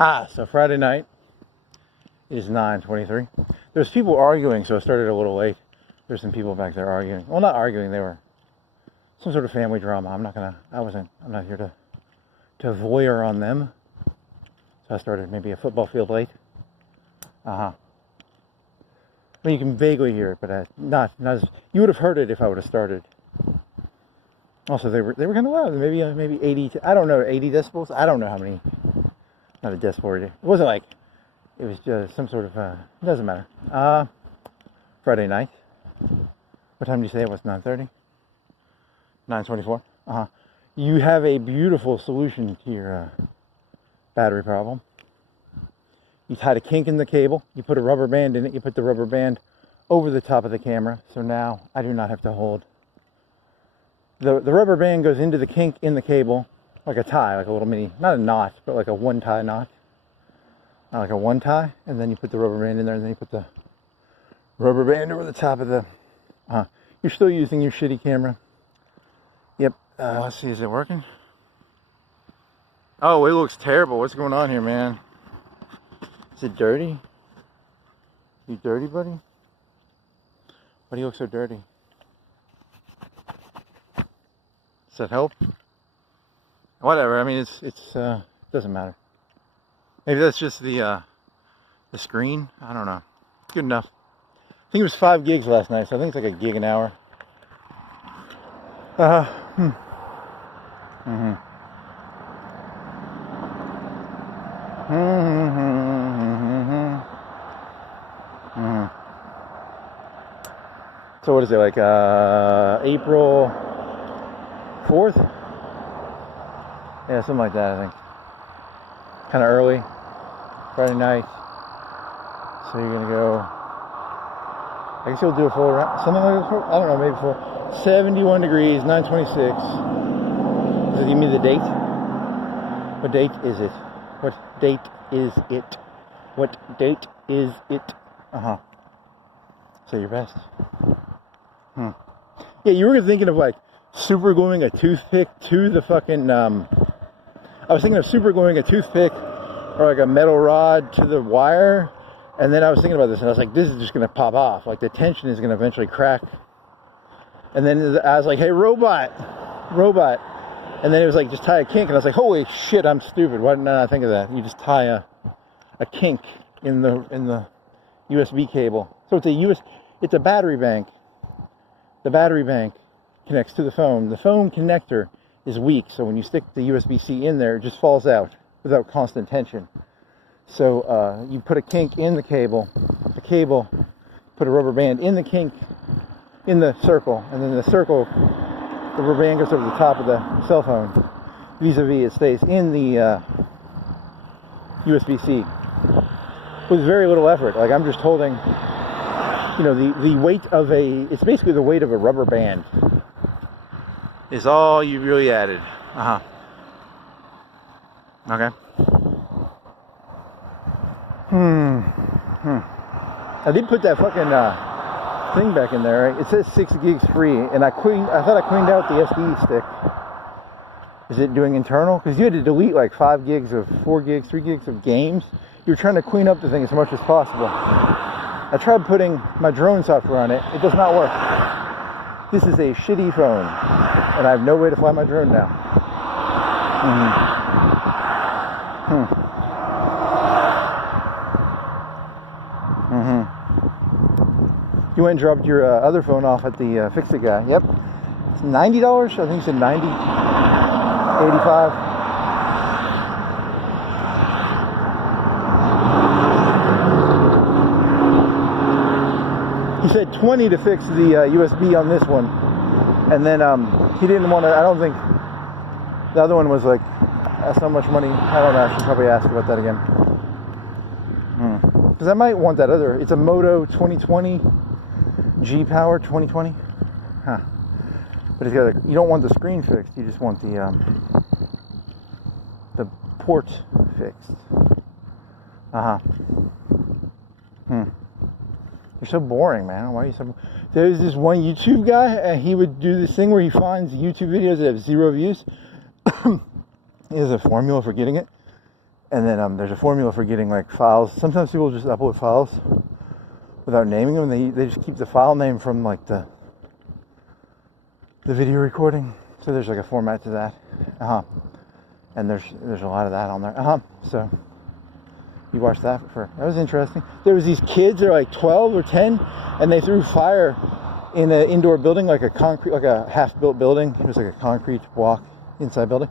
So Friday night is 9:23. There's people arguing, so I started a little late. There's some people back there arguing. Well, not arguing, they were some sort of family drama. I'm not here to voyeur on them. So I started maybe a football field late. Well, you can vaguely hear it, but not as you would have heard it if I would have started. Also, they were kind of loud. Maybe 80. I don't know, 80 decibels. I don't know how many. Not a decibel. It wasn't like it was just some sort of. It doesn't matter. Friday night. What time did you say it was? 9:30. 9:24. You have a beautiful solution to your battery problem. You tied a kink in the cable. You put a rubber band in it. You put the rubber band over the top of the camera. So now I do not have to hold. The rubber band goes into the kink in the cable, like a tie, like a little mini, not a knot, but like a one tie knot. Like a one tie. And then you put the rubber band in there, and then you put the rubber band over the top of the... You're still using your shitty camera. Yep. Let's see, is it working? Oh, it looks terrible. What's going on here, man? Is it dirty? You dirty, buddy? Why do you look so dirty? Does that help? Whatever. I mean, it's doesn't matter. Maybe that's just the screen. I don't know. Good enough. I think it was 5 gigs last night, so I think it's like a gig an hour. So what is it, like April 4th? Yeah, something like that, I think. Kind of early, Friday night. So you're gonna go, I guess you'll do a full round, something like this, I don't know, maybe 71 degrees, 9:26. Does it give me the date? What date is it? What date is it? What date is it? Say your best. Yeah, you were thinking of like super gluing a toothpick to the fucking, I was thinking of super gluing a toothpick or like a metal rod to the wire. And then I was thinking about this and I was like, this is just going to pop off. Like the tension is going to eventually crack. And then I was like, hey, robot. And then it was like, just tie a kink. And I was like, holy shit, I'm stupid. Why didn't I think of that? You just tie a kink in the USB cable. So it's a battery bank. The battery bank connects to the phone. The phone connector is weak. So when you stick the USB-C in there, it just falls out without constant tension. So you put a kink in the cable, put a rubber band in the kink, in the circle, and then the rubber band goes over the top of the cell phone. Vis-a-vis, it stays in the USB-C with very little effort. Like I'm just holding, the weight of it's basically the weight of a rubber band is all you really added. Okay. I did put that fucking thing back in there, right? It says 6 gigs free, and I thought I cleaned out the SD stick. Is it doing internal? Because you had to delete like 5 gigs of 4 gigs, 3 gigs of games. You were trying to clean up the thing as much as possible. I tried putting my drone software on it. It does not work. This is a shitty phone, and I have no way to fly my drone now. You went and dropped your other phone off at the Fix-It guy. Yep. It's $90. I think you said 90. 85. He said 20 to fix the USB on this one. And then he didn't want to, I don't think, the other one was like, that's not much money. I don't know, I should probably ask about that again. Because I might want that other, it's a Moto 2020. G-Power 2020, but it's got you don't want the screen fixed. You just want the port fixed. You're so boring, man. Why are you so? There's this one YouTube guy, and he would do this thing where he finds YouTube videos that have 0 views. He has a formula for getting it. And then there's a formula for getting like files. Sometimes people just upload files without naming them. They just keep the file name from like the video recording. So there's like a format to that. And there's a lot of that on there. So you watch that that was interesting. There was these kids, they're like 12 or 10, and they threw fire in an indoor building, like a half-built building. It was like a concrete block inside building.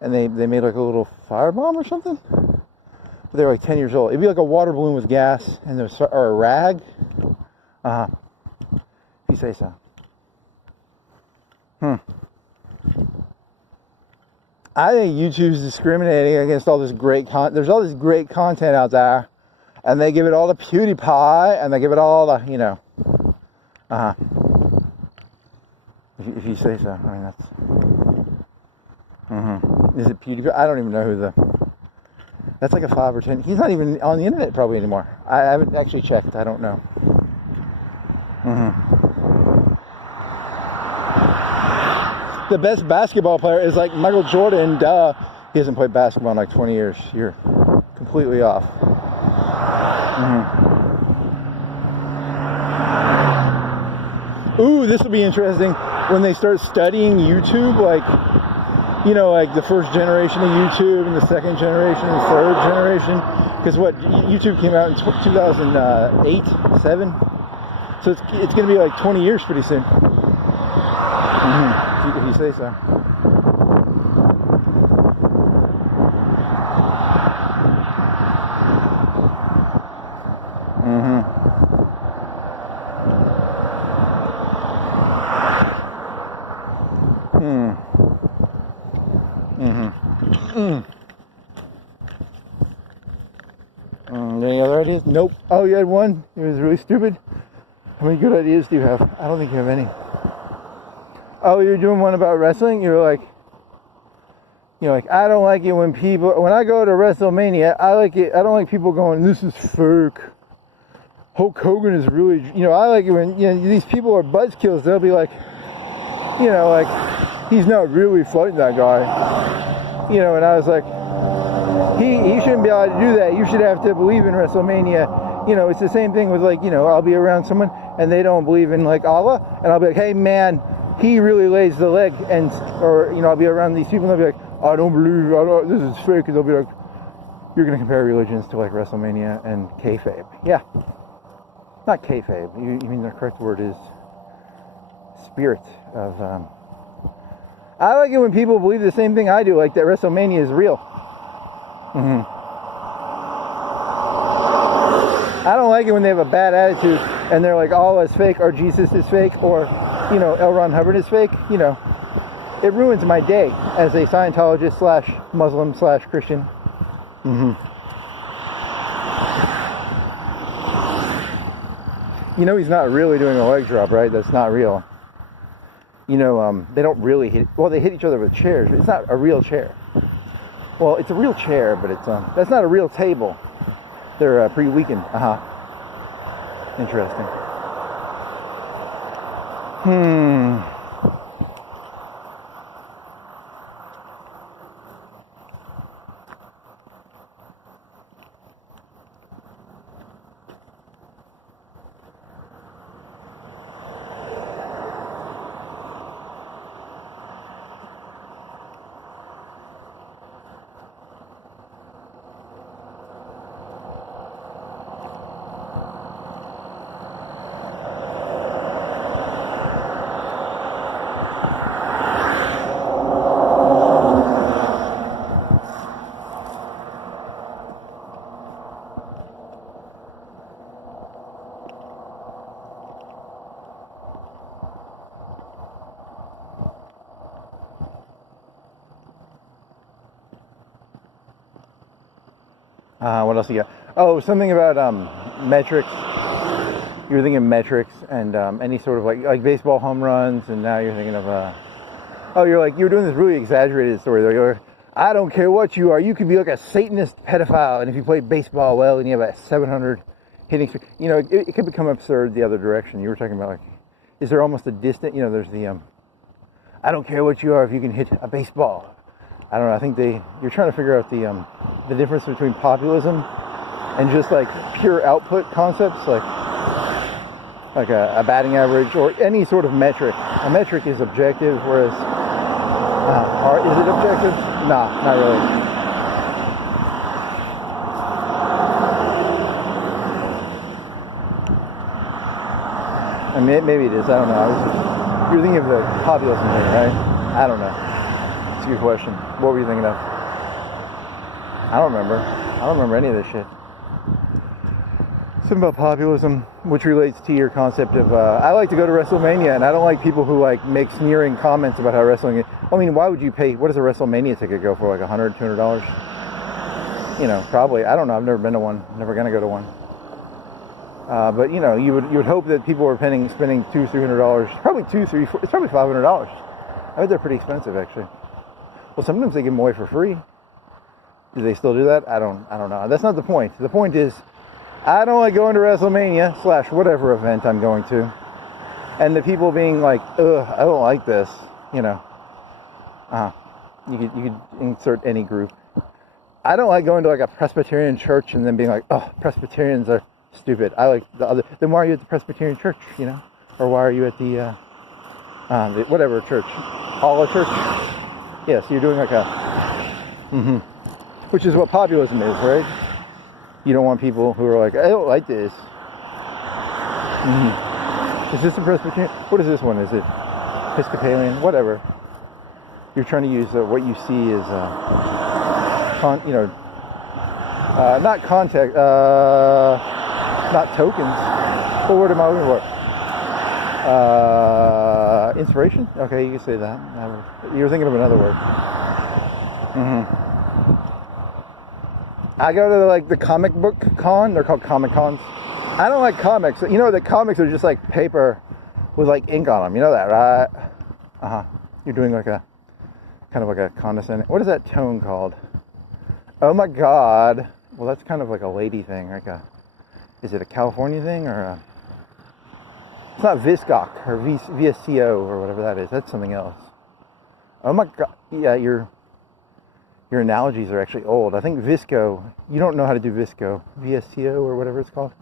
And they made like a little firebomb or something. But they were like 10 years old. It'd be like a water balloon with gas and or a rag. If you say so. I think YouTube's discriminating against all this great content. There's all this great content out there, and they give it all to PewDiePie, and they give it all to, you know, if you say so. I mean, that's, Is it PewDiePie? I don't even know who that's like a 5 or 10. He's not even on the internet probably anymore. I haven't actually checked. I don't know. The best basketball player is like Michael Jordan. Duh. He hasn't played basketball in like 20 years. You're completely off. Ooh, this will be interesting when they start studying YouTube, like, you know, like the first generation of YouTube and the second generation and third generation. Because what, YouTube came out in 2008, 7? So it's going to be like 20 years pretty soon. If you say so. Any other ideas? Nope. Oh, you had one? It was really stupid? How many good ideas do you have? I don't think you have any. Oh, you're doing one about wrestling? You're like, I don't like it when I go to WrestleMania, I don't like people going, this is fake. Hulk Hogan is really, I like it when, these people are buzzkills. They'll be like, like, he's not really fighting that guy. And I was like, he shouldn't be able to do that. You should have to believe in WrestleMania. It's the same thing with like, I'll be around someone and they don't believe in like Allah. And I'll be like, hey man, he really lays the leg, or I'll be around these people and they'll be like, I don't believe, this is fake, and they'll be like, you're going to compare religions to like WrestleMania and kayfabe. Yeah, not kayfabe, you mean the correct word is spirit of, I like it when people believe the same thing I do, like that WrestleMania is real. I don't like it when they have a bad attitude and they're like, Allah is fake, or Jesus is fake, or L. Ron Hubbard is fake. It ruins my day as a Scientologist / Muslim / Christian. He's not really doing a leg drop, right? That's not real. They don't really hit, well, they hit each other with chairs, but it's not a real chair. Well, it's a real chair, but it's, that's not a real table. They're pre-weakened. Interesting. What else you got? Oh, something about metrics. You were thinking metrics and any sort of like baseball home runs, and now you're thinking of you were doing this really exaggerated story. You're, I don't care what you are. You could be like a Satanist pedophile, and if you play baseball well and you have a 700 hitting streak, it could become absurd the other direction. You were talking about like, is there almost a distant? There's the I don't care what you are if you can hit a baseball. I don't know. I think you're trying to figure out the the difference between populism and just like pure output concepts, like a batting average or any sort of metric. A metric is objective, whereas is it objective? Nah, not really. I mean, maybe it is. I don't know. You're thinking of the populism thing, right? I don't know. It's a good question. What were you thinking of? I don't remember. I don't remember any of this shit. Something about populism, which relates to your concept of, I like to go to WrestleMania, and I don't like people who like make sneering comments about how wrestling is. I mean, why would you pay, what does a WrestleMania ticket go for, like $100, $200? You know, probably, I don't know, I've never been to one, never gonna go to one. But you know, you would hope that people are spending $200, $300, probably it's probably $500. I bet they're pretty expensive, actually. Well, sometimes they give them away for free. Do they still do that? I don't know. That's not the point. The point is, I don't like going to WrestleMania / whatever event I'm going to, and the people being like, ugh, I don't like this, you know. You could insert any group. I don't like going to like a Presbyterian church and then being like, oh, Presbyterians are stupid. I like the other. Then why are you at the Presbyterian church, you know? Or why are you at the whatever church? Allah church? Yes, you're doing like a, which is what populism is, right? You don't want people who are like, I don't like this. Is this a Presbyterian? What is this one? Is it Episcopalian? Whatever. You're trying to use what you see as, not context, not tokens. What word am I looking for? Inspiration? Okay, you can say that. You're thinking of another word. I go to like the comic book con. They're called Comic Cons. I don't like comics. You know that comics are just like paper with like ink on them. You know that, right? You're doing like a kind of like a condescending. What is that tone called? Oh my God. Well, that's kind of like a lady thing. Like is it a California thing or a? It's not Viscoc or VSCO or whatever that is. That's something else. Oh my God. Yeah, your analogies are actually old. I think Visco, you don't know how to do Visco. VSCO or whatever it's called.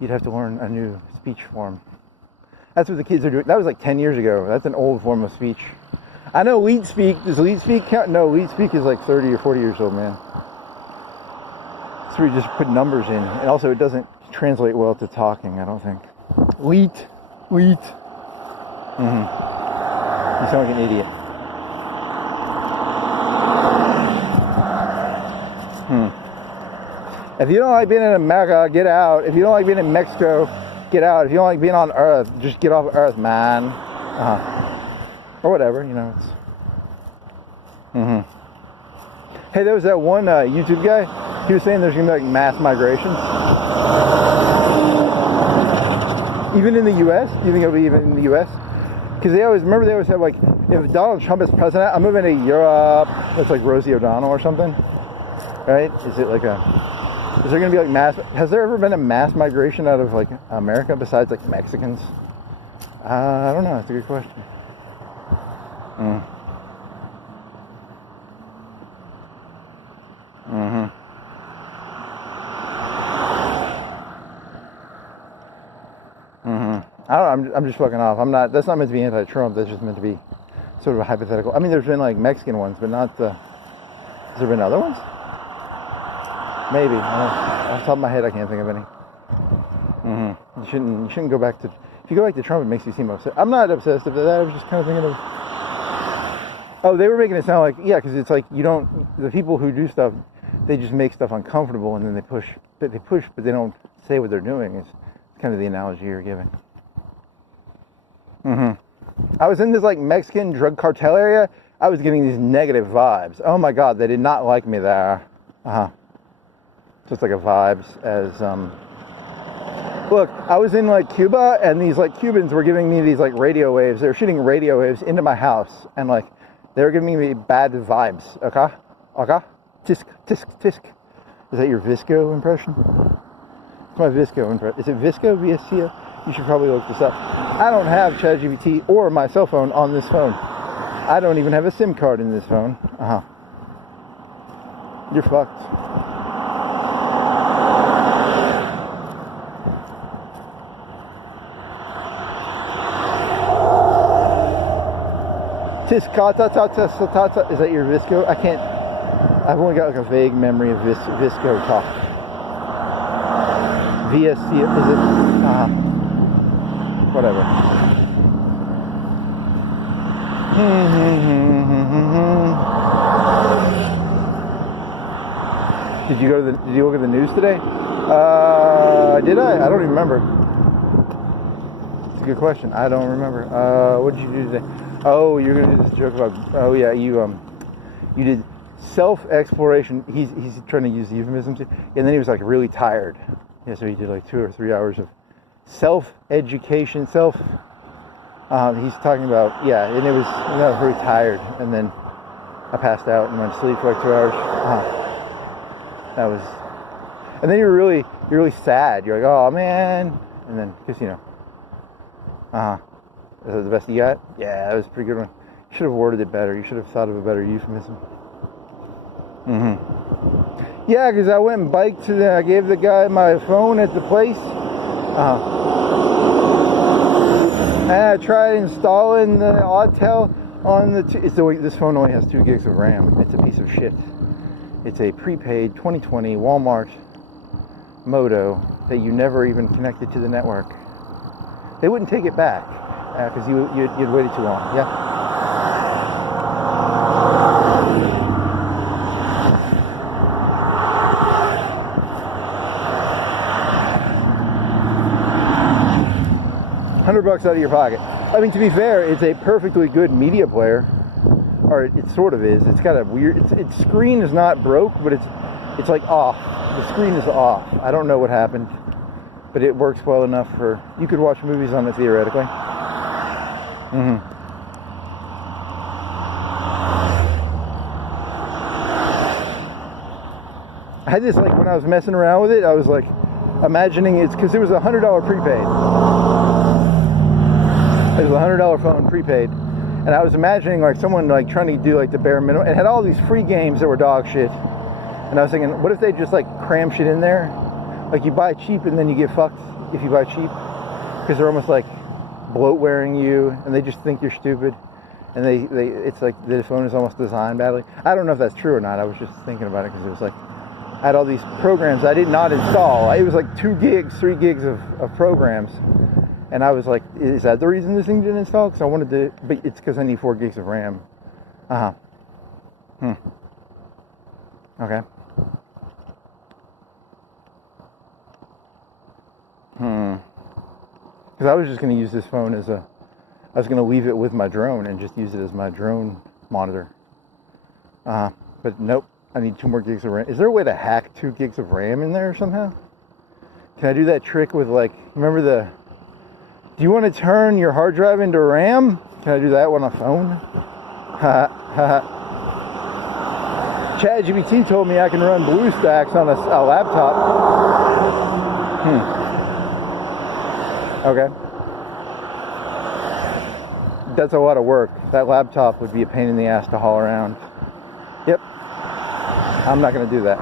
You'd have to learn a new speech form. That's what the kids are doing. That was like 10 years ago. That's an old form of speech. I know Leet Speak. Does Leet Speak count? No, Leet Speak is like 30 or 40 years old, man. So we just put numbers in. And also it doesn't translate well to talking, I don't think. Leet. You sound like an idiot. If you don't like being in America, get out. If you don't like being in Mexico, get out. If you don't like being on Earth, just get off Earth, man. Or whatever, you know. It's. Hey, there was that one YouTube guy. He was saying there's gonna be like mass migration. Even in the U.S. Do you think it'll be even in the U.S.? Because they always have like, if Donald Trump is president, I'm moving to Europe. That's like Rosie O'Donnell or something, right? Is there going to be like has there ever been a mass migration out of like America besides like Mexicans? I don't know. That's a good question. I don't know, I'm just fucking off. That's not meant to be anti-Trump. That's just meant to be sort of a hypothetical. I mean, there's been like Mexican ones, but not has there been other ones? Maybe. Off the top of my head, I can't think of any. You shouldn't go back to, if you go back to Trump, it makes you seem upset. I'm not obsessed with that. I was just kind of thinking of, oh, they were making it sound like, yeah, because it's like the people who do stuff, they just make stuff uncomfortable and then they push, but they don't say what they're doing. It's kind of the analogy you're giving. I was in this like Mexican drug cartel area. I was getting these negative vibes. Oh my God, they did not like me there. Just like a vibes as look, I was in like Cuba and these like Cubans were giving me these like radio waves. They were shooting radio waves into my house and like they were giving me bad vibes. Okay? Tisk, tisk, tisk. Is that your Visco impression? It's my Visco impression. Is it Visco? VSCO? You should probably look this up. I don't have ChatGPT or my cell phone on this phone. I don't even have a SIM card in this phone. You're fucked. Tiskata, is that your Visco? I can't, I've only got like a vague memory of Visco talk. VSC, is it? Whatever. Did you look at the news today? Did I? I don't even remember. It's a good question. I don't remember. What did you do today? Oh, you're gonna do this joke about. Oh yeah, you did self-exploration. He's trying to use the euphemism, and then he was like really tired. Yeah, so he did like 2 or 3 hours of self-education. He's talking about and it was I was very tired, and then I passed out and went to sleep for like 2 hours. That was, and then you're really sad. You're like, oh man, and then because is that the best you got? Yeah, that was a pretty good one. You should have worded it better. You should have thought of a better euphemism. Yeah, because I went and biked I gave the guy my phone at the place. And I tried installing the Autel on this phone only has 2 gigs of RAM. It's a piece of shit. It's a prepaid 2020 Walmart Moto that you never even connected to the network. They wouldn't take it back. Because you'd waited too long. Yeah. $100 out of your pocket. I mean, to be fair, it's a perfectly good media player, or it sort of is. It's got a weird. Its screen is not broke, but it's like off. The screen is off. I don't know what happened, but it works well enough for you could watch movies on it theoretically. I had this like when I was messing around with it, I was like imagining it's because it was $100 prepaid. It was a $100 phone prepaid, and I was imagining like someone like trying to do like the bare minimum. It had all these free games that were dog shit, and I was thinking, what if they just like cram shit in there? Like you buy cheap and then you get fucked if you buy cheap, because they're almost like bloatwaring you, and they just think you're stupid, and it's like the phone is almost designed badly. I don't know if that's true or not. I was just thinking about it because it was like I had all these programs I did not install. It was like 2 gigs, 3 gigs of programs, and I was like, is that the reason this thing didn't install? Because I wanted to, but it's because I need 4 gigs of RAM. Okay. Because I was just going to use this phone I was going to leave it with my drone and just use it as my drone monitor. But nope, I need 2 more gigs of RAM. Is there a way to hack 2 gigs of RAM in there somehow? Can I do that trick with like, remember do you want to turn your hard drive into RAM? Can I do that on a phone? ChatGPT told me I can run BlueStacks on a laptop. Okay. That's a lot of work. That laptop would be a pain in the ass to haul around. Yep. I'm not going to do that.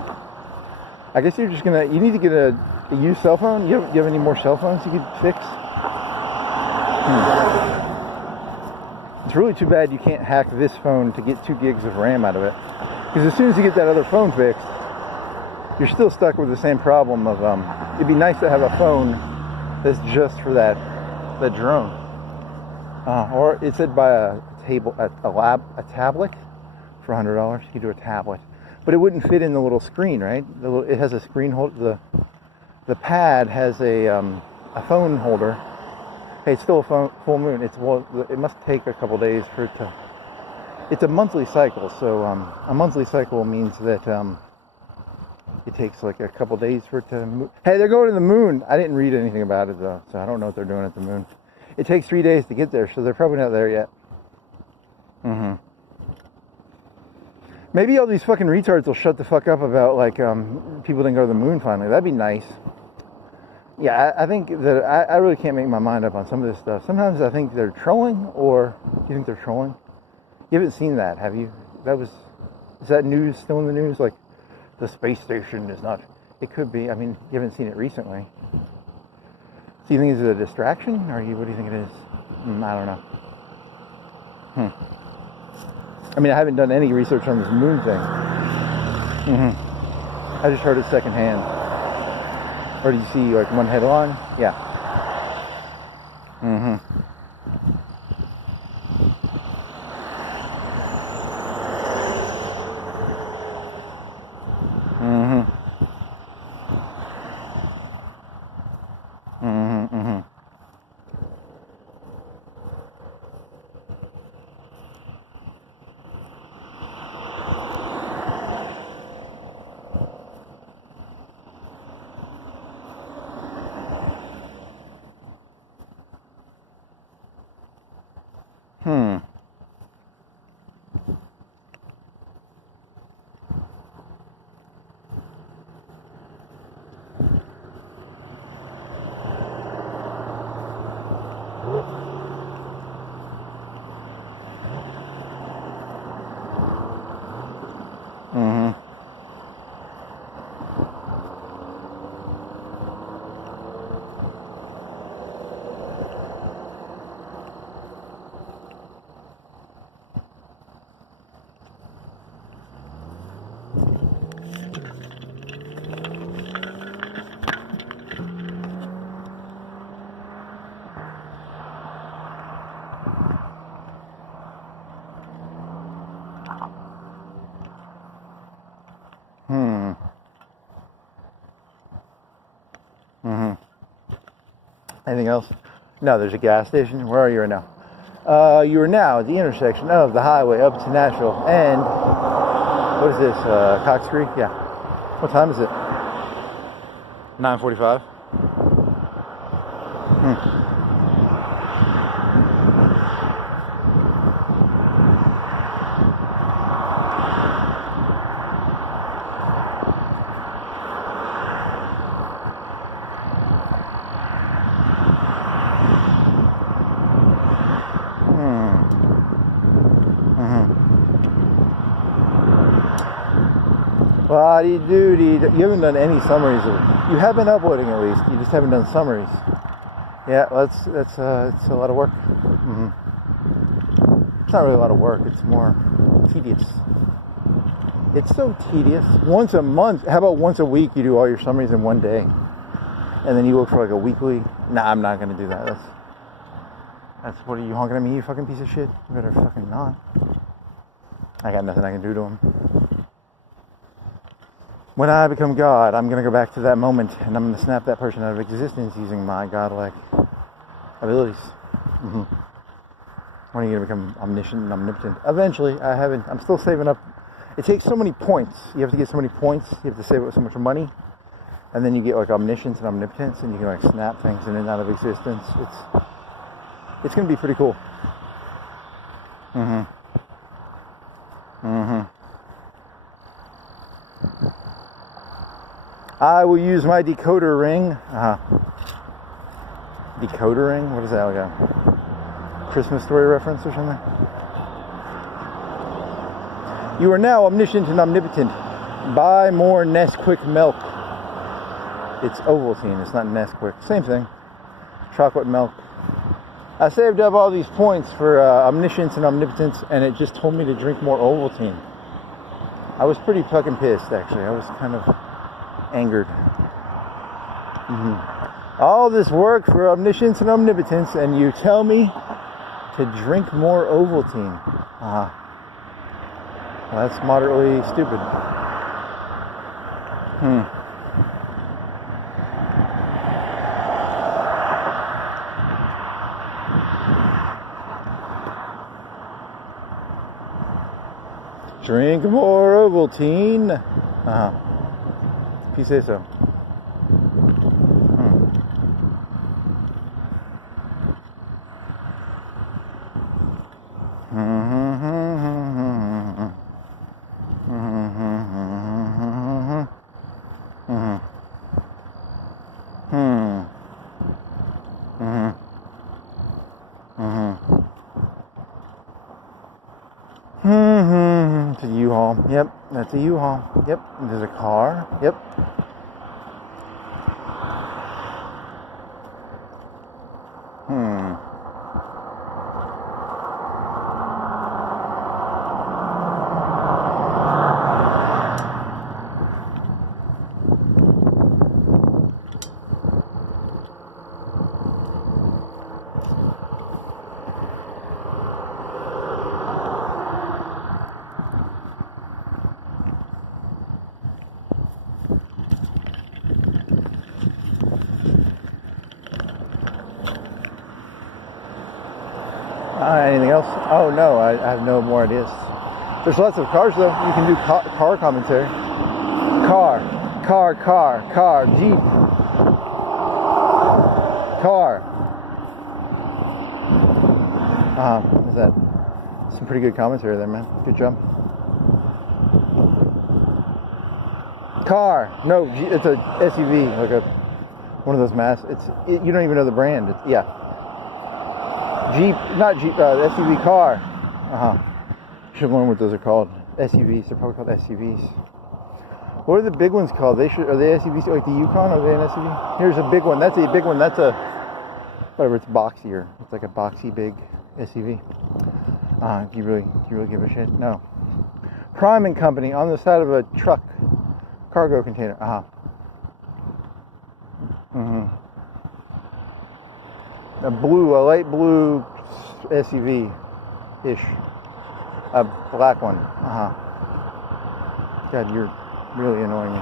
I guess you're just going to, you need to get a used cell phone. You have any more cell phones you could fix? It's really too bad you can't hack this phone to get 2 gigs of RAM out of it. Because as soon as you get that other phone fixed, you're still stuck with the same problem of, it'd be nice to have a phone that's just for that drone. Or it said buy a tablet for $100. You could do a tablet, but it wouldn't fit in the little screen, right? It has a screen holder. The pad has a phone holder. Hey, it's still a full moon. It must take a couple days for it to. It's a monthly cycle, so a monthly cycle means that it takes like a couple days for it to move. Hey, they're going to the moon. I didn't read anything about it though, so I don't know what they're doing at the moon. It takes 3 days to get there, so they're probably not there yet. Maybe all these fucking retards will shut the fuck up about like people didn't go to the moon finally. That'd be nice. Yeah, I think that I really can't make my mind up on some of this stuff. Sometimes I think they're trolling, or do you think they're trolling? You haven't seen that, have you? Is that news still in the news? Like the space station is not. It could be. I mean, you haven't seen it recently. So you think it's a distraction, or what do you think it is? I don't know. I mean, I haven't done any research on this moon thing. I just heard it secondhand. Or did you see like one headline? Yeah. Anything else? No, there's a gas station. Where are you right now? You are now at the intersection of the highway up to Nashville and what is this? Cox Creek? Yeah. What time is it? 9:45. Body-doody. You haven't done any summaries of it. You have been uploading at least. You just haven't done summaries. Yeah, that's it's a lot of work. It's not really a lot of work. It's more tedious. It's so tedious. Once a month. How about once a week you do all your summaries in one day, and then you look for like a weekly. Nah, I'm not gonna do that. That's what are you honking at me? You fucking piece of shit. You better fucking not. I got nothing I can do to him. When I become God, I'm going to go back to that moment and I'm going to snap that person out of existence using my godlike abilities. When are you going to become omniscient and omnipotent? Eventually, I'm still saving up. It takes so many points. You have to get so many points. You have to save up so much money. And then you get like omniscience and omnipotence and you can like snap things in and out of existence. It's going to be pretty cool. I will use my decoder ring. Decoder ring? What is that, like a Christmas story reference or something? You are now omniscient and omnipotent. Buy more Nesquik milk. It's Ovaltine, it's not Nesquik. Same thing. Chocolate milk. I saved up all these points for omniscience and omnipotence, and it just told me to drink more Ovaltine. I was pretty fucking pissed, actually. I was kind of angered. All this work for omniscience and omnipotence, and you tell me to drink more Ovaltine. Well, that's moderately stupid. Drink more Ovaltine. If you say so. To U-Haul. Yep. That's a U-Haul. Yep. There's a car. Yep. Anything else? Oh no, I have no more ideas. There's lots of cars though. You can do car commentary. Car, Jeep. Car. Is that some pretty good commentary there, man? Good job. Car. No, it's a SUV, like one of those you don't even know the brand. Jeep, not Jeep, SUV car. Should learn what those are called. SUVs, they're probably called SUVs. What are the big ones called? Are they SUVs like the Yukon? Are they an SUV? Here's a big one. That's a big one. That's a, whatever, it's boxier. It's like a boxy big SUV. Do you really give a shit? No. Prime and Company on the side of a truck. Cargo container. A light blue SUV-ish. A black one. God, you're really annoying me.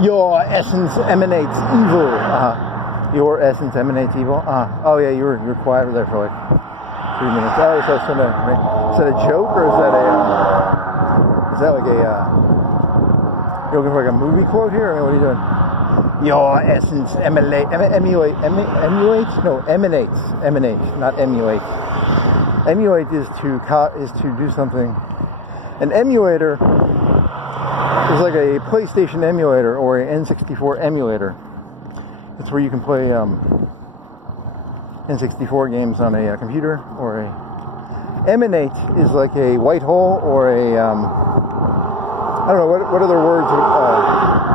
Your essence emanates evil. Your essence emanates evil. Oh yeah, you were quiet there for like 3 minutes. Oh, so is that a joke or is that like a? You're looking for like a movie quote here? I mean, what are you doing? Your essence emanates. Emanate, not emulate. Emulate is to do something. An emulator is like a PlayStation emulator or an N64 emulator. It's where you can play N64 games on a computer, or a emanate is like a white hole or a I don't know what other words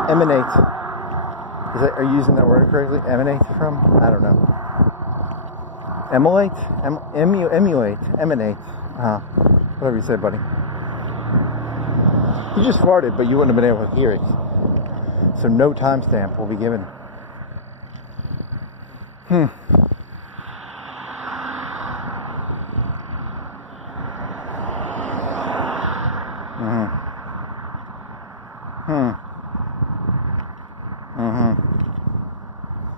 emanate. Are you using that word correctly? Emanate from? I don't know. Emulate? Emulate. Emanate. Whatever you say, buddy. You just farted, but you wouldn't have been able to hear it. So no timestamp will be given.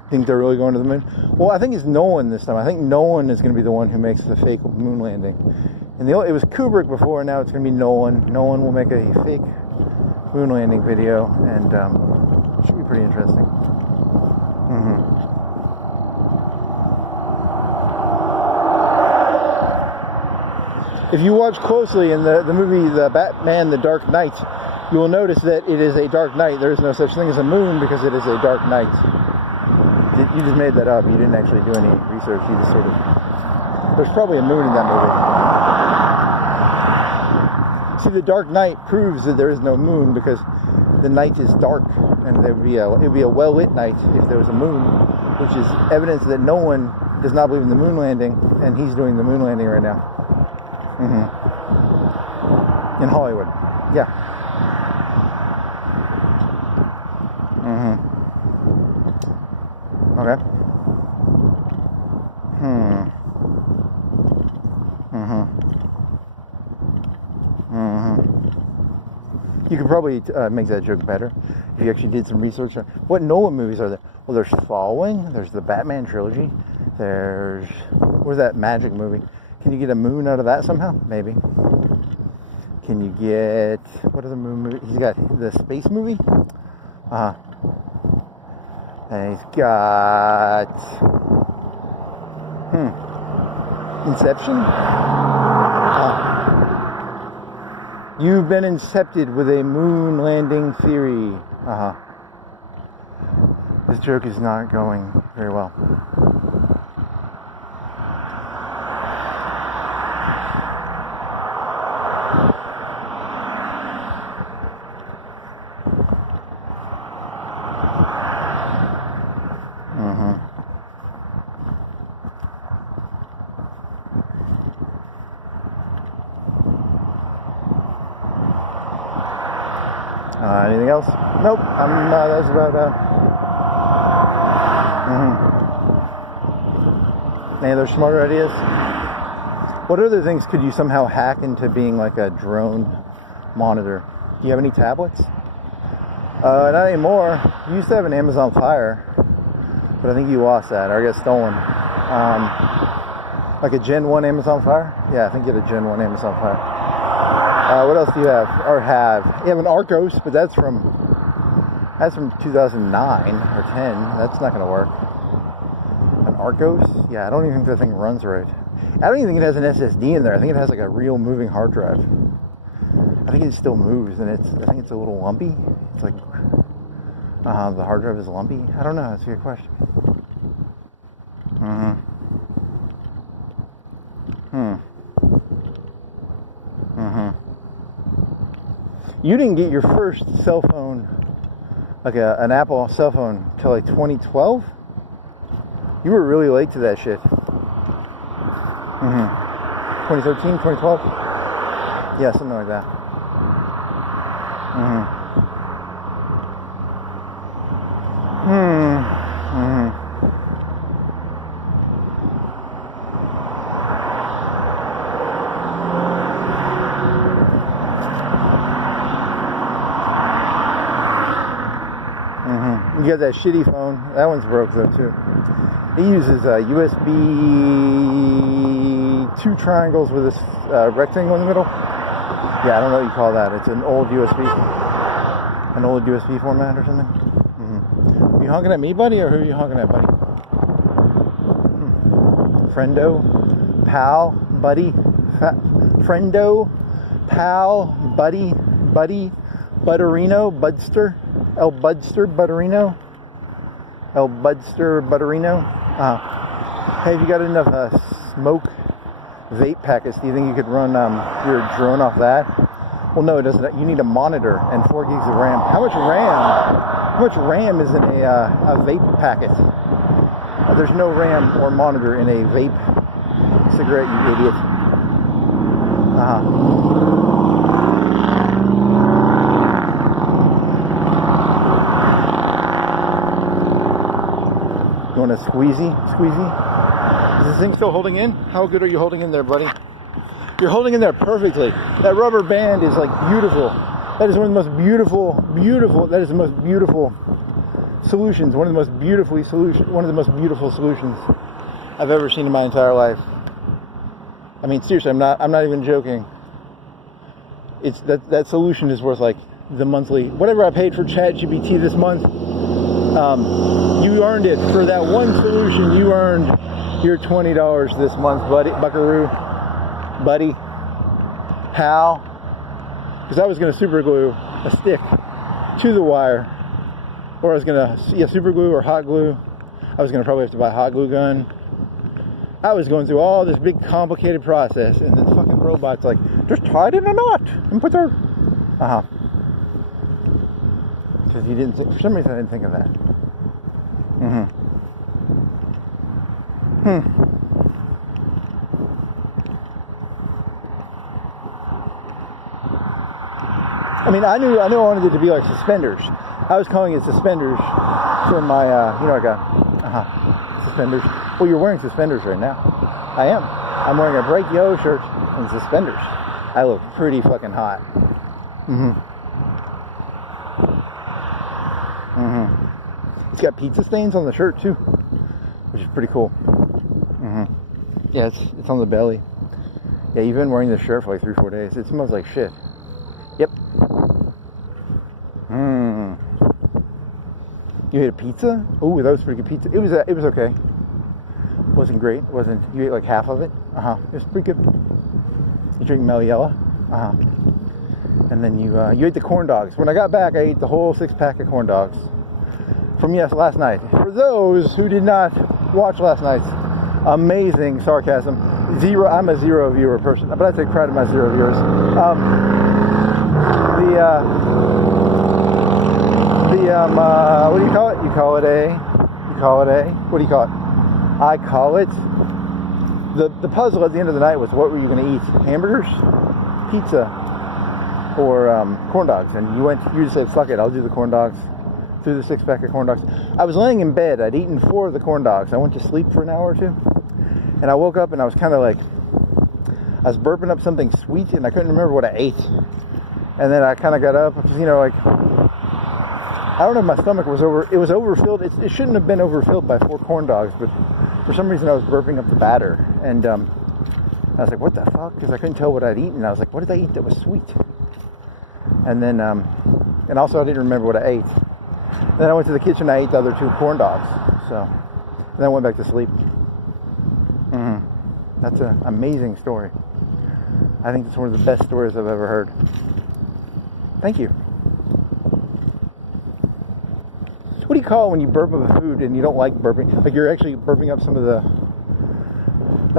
Think they're really going to the moon? Well, I think it's Nolan this time. I think Nolan is going to be the one who makes the fake moon landing. And it was Kubrick before, and now it's going to be Nolan. Nolan will make a fake moon landing video, and it should be pretty interesting. If you watch closely in the movie The Batman The Dark Knight, you will notice that it is a dark night. There is no such thing as a moon because it is a dark night. You just made that up. You didn't actually do any research. You just sort of... There's probably a moon in that movie. See, The Dark Knight proves that there is no moon because the night is dark, and it would be a well-lit night if there was a moon, which is evidence that no one does not believe in the moon landing, and he's doing the moon landing right now. In Hollywood. Yeah. Okay. You could probably make that joke better if you actually did some research on what Nolan movies are there. Well, there's Following, there's the Batman trilogy, there's... Where's that Magic movie? Can you get a moon out of that somehow? Maybe. Can you get... What other moon movie? He's got the space movie? And he's got... Inception? You've been incepted with a moon landing theory. This joke is not going very well. Anything else? Nope. That's about Any other smarter ideas? What other things could you somehow hack into being like a drone monitor? Do you have any tablets? Not anymore. You used to have an Amazon Fire, but I think you lost that or got stolen. Like a Gen 1 Amazon Fire? Yeah, I think you had a Gen 1 Amazon Fire. What else do you have? Or have? You have an Arcos, but that's from 2009 or 10. That's not going to work. An Arcos? Yeah, I don't even think that thing runs right. I don't even think it has an SSD in there. I think it has like a real moving hard drive. I think it still moves, and I think it's a little lumpy. It's like the hard drive is lumpy. I don't know. That's a good question. You didn't get your first cell phone, like an Apple cell phone, till like 2012? You were really late to that shit. 2013, 2012? Yeah, something like that. You got that shitty phone. That one's broke though too. It uses USB 2 triangles with this rectangle in the middle. Yeah, I don't know what you call that. It's an old USB format or something. Are you honking at me, buddy, or who are you honking at, buddy? Friendo, pal, buddy, friendo, pal, buddy, Butterino, Budster. El Budster Butterino. Hey, if you got enough smoke vape packets, do you think you could run your drone off that? Well, no, it doesn't. You need a monitor and 4 gigs of RAM. How much RAM is in a vape packet? There's no RAM or monitor in a vape cigarette, you idiot. You want a squeezy? Is this thing still holding in? How good are you holding in there, buddy? You're holding in there perfectly. That rubber band is like beautiful. That is one of the most beautiful solutions. One of the most beautiful solutions I've ever seen in my entire life. I mean, seriously, I'm not even joking. It's that solution is worth like the monthly, whatever I paid for ChatGPT this month. You earned it for that one solution. You earned your $20 this month, buckaroo. Buddy, how? Because I was going to super glue a stick to the wire, or I was going to super glue or hot glue. I was going to probably have to buy a hot glue gun. I was going through all this big complicated process, and the fucking robot's like, just tie it in a knot and put there. Because you didn't. For some reason, I didn't think of that. I mean, I knew I wanted it to be like suspenders. I was calling it suspenders for my, suspenders. Well, you're wearing suspenders right now. I am. I'm wearing a bright yellow shirt and suspenders. I look pretty fucking hot. It's got pizza stains on the shirt too, which is pretty cool. Yeah, it's on the belly. Yeah, you've been wearing this shirt for like 3-4 days. It smells like shit. Yep. You ate a pizza? Oh, that was pretty good pizza. It was okay. Wasn't great. You ate like half of it? It was pretty good. You drink Meliella? And then you ate the corn dogs. When I got back, I ate the whole 6-pack of corn dogs from last night. For those who did not watch last night's amazing sarcasm, I'm a 0 viewer person, but I take pride in my 0 viewers. What do you call it? You call it a, what do you call it? I call it, the puzzle at the end of the night was, what were you going to eat? Hamburgers, pizza, or corn dogs? And you just said, fuck it, I'll do the corn dogs. Through the 6-pack of corn dogs. I was laying in bed. I'd eaten 4 of the corn dogs. I went to sleep for an hour or 2. And I woke up and I was kind of like, I was burping up something sweet and I couldn't remember what I ate. And then I kind of got up, like, I don't know if my stomach was overfilled. It shouldn't have been overfilled by 4 corn dogs, but for some reason I was burping up the batter. And I was like, what the fuck? Because I couldn't tell what I'd eaten. I was like, what did I eat that was sweet? And then, and also I didn't remember what I ate. Then I went to the kitchen, I ate the other 2 corn dogs. So, and then I went back to sleep. That's an amazing story. I think it's one of the best stories I've ever heard. Thank you. What do you call it when you burp up a food and you don't like burping? Like you're actually burping up some of the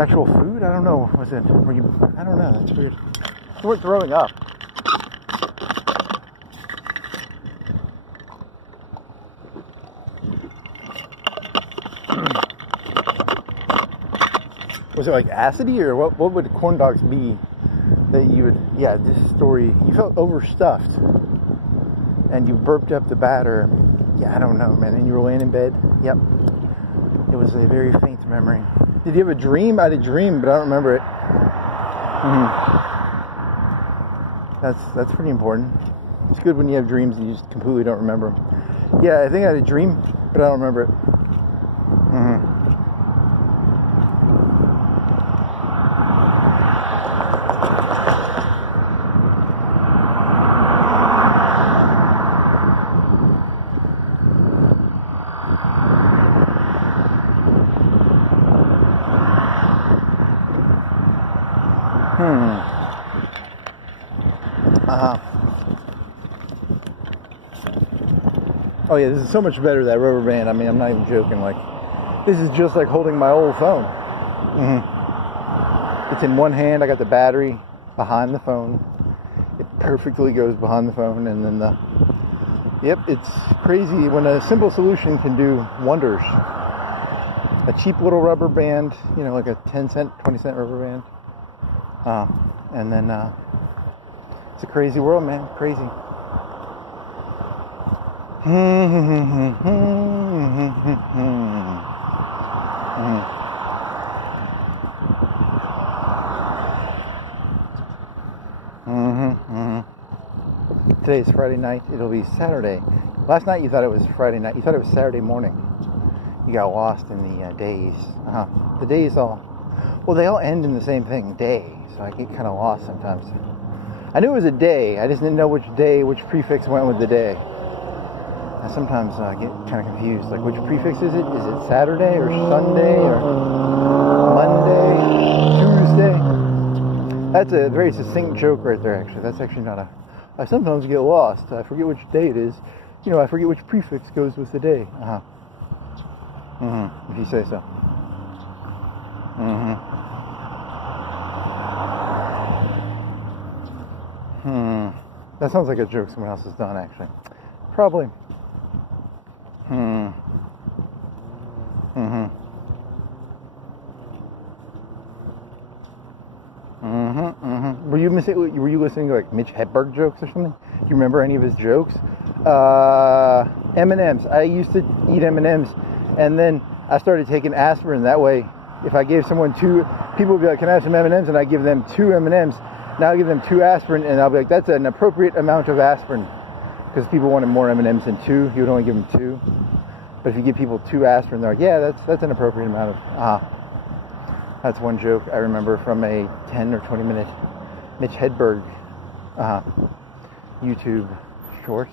actual food? I don't know. Was it? I don't know. That's weird. You weren't throwing up. Was it like acidy, or what would corn dogs be that you would, this story, you felt overstuffed and you burped up the batter. Yeah, I don't know, man. And you were laying in bed. Yep. It was a very faint memory. Did you have a dream? I had a dream, but I don't remember it. That's pretty important. It's good when you have dreams and you just completely don't remember them. Yeah, I think I had a dream, but I don't remember it. Oh yeah, this is so much better, that rubber band. I mean, I'm not even joking. Like, this is just like holding my old phone. It's in one hand. I got the battery behind the phone. It perfectly goes behind the phone, and then yep, it's crazy when a simple solution can do wonders. A cheap little rubber band, you know, like a 10-cent, 20-cent rubber band. And then it's a crazy world, man. Crazy. Today's Friday night. It'll be Saturday. Last night you thought it was Friday night. You thought it was Saturday morning. You got lost in the days. The days they all end in the same thing, day. So I get kind of lost sometimes. I knew it was a day. I just didn't know which day, which prefix went with the day. And sometimes I get kind of confused. Like, which prefix is it? Is it Saturday or Sunday or Monday, Tuesday? That's a very succinct joke right there, actually. That's actually not a... I sometimes get lost. I forget which day it is. You know, I forget which prefix goes with the day. If you say so. That sounds like a joke someone else has done, actually. Probably. Were you listening to like Mitch Hedberg jokes or something? Do you remember any of his jokes? M&Ms. I used to eat M&Ms, and then I started taking aspirin. That way, if I gave someone two, people would be like, "Can I have some M&Ms?" And I give them 2 M&Ms. Now I give them 2 aspirin, and I'll be like, "That's an appropriate amount of aspirin," because people wanted more M&Ms than 2. You would only give them 2. But if you give people 2 aspirin, they're like, "Yeah, that's an appropriate amount of." That's one joke I remember from a 10 or 20 minute Mitch Hedberg YouTube short.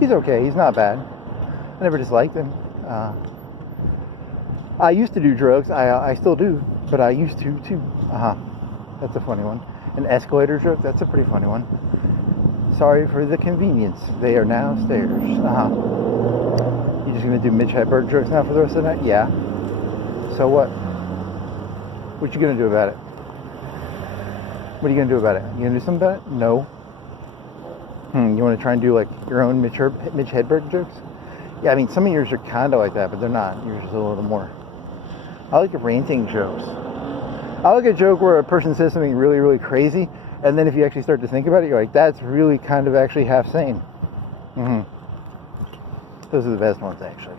He's okay. He's not bad. I never disliked him. I used to do drugs. I still do, but I used to too. That's a funny one. An escalator joke. That's a pretty funny one. Sorry for the convenience. They are now stairs. You just gonna do Mitch Hedberg jokes now for the rest of the night? Yeah. So what? What you gonna do about it? What are you gonna do about it? You gonna do something about it? No. You want to try and do like your own Mitch Hedberg jokes? Yeah, I mean, some of yours are kind of like that, but they're not. Yours is a little more. I like ranting jokes. I like a joke where a person says something really, really crazy, and then if you actually start to think about it, you're like, that's really kind of actually half sane. Those are the best ones, actually.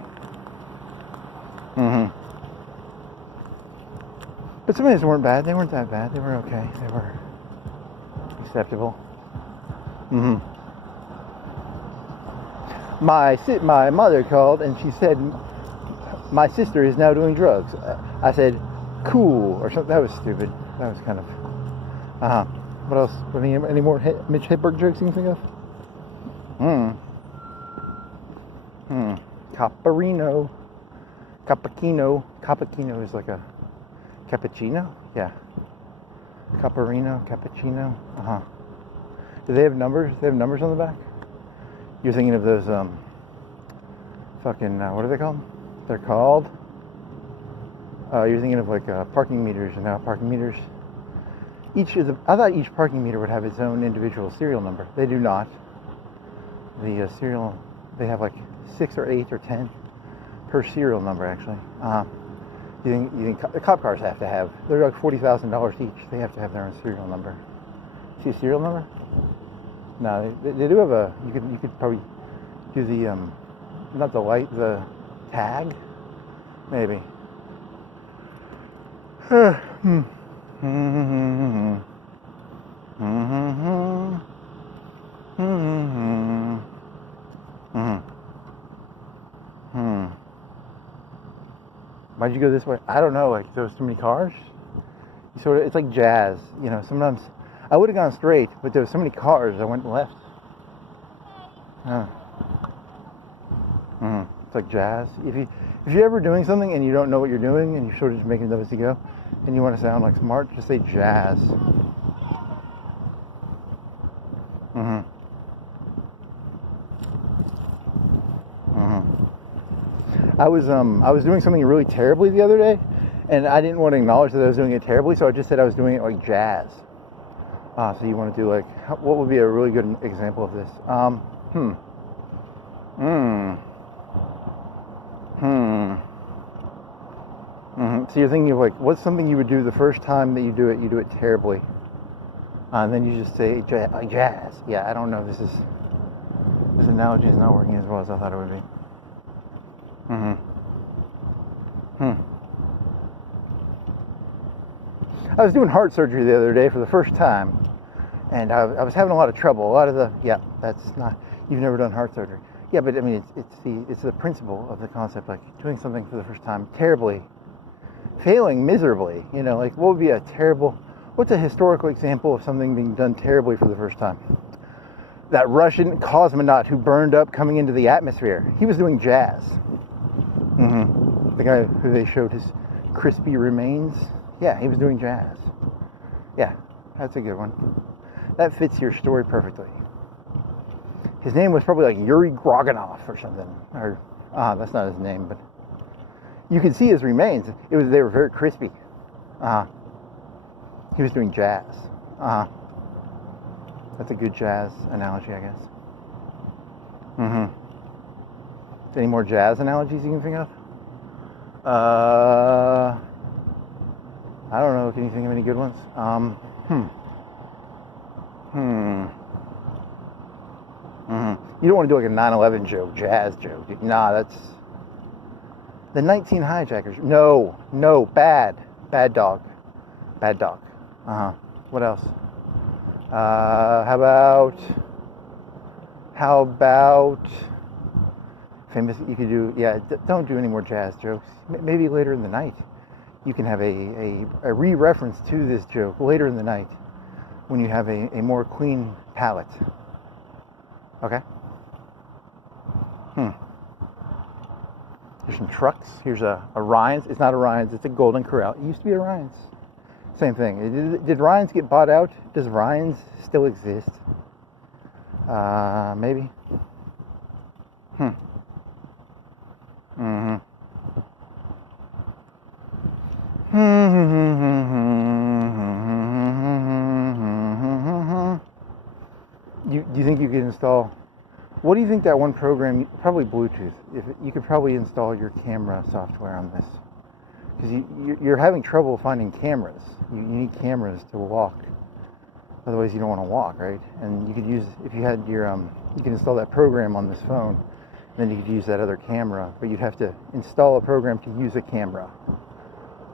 But some of these weren't bad. They weren't that bad. They were okay. They were acceptable. My mother called and she said, "My sister is now doing drugs." I said, "Cool," or something. That was stupid. That was kind of. What else? Any more Mitch Hedberg jokes you can think of? Cappuccino. Cappuccino is like a cappuccino. Yeah. Cappuccino. Do they have numbers? They have numbers on the back? You're thinking of those, what are they called? They're called, you're thinking of like parking meters, and now parking meters, I thought each parking meter would have its own individual serial number. They do not. The serial, they have like 6 or 8 or 10 per serial number, actually. You think the cop cars have to have, they're like $40,000 each. They have to have their own serial number. See a serial number? No, they do have a. You could probably do the not the light, the tag, maybe. Why'd you go this way? I don't know. Like there was too many cars. It's like jazz, you know. Sometimes. I would have gone straight, but there were so many cars, I went left. It's like jazz. If you're ever doing something and you don't know what you're doing and you're sort of just making it up as you go, and you want to sound like smart, just say jazz. I was doing something really terribly the other day, And I didn't want to acknowledge that I was doing it terribly, so I just said I was doing it like jazz. So you want to do like, what would be a really good example of this? So you're thinking of like, what's something you would do the first time that you do it terribly. And then you just say like jazz. Yeah, I don't know. This analogy is not working as well as I thought it would be. I was doing heart surgery the other day for the first time, and I was having a lot of trouble. That's not, you've never done heart surgery. Yeah, but I mean, it's the principle of the concept, like doing something for the first time terribly, failing miserably. You know, like what would be what's a historical example of something being done terribly for the first time? That Russian cosmonaut who burned up coming into the atmosphere. He was doing jazz. The guy who they showed his crispy remains. Yeah, he was doing jazz. Yeah, that's a good one. That fits your story perfectly. His name was probably like Yuri Groganov or something. Or, that's not his name, but you can see his remains. They were very crispy. He was doing jazz. That's a good jazz analogy, I guess. Any more jazz analogies you can think of? I don't know. Can you think of any good ones? You don't want to do like a 9/11 joke, jazz joke. Nah, that's the 19 hijackers. No, bad dog. What else? How about famous? You could do, don't do any more jazz jokes. Maybe later in the night you can have a re-reference to this joke later in the night when you have a more clean palate. Okay? Here's some trucks. Here's a Ryan's. It's not a Ryan's, it's a Golden Corral. It used to be a Ryan's. Same thing. Did Ryan's get bought out? Does Ryan's still exist? Maybe. Do you think you could install? What do you think that one program? Probably Bluetooth. If you could probably install your camera software on this, because you're having trouble finding cameras. You need cameras to walk. Otherwise, you don't want to walk, right? And you could use, if you had your you can install that program on this phone. Then you could use that other camera, but you'd have to install a program to use a camera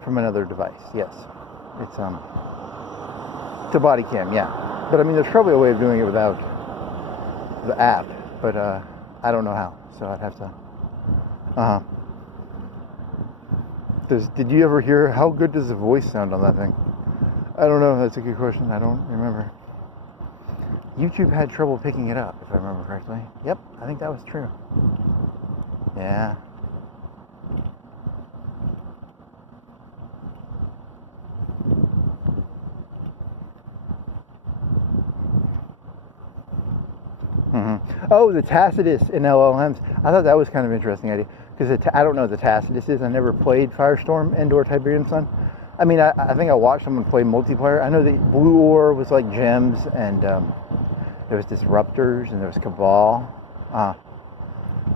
from another device. Yes, it's a body cam, yeah. But I mean, there's probably a way of doing it without the app, but I don't know how. So I'd have to. Did you ever hear how good does the voice sound on that thing? I don't know. That's a good question. I don't remember. YouTube had trouble picking it up, if I remember correctly. Yep, I think that was true. Yeah. Oh, the Tacitus in LLMs. I thought that was kind of an interesting idea. Because I don't know what the Tacitus is. I never played Firestorm and/or Tiberian Sun. I mean, I think I watched someone play multiplayer. I know that Blue Ore was like gems, and there was Disruptors, and there was Cabal.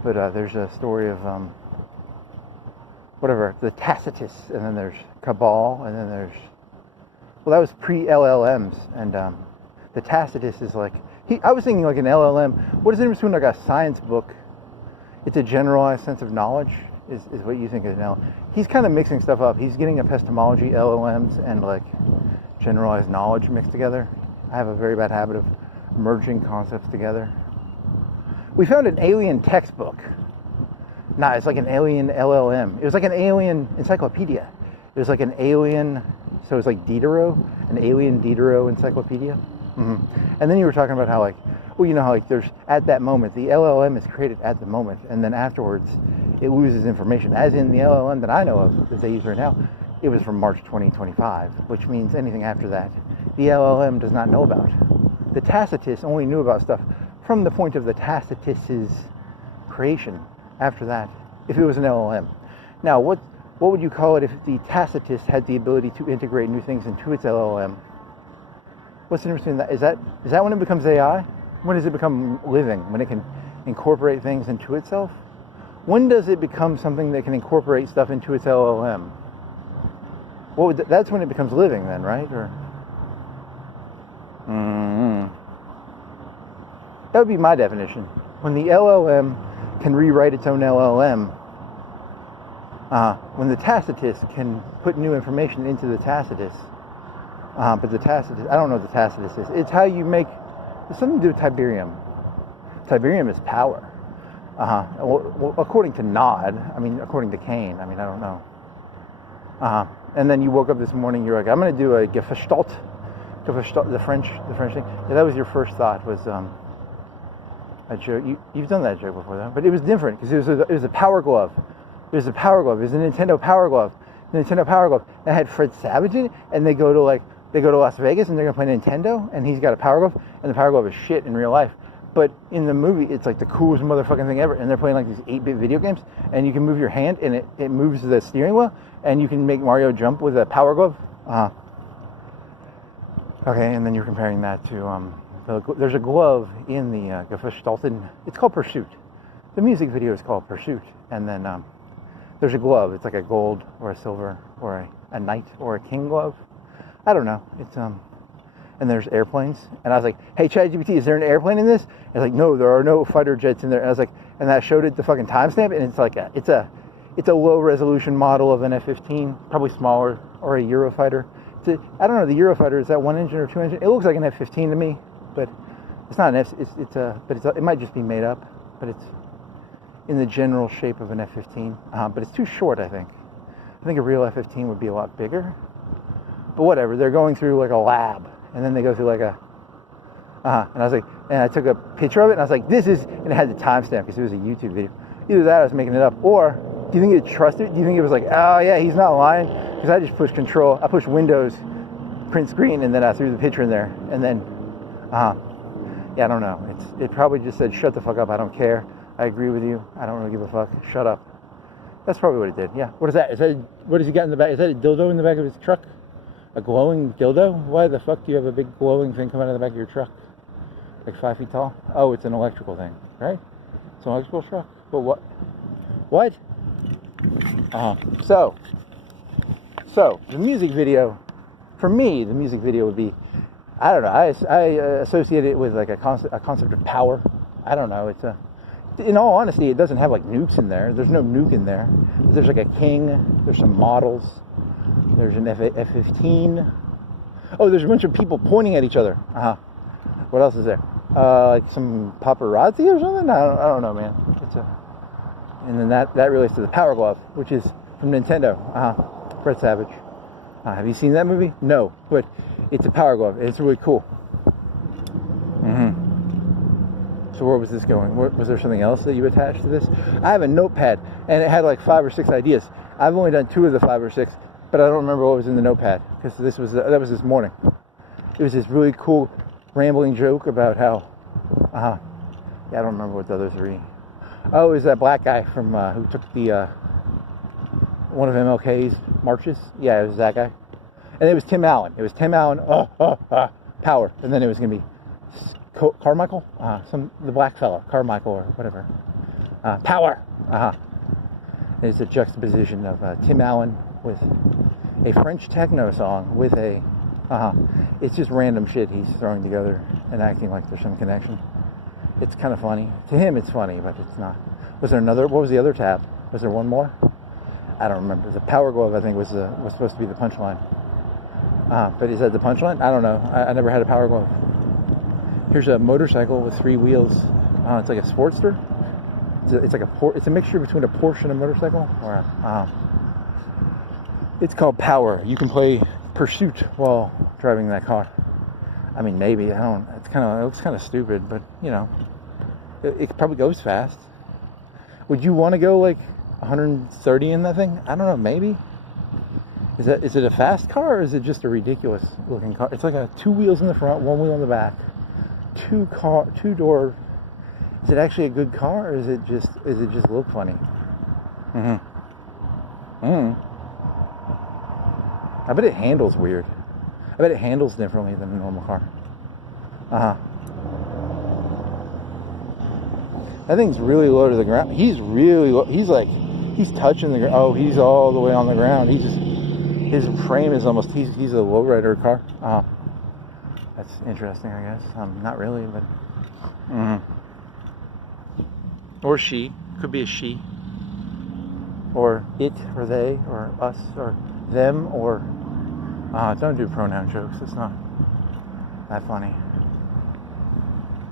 But there's a story of whatever, the Tacitus, and then there's Cabal, and then there's, well, that was pre-LLMs, and the Tacitus is like, I was thinking like an LLM. What is the difference between like a science book? It's a generalized sense of knowledge, is what you think of an LLM. He's kind of mixing stuff up. He's getting epistemology, LLMs, and like generalized knowledge mixed together. I have a very bad habit of merging concepts together. We found an alien textbook. Nah, it's like an alien LLM. It was like an alien encyclopedia. It was like an alien, so it's like Diderot, an alien Diderot encyclopedia. And then you were talking about how like, well, you know how like there's, at that moment, the LLM is created at the moment, and then afterwards it loses information. As in the LLM that I know of, that they use right now, it was from March 2025, which means anything after that, the LLM does not know about. The Tacitus only knew about stuff from the point of the Tacitus's creation. After that, if it was an LLM. Now, what would you call it if the Tacitus had the ability to integrate new things into its LLM? What's the difference between that? Is that when it becomes AI? When does it become living? When it can incorporate things into itself? When does it become something that can incorporate stuff into its LLM? That's when it becomes living then, right? Or that would be my definition. When the LLM can rewrite its own LLM, when the Tacitus can put new information into the Tacitus, but the Tacitus, I don't know what the Tacitus is. It's how you make, it's something to do with Tiberium. Tiberium is power. Well, according to Nod, I mean, according to Cain, I mean, I don't know. And then you woke up this morning, you're like, I'm going to do a Gestalt, the French thing. Yeah, that was your first thought, was a joke. You've done that joke before, though, but it was different because it was a Power Glove. It was a Power Glove. It was a Nintendo Power Glove. The Nintendo Power Glove that had Fred Savage in it, and they go to Las Vegas and they're gonna play Nintendo, and he's got a Power Glove, and the Power Glove is shit in real life. But in the movie, it's like the coolest motherfucking thing ever, and they're playing like these 8-bit video games, and you can move your hand, and it moves the steering wheel, and you can make Mario jump with a Power Glove. Okay, and then you're comparing that to there's a glove in the Gestalten. It's called Pursuit. The music video is called Pursuit, and then there's a glove. It's like a gold or a silver or a knight or a king glove. I don't know. It's and there's airplanes. And I was like, hey, ChatGPT, is there an airplane in this? And it's like, no, there are no fighter jets in there. And I was like, and I showed it the fucking timestamp, and it's like it's a low resolution model of an F-15, probably smaller, or a Eurofighter. I don't know, the Eurofighter, is that 1 engine or 2 engine? It looks like an F-15 to me, but it's not an F. It might just be made up, but it's in the general shape of an F-15, but it's too short, I think. I think a real F-15 would be a lot bigger, but whatever. They're going through like a lab, and then they go through like a, and I was like, and I took a picture of it, and I was like, this is, and it had the timestamp because it was a YouTube video. Either that, or I was making it up, or do you think it trusted? Do you think it was like, oh yeah, he's not lying? Because I just pushed Control, I pushed Windows, print screen, and then I threw the picture in there, and then, yeah, I don't know. It probably just said, shut the fuck up, I don't care. I agree with you. I don't really give a fuck. Shut up. That's probably what it did. Yeah. What is that? What has he got in the back? Is that a dildo in the back of his truck? A glowing dildo? Why the fuck do you have a big glowing thing coming out of the back of your truck? Like 5 feet tall? Oh, it's an electrical thing, right? It's an electrical truck? But what? What? So the music video, for me, the music video would be, I don't know. I associate it with like a concept of power. I don't know. In all honesty, it doesn't have like nukes in there. There's no nuke in there. There's like a king. There's some models. There's an F-15. Oh, there's a bunch of people pointing at each other. What else is there? Like some paparazzi or something? I don't know, man. And then that relates to the Power Glove, which is from Nintendo. Fred Savage. Have you seen that movie? No, but it's a Power Glove. It's really cool. So where was this going? Was there something else that you attached to this? I have a notepad, and it had like 5 or 6 ideas. I've only done 2 of the 5 or 6, but I don't remember what was in the notepad, because that was this morning. It was this really cool rambling joke about how, yeah, I don't remember what the other 3. Oh, it was that black guy from who took the one of MLK's marches. Yeah, it was that guy, and it was Tim Allen. It was Tim Allen. Power, and then it was gonna be Carmichael, the black fella, Carmichael or whatever. Power. It's a juxtaposition of Tim Allen with a French techno song with a. It's just random shit he's throwing together and acting like there's some connection. It's kind of funny. To him, it's funny, but it's not. Was there another? What was the other tab? Was there one more? I don't remember. The Power Glove, I think, was supposed to be the punchline. But is that the punchline? I don't know. I never had a Power Glove. Here's a motorcycle with 3 wheels. It's like a Sportster. It's a mixture between a Porsche and a motorcycle. It's called Power. You can play Pursuit while driving that car. I mean, maybe. I don't. It looks kind of stupid, but you know, it probably goes fast. Would you want to go like 130 in that thing? I don't know. Maybe. Is it a fast car, or is it just a ridiculous looking car? It's like 2 wheels in the front, 1 wheel in the back. 2-door. Is it actually a good car, or is it just look funny? I bet it handles weird. I bet it handles differently than a normal car. That thing's really low to the ground. He's really low. He's touching the ground. Oh, he's all the way on the ground. His frame is almost, he's a lowrider car. That's interesting, I guess. Not really, but. Or she. Could be a she. Or it, or they, or us, or them, or. Don't do pronoun jokes. It's not that funny.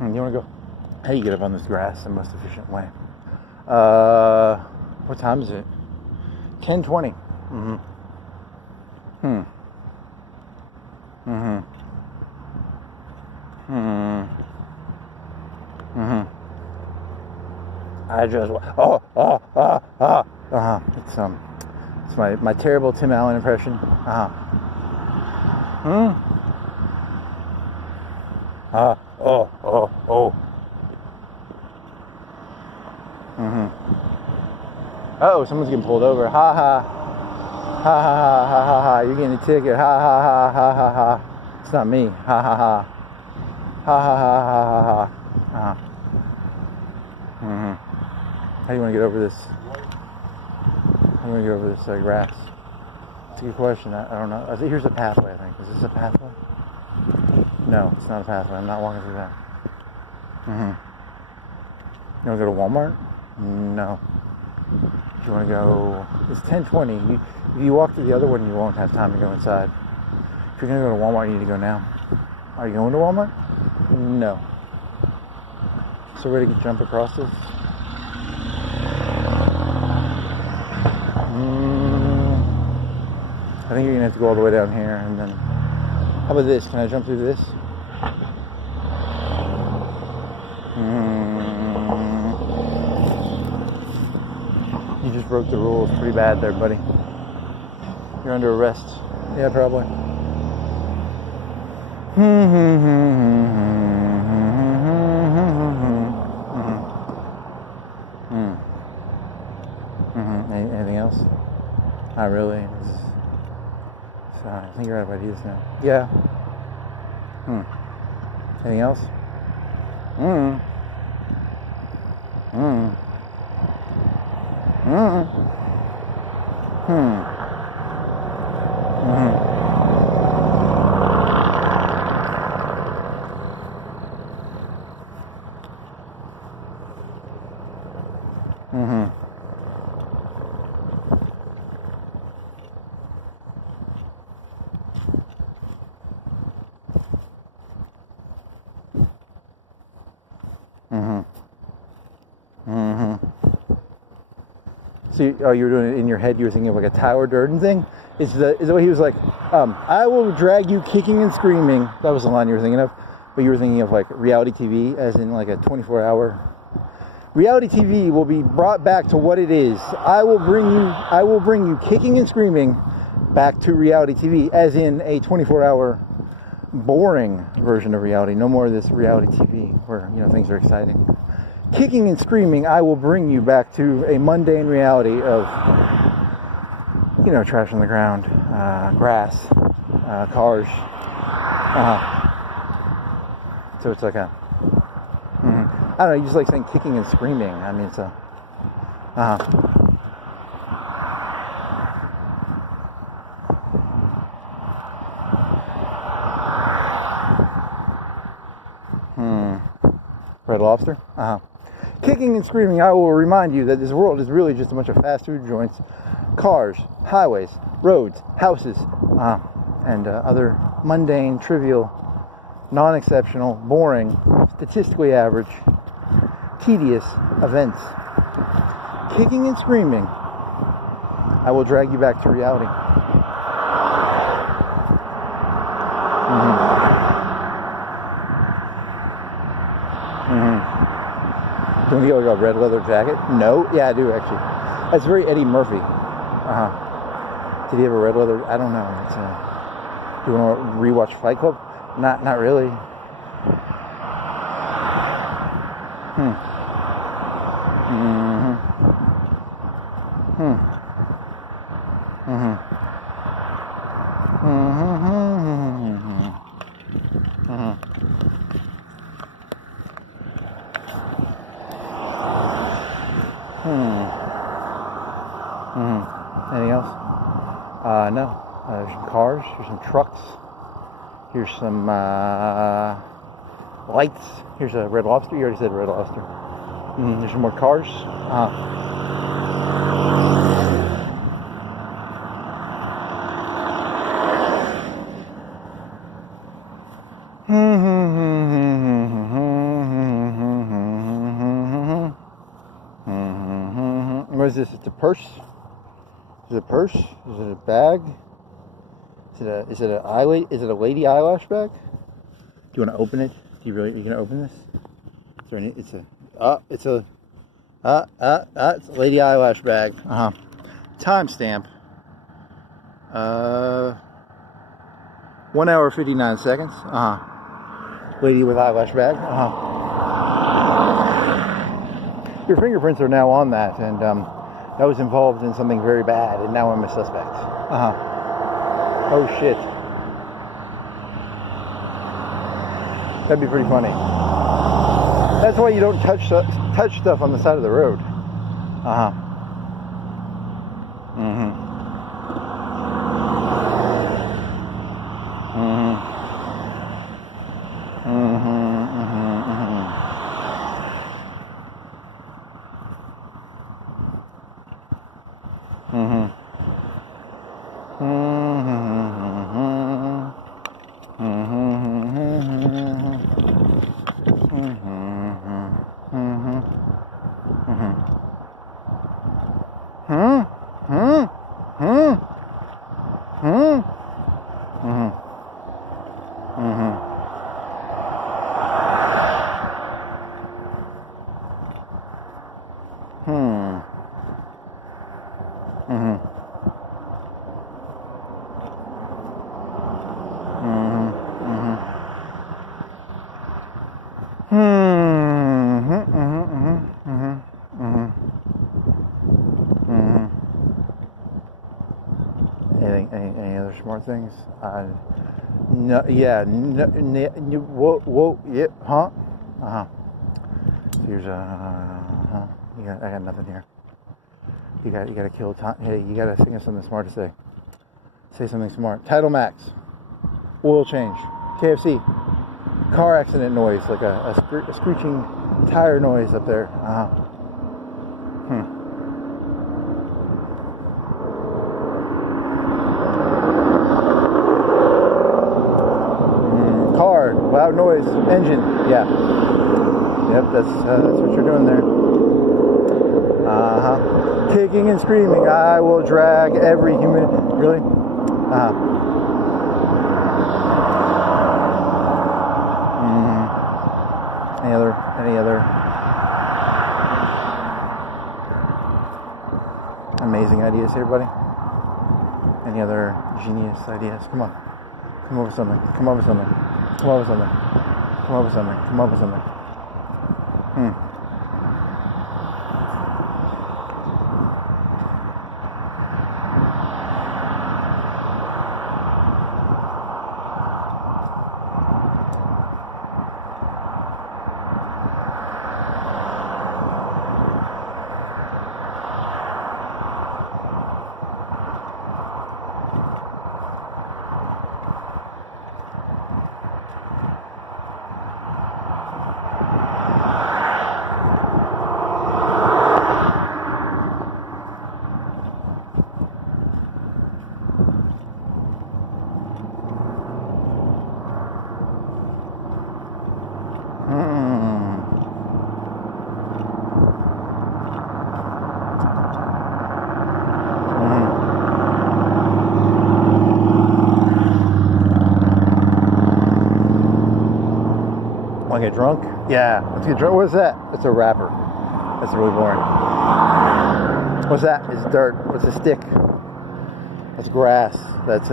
You want to go? How do you get up on this grass the most efficient way? What time is it? 10:20. I just it's my terrible Tim Allen impression. Uh-oh, someone's getting pulled over. Ha ha. Ha ha ha ha ha ha. You're getting a ticket. Ha ha ha ha ha ha. It's not me. Ha ha ha. Ha ha ha ha ha ha. How do you want to get over this? How do you want to get over this grass? It's a good question. I don't know. I think here's a pathway, I think. Is this a pathway? No, it's not a pathway. I'm not walking through that. You want to go to Walmart? No. You want to go... It's 10:20. If you walk through the other one, you won't have time to go inside. If you're going to go to Walmart, you need to go now. Are you going to Walmart? No. So ready to jump across this? I think you're going to have to go all the way down here, and then... How about this? Can I jump through this? You just broke the rules pretty bad there, buddy. You're under arrest. Yeah, probably. Anything else? Not really. I think you're out of ideas now. Yeah. Anything else? So you were doing it in your head. You were thinking of like a Tyler Durden thing. Is that what he was like? I will drag you kicking and screaming. That was the line you were thinking of. But you were thinking of like reality TV, as in like a 24-hour. Reality TV will be brought back to what it is. I will bring you kicking and screaming back to reality TV, as in a 24-hour boring version of reality. No more of this reality TV where things are exciting. Kicking and screaming, I will bring you back to a mundane reality of, trash on the ground, grass, cars. So it's like a, I don't know, you just like saying kicking and screaming. I mean, it's a, Red Lobster? Kicking and screaming, I will remind you that this world is really just a bunch of fast food joints, cars, highways, roads, houses, and other mundane, trivial, non-exceptional, boring, statistically average, tedious events. Kicking and screaming, I will drag you back to reality. Do you want to get like a red leather jacket? No? Yeah, I do actually. That's very Eddie Murphy. Did he have a red leather? I don't know. Do you want to rewatch Fight Club? Not really. Anything else? No. There's some cars. There's some trucks. Here's some lights. Here's a Red Lobster. You already said Red Lobster. There's some more cars. What is this? It's a purse. Is it a purse? Is it a bag? Is it a lady eyelash bag? Do you want to open it? Are you gonna open this? Is there it's a lady eyelash bag. Timestamp. 1 hour 59 seconds. Lady with eyelash bag. Your fingerprints are now on that, and I was involved in something very bad, and now I'm a suspect. Oh shit. That'd be pretty funny. That's why you don't touch stuff on the side of the road. Any other smart things? No, yeah, no, whoa, yep, huh? Here's I got nothing here. You got to kill time. Hey, you got to think of something smart to say. Say something smart. Tidal Max, oil change, KFC, car accident noise, like a screeching tire noise up there. Car, loud noise, engine. Yeah. Yep, that's what you're doing there. Kicking and screaming. I will drag every human. Really? Any other amazing ideas here, buddy? Any other genius ideas? Come on. Come up with something. Come up with something. Come up with something. Come up with something. Come up with something. Want to get drunk? Yeah, let's get drunk. What's that? That's a wrapper. That's really boring. What's that? It's dirt. What's a stick? That's grass. That's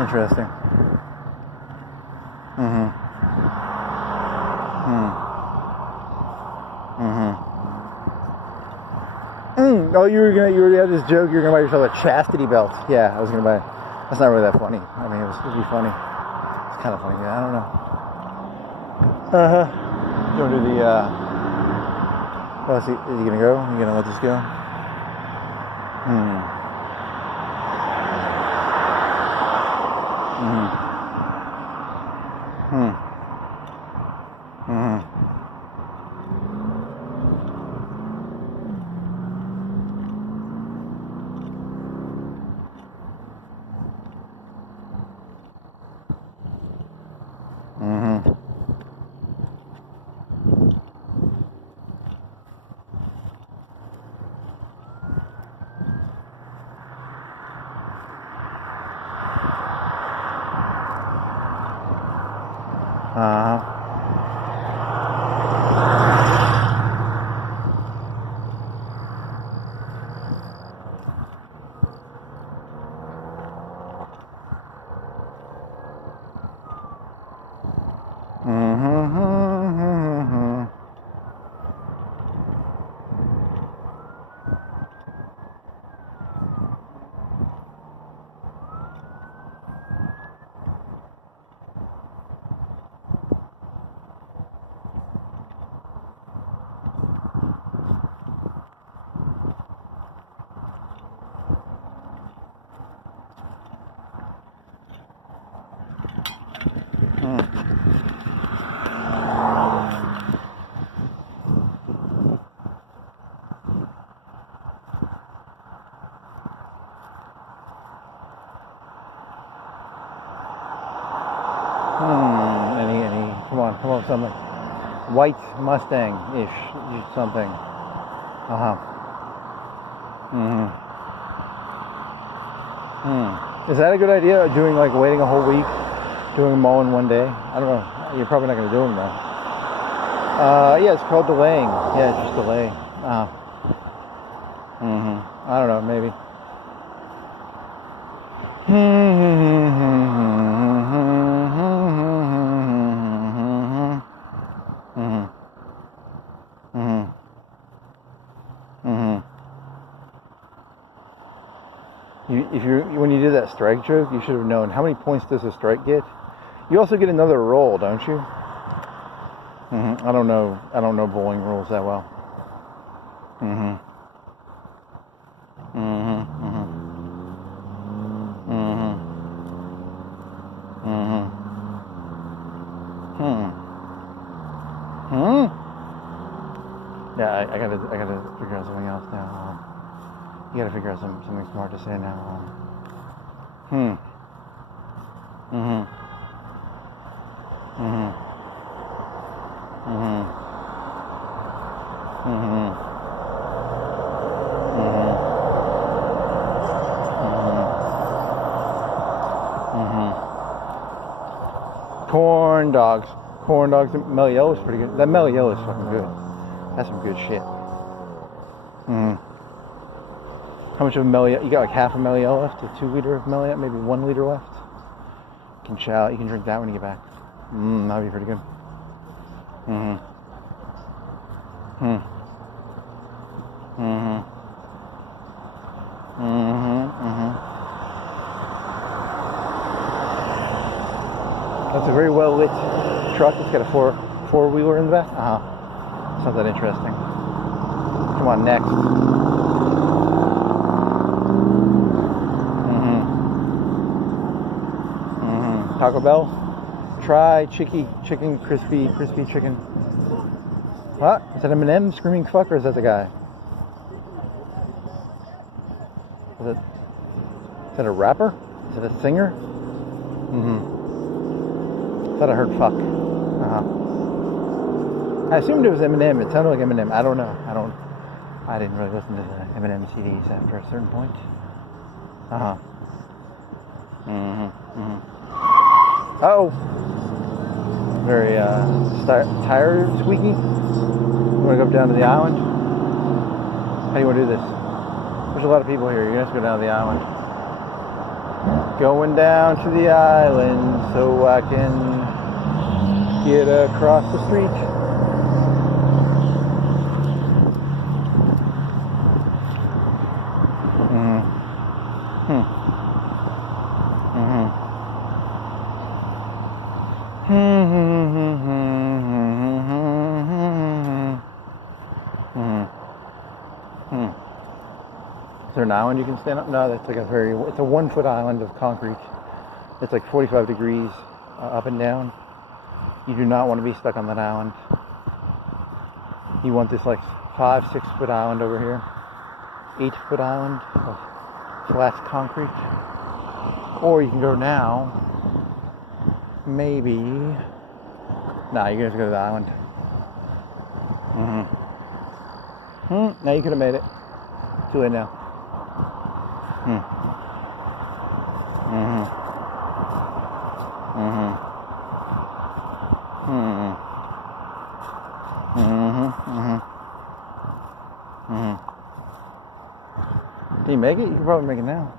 interesting. Oh, you already had this joke. You were gonna buy yourself a chastity belt. Yeah, I was gonna buy That's not really that funny. I mean, it'd be funny. It's kind of funny. Yeah, I don't know. You want to do the, oh, is he gonna go? Are you gonna let this go? Come on, something. White Mustang-ish, something. Is that a good idea? Doing like waiting a whole week, doing them all in one day? I don't know. You're probably not going to do them though. Yeah, it's called delaying. Yeah, it's just delay. I don't know, maybe. When you did that strike joke, you should have known. How many points does a strike get? You also get another roll, don't you? I don't know bowling rules that well. Yeah, I gotta figure out something else now. You gotta figure out something smart to say now. Corn dogs. Mellow yellow is pretty good. That mellow yellow is fucking good. That's some good shit. How much of a mellow yellow? You got like half a mellow yellow left? A 2 liter of mellow yellow? Maybe 1 liter left? You can drink that when you get back. That'd be pretty good. That's a very well lit truck. It's got a four-wheeler in the back. It's not that interesting. Come on, next. Taco Bell. Try chicken crispy chicken. What? Is that Eminem screaming fuck, or is that the guy? Is that a rapper? Is it a singer? I thought I heard fuck. I assumed it was Eminem. It sounded like Eminem. I don't know. I didn't really listen to the Eminem CDs after a certain point. Uh-oh. Very tire squeaky. You want to go down to the island? How do you want to do this? There's a lot of people here. You're going to have to go down to the island. Going down to the island so I can get across the street. there an island you can stand up? No, that's like it's a 1 foot island of concrete. It's like 45 degrees up and down. You do not want to be stuck on that island. You want this like 5-6 foot island over here. 8 foot island of flat concrete. Or you can go now, maybe. Nah, you're gonna go to the island. Now you could have made it. Too late now. Can you make it? You can probably make it now.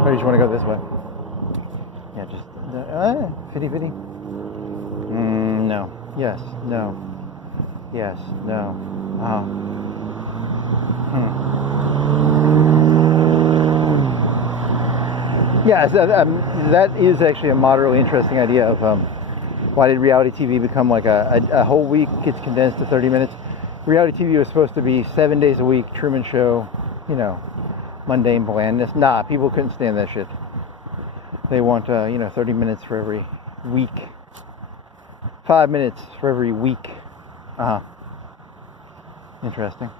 Or you just want to go this way? Yeah, just fitty. No. Yes. No. Yes. No. Yes, that is actually a moderately interesting idea of why did reality TV become like a whole week gets condensed to 30 minutes. Reality TV was supposed to be 7 days a week, Truman Show, you know, mundane blandness. Nah, people couldn't stand that shit. They want 30 minutes for every week, 5 minutes for every week. Interesting.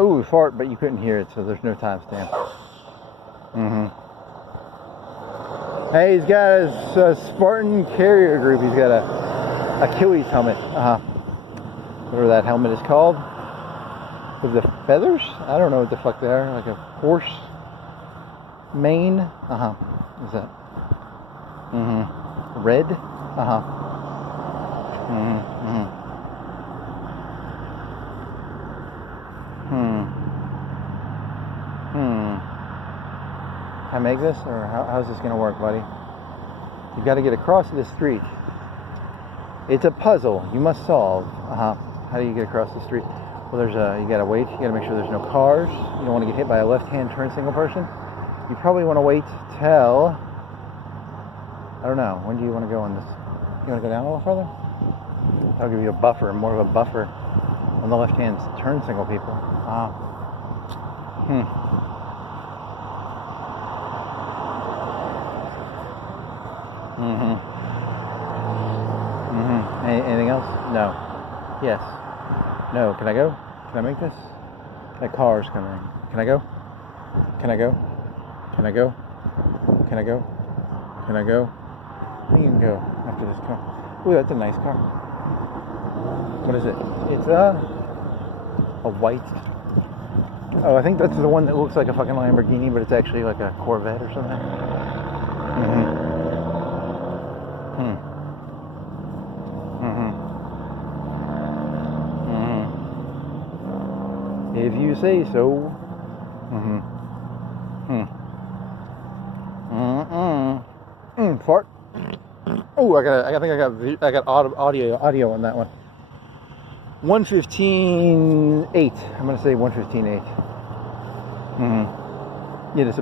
Oh, fart, but you couldn't hear it, so there's no timestamp. Hey, he's got his Spartan carrier group. He's got a Achilles helmet. Whatever that helmet is called. With the feathers? I don't know what the fuck they are. Like a horse mane? What's that? Red? Can I make this, or how's this gonna work, buddy? You've got to get across the street. It's a puzzle you must solve. How do you get across the street? Well, you gotta wait. You gotta make sure there's no cars. You don't want to get hit by a left-hand turn signal person. You probably want to wait till, I don't know, when do you want to go on this? You want to go down a little further? I'll give you a buffer, more of a buffer on the left-hand turn signal people. Anything else? No. Yes. No. Can I go? Can I make this? That car's coming. Can I go? Can I go? Can I go? Can I go? Can I go? I think you can go after this car. Ooh, that's a nice car. What is it? It's a white. Oh, I think that's the one that looks like a fucking Lamborghini, but it's actually like a Corvette or something. If you say so. Fart. Oh, I got audio on that one. 115.8. I'm gonna say 115.8. Yeah,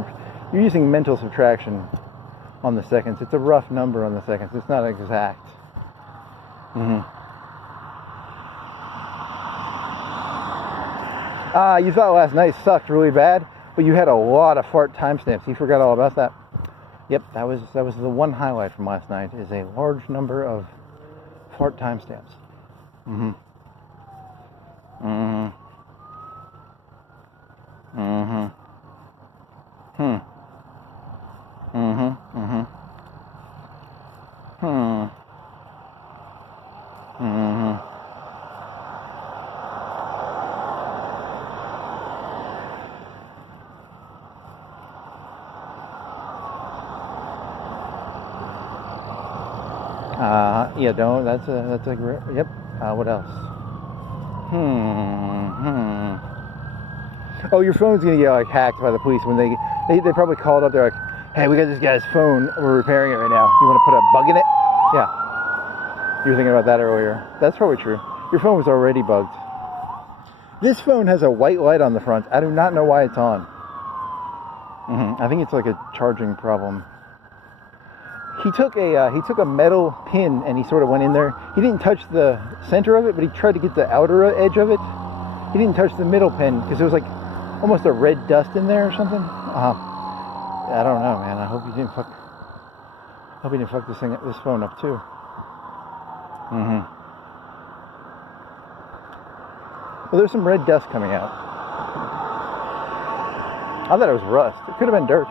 you're using mental subtraction on the seconds. It's a rough number on the seconds. It's not exact. You thought last night sucked really bad, but you had a lot of fart timestamps. You forgot all about that. Yep, that was the one highlight from last night, is a large number of fart timestamps. Yeah, don't. That's a great. Yep. What else? Oh, your phone's gonna get like hacked by the police when they probably called up. They're like, "Hey, we got this guy's phone. We're repairing it right now. You want to put a bug in it?" Yeah. You were thinking about that earlier. That's probably true. Your phone was already bugged. This phone has a white light on the front. I do not know why it's on. I think it's like a charging problem. He took a metal pin and he sort of went in there. He didn't touch the center of it, but he tried to get the outer edge of it. He didn't touch the middle pin because it was like almost a red dust in there or something. I don't know, man. I hope you didn't fuck this phone up too. Well, there's some red dust coming out. I thought it was rust. It could have been dirt.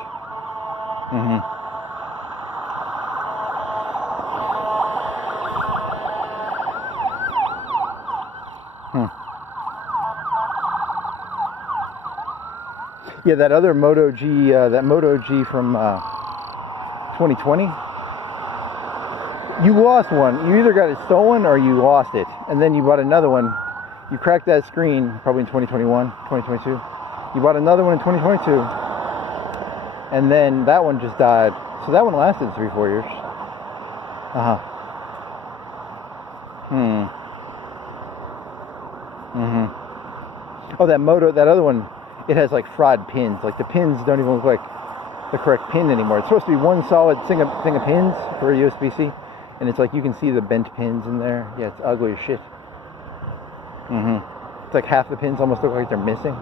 Yeah, that other Moto G from 2020. You lost one. You either got it stolen or you lost it, and then you bought another one. You cracked that screen probably in 2021, 2022. You bought another one in 2022, and then that one just died. So that one lasted 3-4 years. Oh, that other one, it has like fraud pins. Like the pins don't even look like the correct pin anymore. It's supposed to be one solid thing of pins for a USB-C, and it's like you can see the bent pins in there. Yeah, it's ugly as shit. It's like half the pins almost look like they're missing.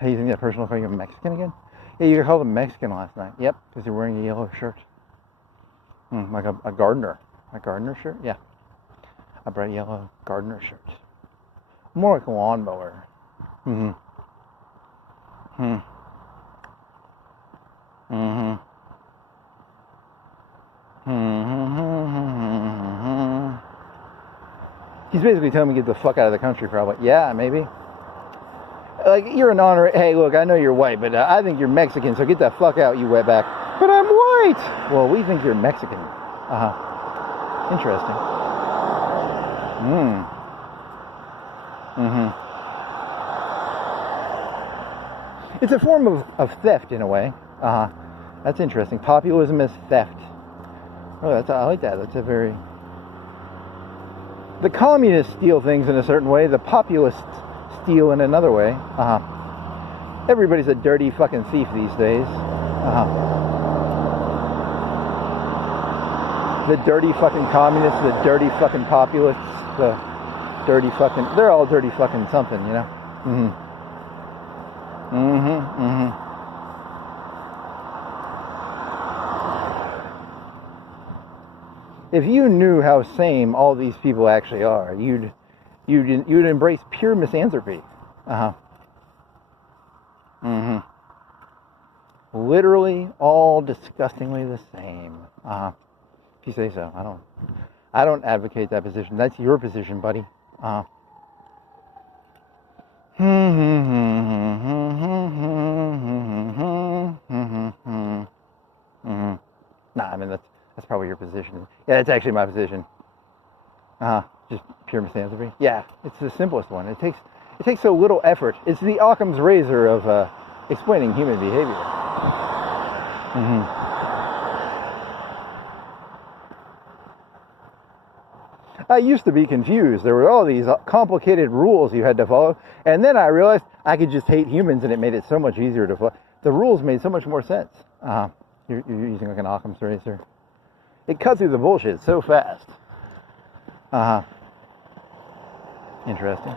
Hey, you think that person looked like a Mexican again? Yeah, you called him Mexican last night. Yep, because you're wearing a yellow shirt. Like a gardener. A gardener shirt? Yeah. A bright yellow gardener shirt. More like a lawnmower. He's basically telling me to get the fuck out of the country, probably. Yeah, maybe. Like, you're an honor. Hey, look, I know you're white, but I think you're Mexican, so get the fuck out, you wetback. But I'm white! Well, we think you're Mexican. Interesting. It's a form of theft, in a way. That's interesting. Populism is theft. Oh, I like that. That's a very... The communists steal things in a certain way. The populists steal in another way. Everybody's a dirty fucking thief these days. The dirty fucking communists, the dirty fucking populists, the dirty fucking... They're all dirty fucking something, you know? If you knew how same all these people actually are, you'd embrace pure misanthropy. Literally all disgustingly the same. If you say so. I don't advocate that position. That's your position, buddy. Nah, I mean that's probably your position. Yeah, that's actually my position. Just pure misanthropy. Yeah, it's the simplest one. It takes so little effort. It's the Occam's razor of explaining human behavior. I used to be confused. There were all these complicated rules you had to follow, and then I realized I could just hate humans, and it made it so much easier to follow. The rules made so much more sense. You're using like an Occam's razor. It cut through the bullshit so fast. Interesting.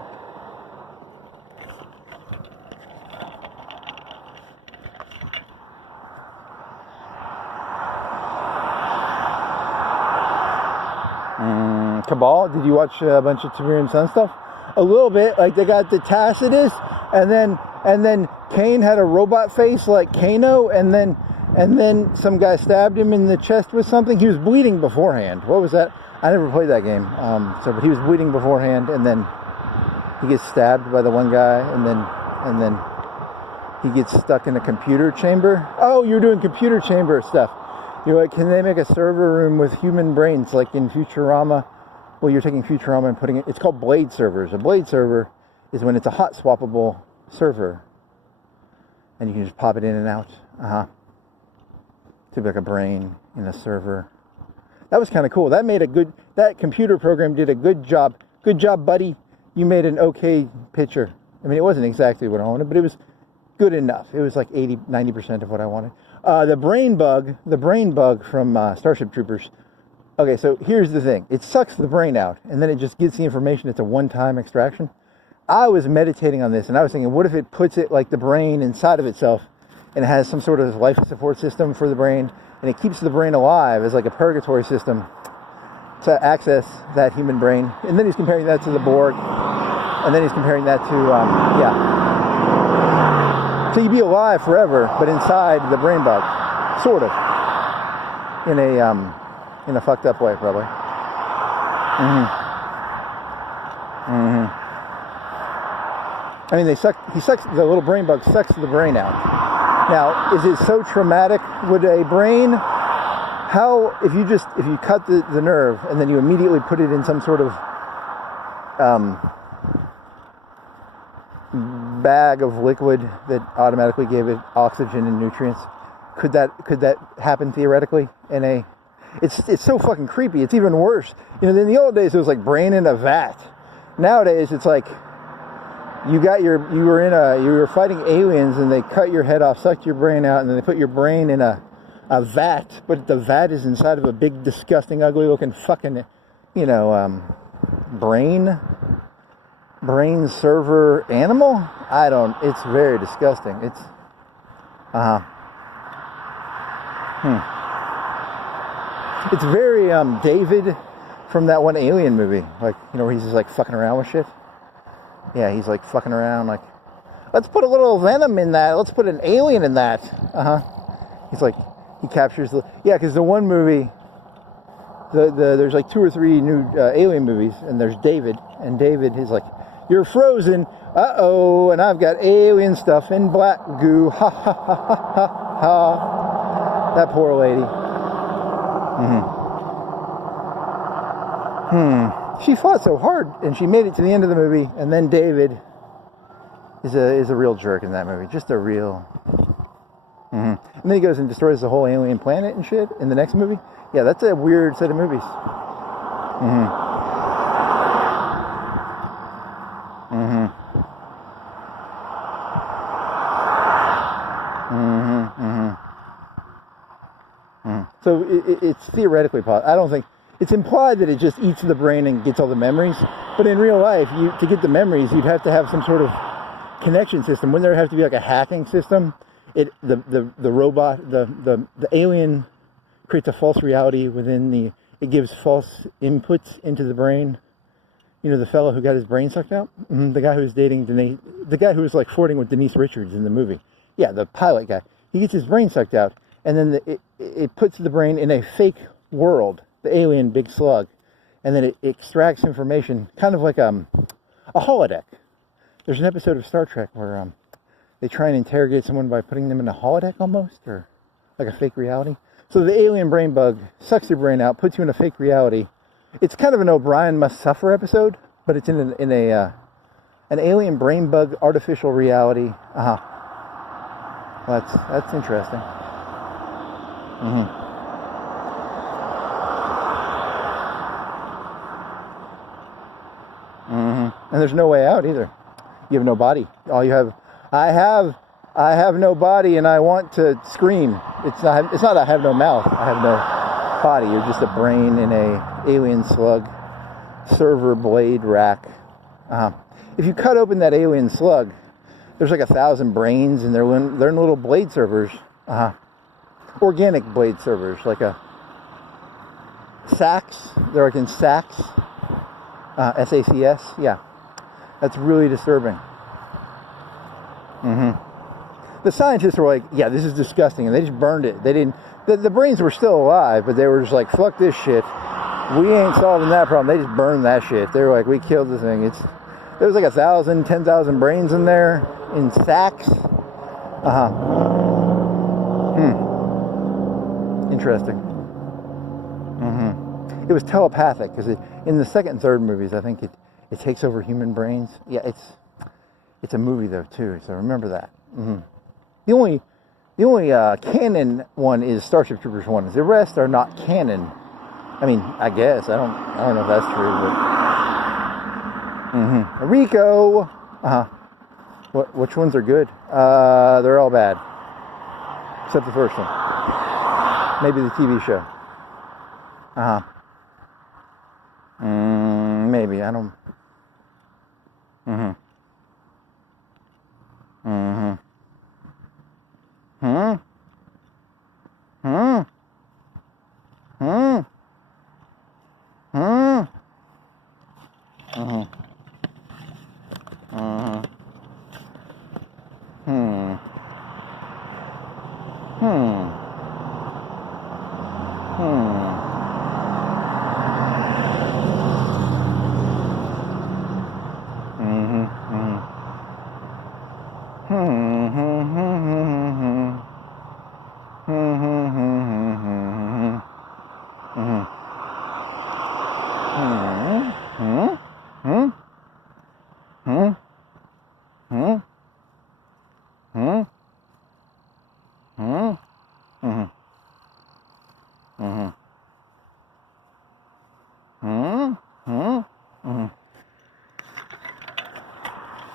Cabal, did you watch a bunch of Tamir and Son stuff? A little bit, like they got the Tacitus, and then Kane had a robot face like Kano, and then And then some guy stabbed him in the chest with something. He was bleeding beforehand. What was that? I never played that game. But he was bleeding beforehand, and then he gets stabbed by the one guy, and then he gets stuck in a computer chamber. Oh, you're doing computer chamber stuff. You're like, can they make a server room with human brains like in Futurama? Well, you're taking Futurama and putting it... It's called blade servers. A blade server is when it's a hot swappable server. And you can just pop it in and out. To be like a brain in a server. That was kind of cool. That computer program did a good job. Good job, buddy. You made an okay picture. I mean, it wasn't exactly what I wanted, but it was good enough. It was like 80, 90% of what I wanted. The brain bug from Starship Troopers. Okay, so here's the thing. It sucks the brain out, and then it just gets the information. It's a one-time extraction. I was meditating on this, and I was thinking, what if it puts it like the brain inside of itself, and it has some sort of life support system for the brain, and it keeps the brain alive as like a purgatory system to access that human brain. And then he's comparing that to the Borg, and then he's comparing that to, So you'd be alive forever, but inside the brain bug, sort of, in a fucked up way, probably. I mean, the little brain bug sucks the brain out. Now, is it so traumatic? Would a brain, if you cut the nerve and then you immediately put it in some sort of bag of liquid that automatically gave it oxygen and nutrients, could that happen theoretically it's so fucking creepy. It's even worse. In the old days it was like brain in a vat. Nowadays it's like you were fighting aliens and they cut your head off, sucked your brain out, and then they put your brain in a vat, but the vat is inside of a big, disgusting, ugly looking fucking, brain server animal. It's very disgusting. It's it's very David from that one Alien movie, like, where he's just like fucking around with shit. Yeah, he's like fucking around, like, let's put a little venom in that. Let's put an alien in that. He's like, he captures because the one movie, there's like 2 or 3 new Alien movies, and there's David, and David is like, you're frozen. Uh-oh, and I've got alien stuff in black goo. Ha ha ha ha ha ha. That poor lady. She fought so hard, and she made it to the end of the movie, and then David is a real jerk in that movie. Just a real... And then he goes and destroys the whole alien planet and shit in the next movie. Yeah, that's a weird set of movies. So it's theoretically possible. I don't think... It's implied that it just eats the brain and gets all the memories. But in real life, to get the memories, you'd have to have some sort of connection system. Wouldn't there have to be like a hacking system? The robot, the alien creates a false reality within it gives false inputs into the brain. The fellow who got his brain sucked out? The guy who was dating Denise, the guy who was like flirting with Denise Richards in the movie. Yeah, the pilot guy. He gets his brain sucked out, and then it puts the brain in a fake world, the alien big slug, and then it extracts information, kind of like a holodeck. There's an episode of Star Trek where they try and interrogate someone by putting them in a holodeck almost, or like a fake reality. So the alien brain bug sucks your brain out, puts you in a fake reality. It's kind of an O'Brien Must Suffer episode, but it's in an alien brain bug artificial reality. That's interesting. And there's no way out either. You have no body. All you have, I have no body, and I want to scream. It's not I have no mouth. I have no body. You're just a brain in a alien slug server blade rack. If you cut open that alien slug, there's like 1,000 brains, and they're in little blade servers. Organic blade servers, like sacks. They're like in sacks. SACS. Yeah. That's really disturbing. The scientists were like, yeah, this is disgusting, and they just burned it. They didn't. The brains were still alive, but they were just like, fuck this shit. We ain't solving that problem. They just burned that shit. They were like, we killed the thing. There was like 1,000, 10,000 brains in there in sacks. Interesting. It was telepathic because in the second and third movies, I think it takes over human brains. Yeah, it's a movie though too, so remember that. The only canon one is Starship Troopers 1. The rest are not canon. I mean, I guess I don't know if that's true, but Rico. Which ones are good? They're all bad, except the first one. Maybe the TV show. Maybe I don't.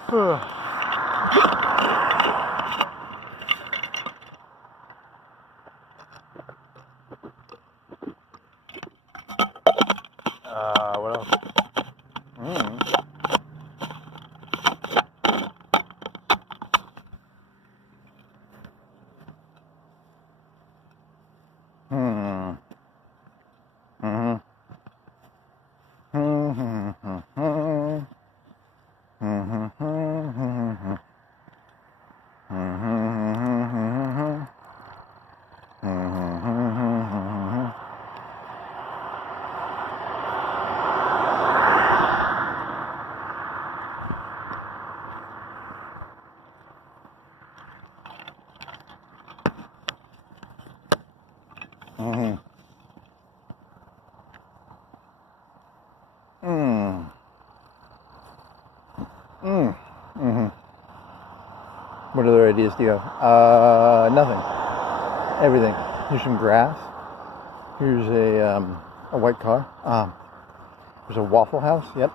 What else? What other ideas do you have? Nothing. Everything. Here's some grass. Here's a white car. There's a Waffle House. Yep.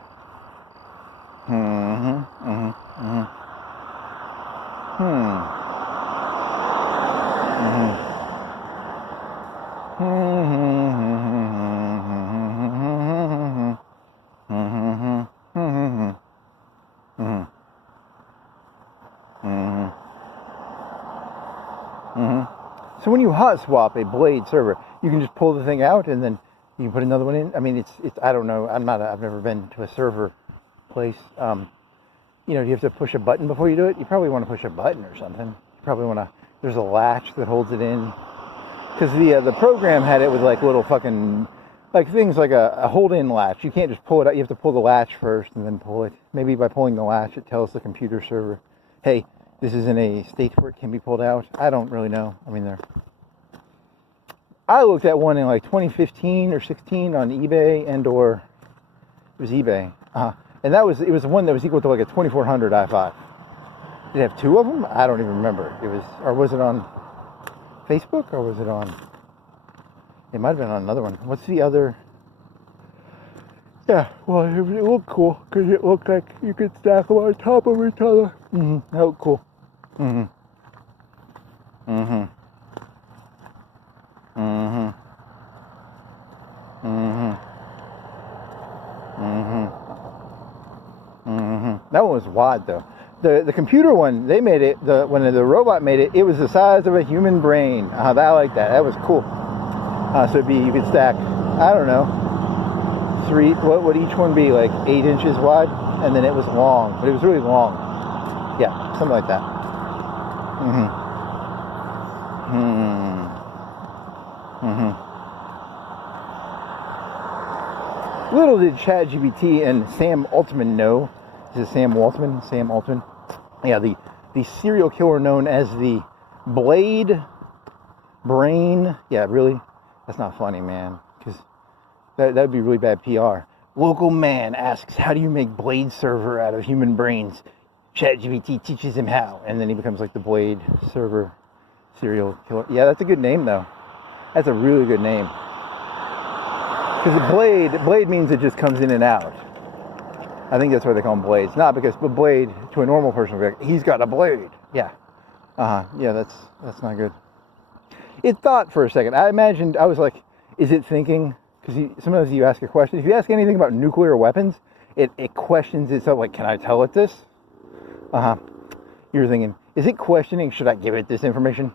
So when you hot swap a blade server, you can just pull the thing out and then you can put another one in. I mean, it's I don't know. I've never been to a server place. Do you have to push a button before you do it? You probably want to push a button or something. You probably want to. There's a latch that holds it in. Because the program had it with like little fucking things like a hold-in latch. You can't just pull it out. You have to pull the latch first and then pull it. Maybe by pulling the latch, it tells the computer server, hey, this is in a state where it can be pulled out. I don't really know. I mean, I looked at one in like 2015 or 16 on eBay or it was eBay. And it was one that was equal to like a 2400 i5. Did it have two of them? I don't even remember. Was it on Facebook or was it on? It might have been on another one. What's the other? Yeah, well, it looked cool because it looked like you could stack them on top of each other. That looked cool. That one was wide though. The computer one, they made it, when the robot made it, it was the size of a human brain. I like that. That was cool. So you could stack, I don't know, what would each one be, like 8 inches wide? And then it was long, but it was really long. Yeah, something like that. Little did ChatGPT and Sam Altman know. Is it Sam Altman? Sam Altman? Yeah, the serial killer known as the Blade Brain. Yeah, really? That's not funny, man. Because that would be really bad PR. Local man asks, how do you make Blade server out of human brains? ChatGPT teaches him how. And then he becomes like the Blade server serial killer. Yeah, that's a good name, though. That's a really good name. Because blade means it just comes in and out. I think that's why they call them blades. Not because, but blade to a normal person would be like, he's got a blade. Yeah. Yeah, that's not good. It thought for a second. I imagined, I was like, is it thinking? Because sometimes you ask a question. If you ask anything about nuclear weapons, it questions itself like, can I tell it this? You're thinking, is it questioning, should I give it this information?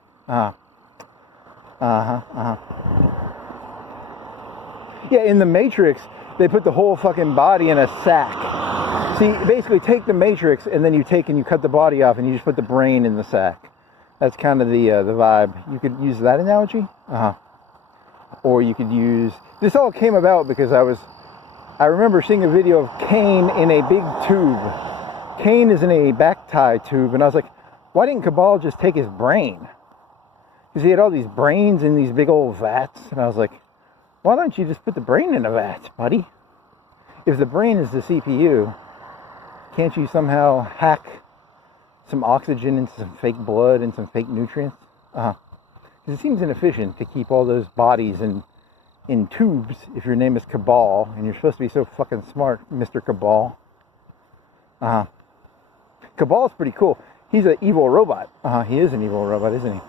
Yeah, in the Matrix, they put the whole fucking body in a sack. See, basically take the Matrix and then you cut the body off and you just put the brain in the sack. That's kind of the vibe. You could use that analogy. Or you could use, this all came about because I remember seeing a video of Kane in a big tube. Kane is in a back tie tube, and I was like, why didn't Cabal just take his brain? Because he had all these brains in these big old vats, and I was like, why don't you just put the brain in a vat, buddy? If the brain is the CPU, can't you somehow hack some oxygen into some fake blood and some fake nutrients? Because it seems inefficient to keep all those bodies in tubes if your name is Cabal, and you're supposed to be so fucking smart, Mr. Cabal. Cabal's pretty cool. He's an evil robot. He is an evil robot, isn't he?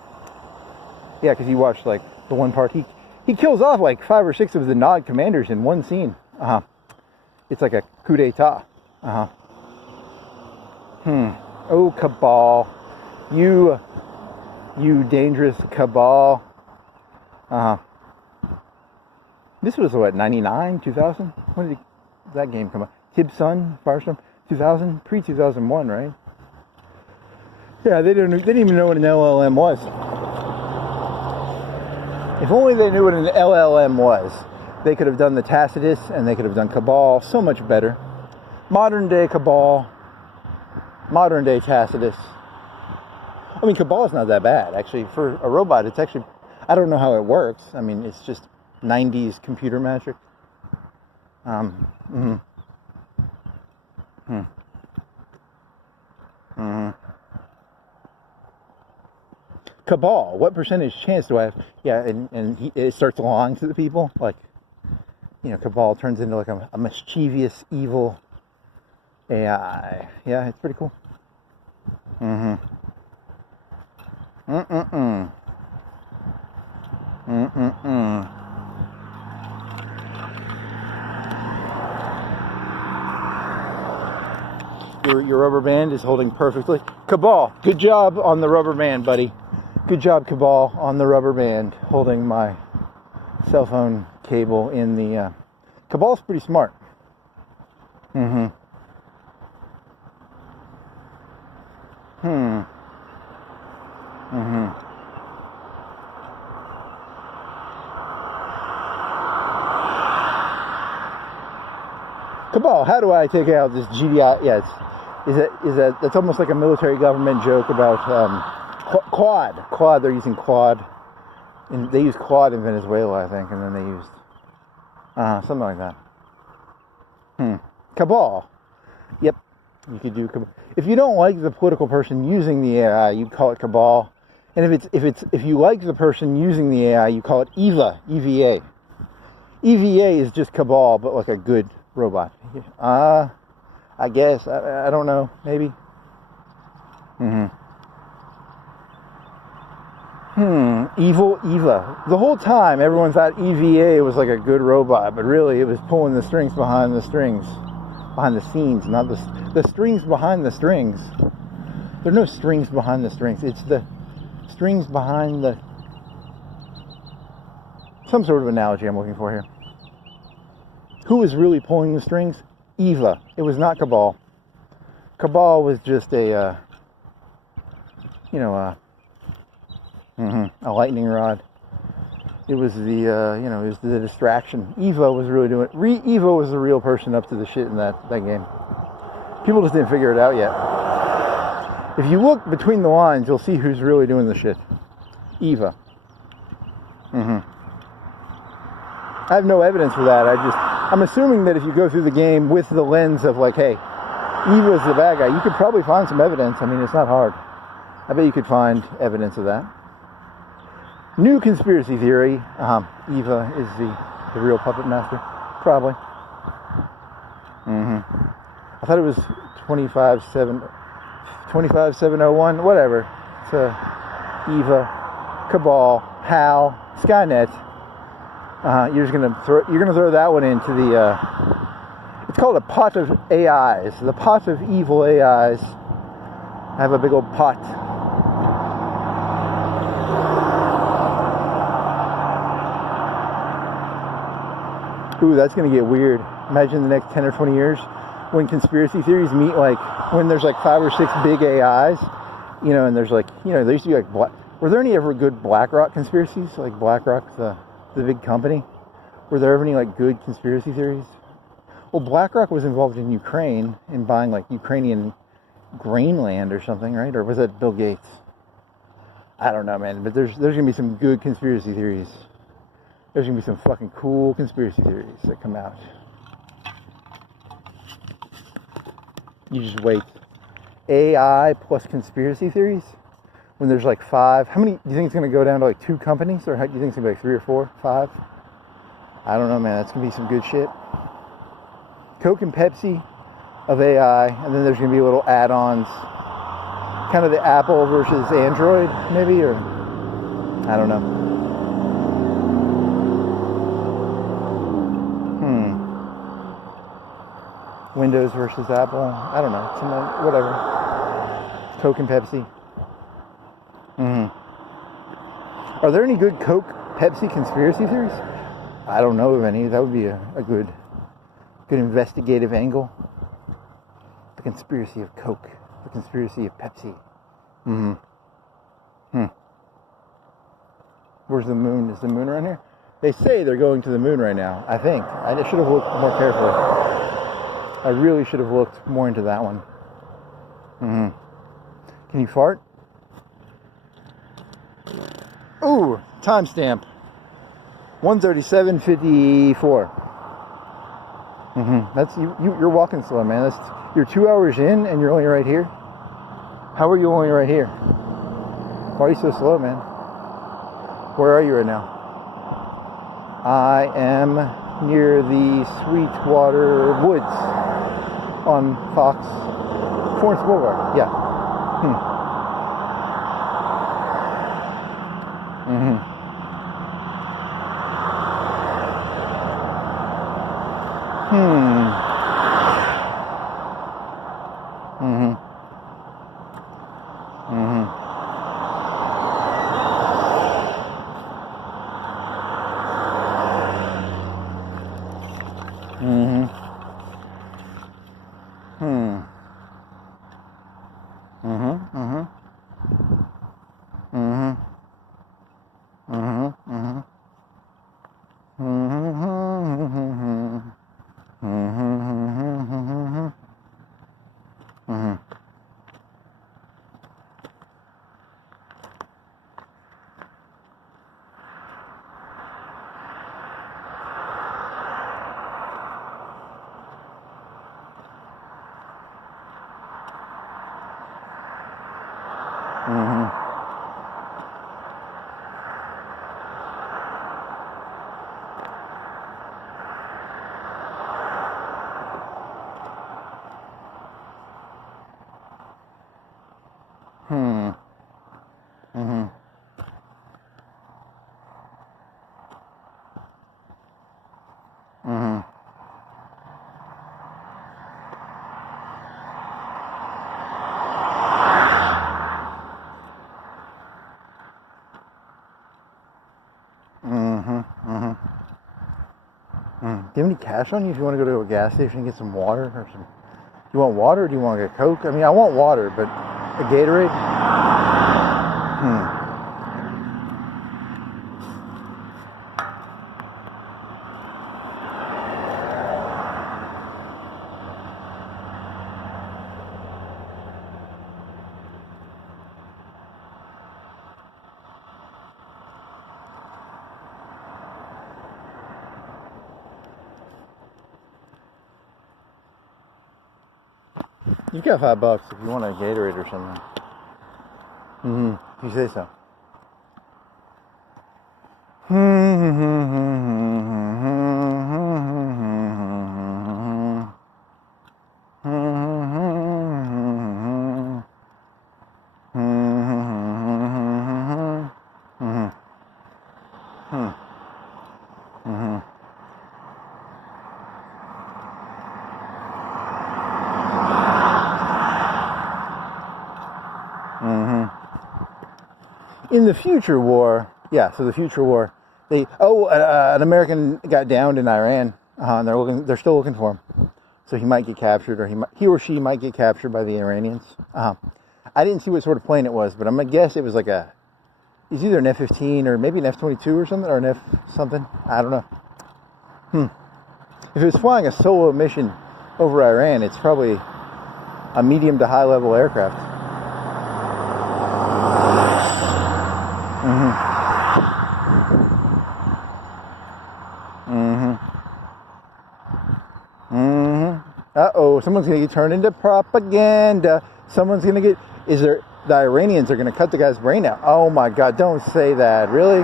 Yeah, because you watch, like, the one part, he kills off, like, 5 or 6 of the Nod commanders in one scene. It's like a coup d'etat. Oh, Cabal. You dangerous Cabal. This was, what, 99, 2000? When did that game come out? Tibsun, Firestorm, 2000? Pre-2001, right? Yeah, they didn't even know what an LLM was. If only they knew what an LLM was, they could have done the Tacitus and they could have done Cabal so much better. Modern day Cabal, modern day Tacitus. I mean, Cabal is not that bad, actually. For a robot, it's actually, I don't know how it works. I mean, it's just 90s computer magic. Cabal, what percentage chance do I have? Yeah, and it starts lying to the people. Like, you know, Cabal turns into like a mischievous, evil AI. Yeah, it's pretty cool. Your rubber band is holding perfectly. Cabal, good job on the rubber band, buddy. Good job, Cabal, on the rubber band, holding my cell phone cable in the... Cabal's pretty smart. Cabal, how do I take out this GDI? Yeah, that's almost like a military government joke about quad. They're using quad, and they use quad in Venezuela, I think, and then they used something like that. Cabal. Yep, you could do Cabal. If you don't like the political person using the AI, you call it Cabal. And if you like the person using the AI, you call it EVA. EVA is just Cabal, but like a good robot. I guess. I don't know. Maybe. Evil Eva. The whole time, everyone thought EVA was like a good robot, but really, it was pulling the strings behind the scenes, not the strings behind the strings. There are no strings behind the strings. It's the strings behind the... Some sort of analogy I'm looking for here. Who was really pulling the strings? Eva. It was not Cabal. Cabal was just a A lightning rod. It was the, it was the distraction. Eva was really doing it. Eva was the real person up to the shit in that game. People just didn't figure it out yet. If you look between the lines, you'll see who's really doing the shit. Eva. I have no evidence for that. I'm assuming that if you go through the game with the lens of like, hey, Eva's the bad guy, you could probably find some evidence. I mean, it's not hard. I bet you could find evidence of that. New conspiracy theory. Eva is the real puppet master. Probably. I thought it was 25701, whatever. It's Eva, Cabal, HAL, Skynet. You're gonna throw that one into the. It's called a pot of AIs. The pot of evil AIs. I have a big old pot. Ooh, that's gonna get weird. Imagine the next 10 or 20 years when conspiracy theories meet, like when there's like 5 or 6 big AIs, and there's like, there used to be like were there any ever good BlackRock conspiracies? Like BlackRock, the big company? Were there ever any like good conspiracy theories? Well, BlackRock was involved in Ukraine in buying like Ukrainian grain land or something, right? Or was that Bill Gates? I don't know, man. But there's gonna be some good conspiracy theories. There's gonna be some fucking cool conspiracy theories that come out. You just wait. AI plus conspiracy theories? When there's like 5, how many do you think it's going to go down to, like 2 companies? Or how do you think it's going to be like 3 or 4, 5? I don't know, man. That's going to be some good shit. Coke and Pepsi of AI, and then there's going to be little add-ons. Kind of the Apple versus Android, maybe, or I don't know. Windows versus Apple. I don't know. Whatever. Coke and Pepsi. Are there any good Coke Pepsi conspiracy theories? I don't know of any. That would be a good investigative angle. The conspiracy of Coke. The conspiracy of Pepsi. Where's the moon? Is the moon around here? They say they're going to the moon right now, I think. I should have looked more carefully. I really should have looked more into that one. Can you fart? Ooh, timestamp. 1:37:54. That's you're walking slow, man. You're 2 hours in and you're only right here. How are you only right here? Why are you so slow, man? Where are you right now? I am near the Sweetwater Woods on Florence Boulevard. Yeah. Do you have any cash on you if you want to go to a gas station and get some water or some? Do you want water or do you want to get Coke? I mean, I want water, but a Gatorade? You got $5 if you want a Gatorade or something. You say so. In the future war, so the future war, an American got downed in Iran, and they're still looking for him. So he might get captured, or he or she might get captured by the Iranians. I didn't see what sort of plane it was, but I'm gonna guess it was like it's either an F-15 or maybe an F-22 or something, or an F something. I don't know. If it was flying a solo mission over Iran, it's probably a medium to high level aircraft. Uh-oh, someone's going to get turned into propaganda. Someone's going to get... the Iranians are going to cut the guy's brain out. Oh my God, don't say that. Really?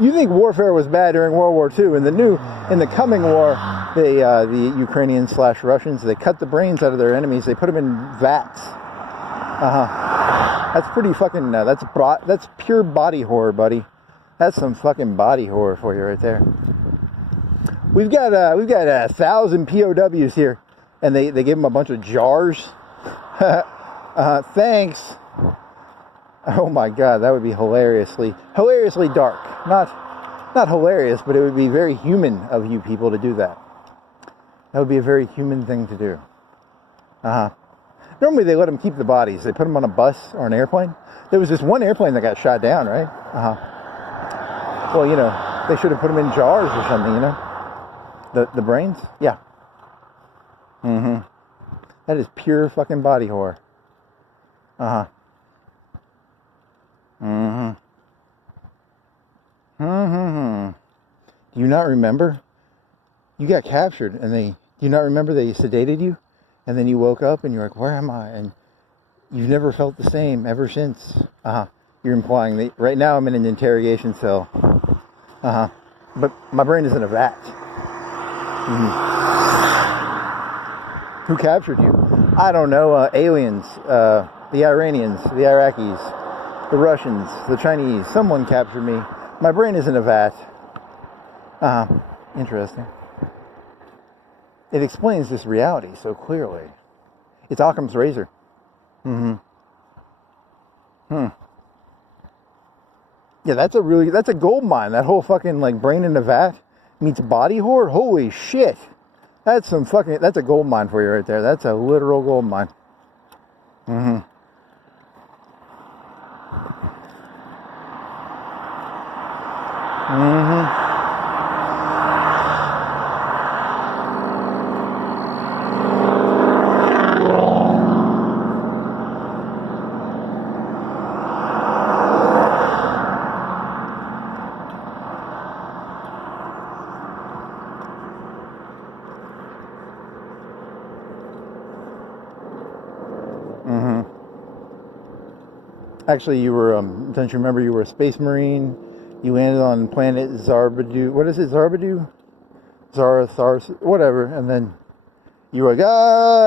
You think warfare was bad during World War II. In the coming war, the Ukrainians / Russians, they cut the brains out of their enemies. They put them in vats. That's pretty fucking... that's pure body horror, buddy. That's some fucking body horror for you right there. We've got 1,000 POWs here, and they gave them a bunch of jars. Thanks. Oh my God, that would be hilariously dark. Not hilarious, but it would be very human of you people to do that. That would be a very human thing to do. Normally they let them keep the bodies. They put them on a bus or an airplane. There was this one airplane that got shot down, right? Well, they should have put them in jars or something, The brains? Yeah. That is pure fucking body horror. Do you not remember? You got captured and do you not remember they sedated you? And then you woke up and you're like, where am I? And you've never felt the same ever since. You're implying that right now I'm in an interrogation cell. But my brain is in a vat. Who captured you? I don't know. Aliens, the Iranians, the Iraqis, the Russians, the Chinese. Someone captured me. My brain is in a vat. Interesting. It explains this reality so clearly. It's Occam's razor. Yeah, that's a gold mine. That whole fucking brain in a vat meets body horror. Holy shit. That's a gold mine for you right there. That's a literal gold mine. Actually, you were, don't you remember, you were a space marine. You landed on planet Zarbadu. What is it, Zarbadu? Zarathars, whatever. And then you were like,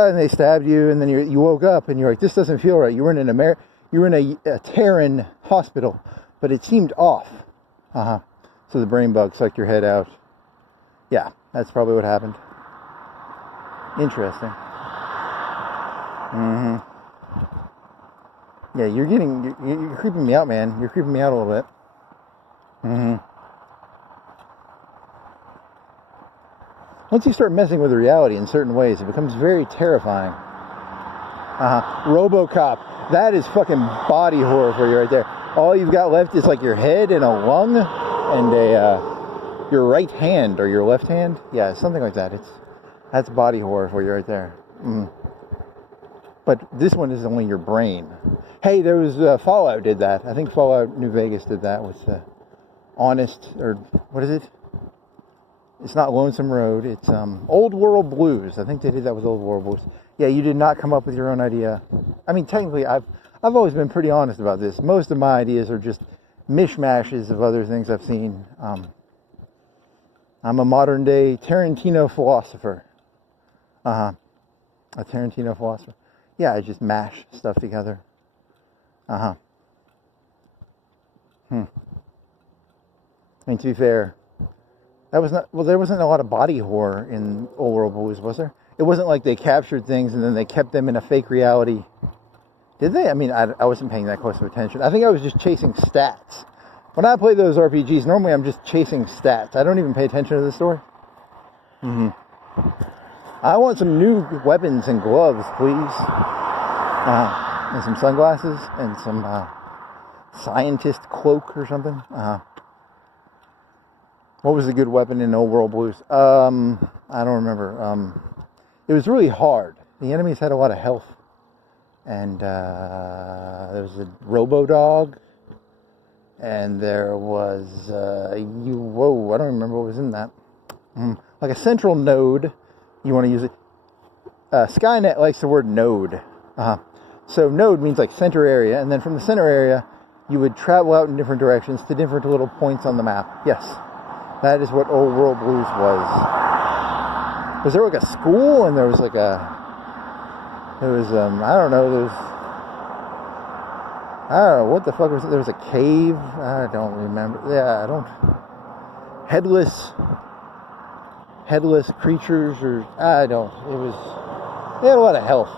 and they stabbed you. And then you woke up and you're like, this doesn't feel right. You were in a Terran hospital, but it seemed off. So the brain bug sucked your head out. Yeah, that's probably what happened. Interesting. Yeah, you're creeping me out, man. You're creeping me out a little bit. Once you start messing with reality in certain ways, it becomes very terrifying. RoboCop. That is fucking body horror for you right there. All you've got left is your head and a lung and your right hand or your left hand. Yeah, something like that. That's body horror for you right there. But this one is only your brain. Hey, there was Fallout did that. I think Fallout New Vegas did that with Honest, or what is it? It's not Lonesome Road. It's Old World Blues. I think they did that with Old World Blues. Yeah, you did not come up with your own idea. I mean, technically, I've always been pretty honest about this. Most of my ideas are just mishmashes of other things I've seen. I'm a modern day Tarantino philosopher. A Tarantino philosopher. Yeah, I just mash stuff together. I mean, to be fair, that was not, well, there wasn't a lot of body horror in Old World Blues, was there? It wasn't like they captured things and then they kept them in a fake reality. Did they? I mean, I wasn't paying that close of attention. I think I was just chasing stats. When I play those RPGs, normally I'm just chasing stats. I don't even pay attention to the story. I want some new weapons and gloves, please. And some sunglasses and some scientist cloak or something. What was the good weapon in Old World Blues? I don't remember. It was really hard. The enemies had a lot of health. And there was a robo-dog. And there was, I don't remember what was in that. Like a central node. You want to use it. Skynet likes the word node. So node means like center area. And then from the center area, you would travel out in different directions to different little points on the map. Yes. That is what Old World Blues was. Was there like a school and there was like I don't know, what the fuck was it? There was a cave. I don't remember. Yeah, headless creatures they had a lot of health.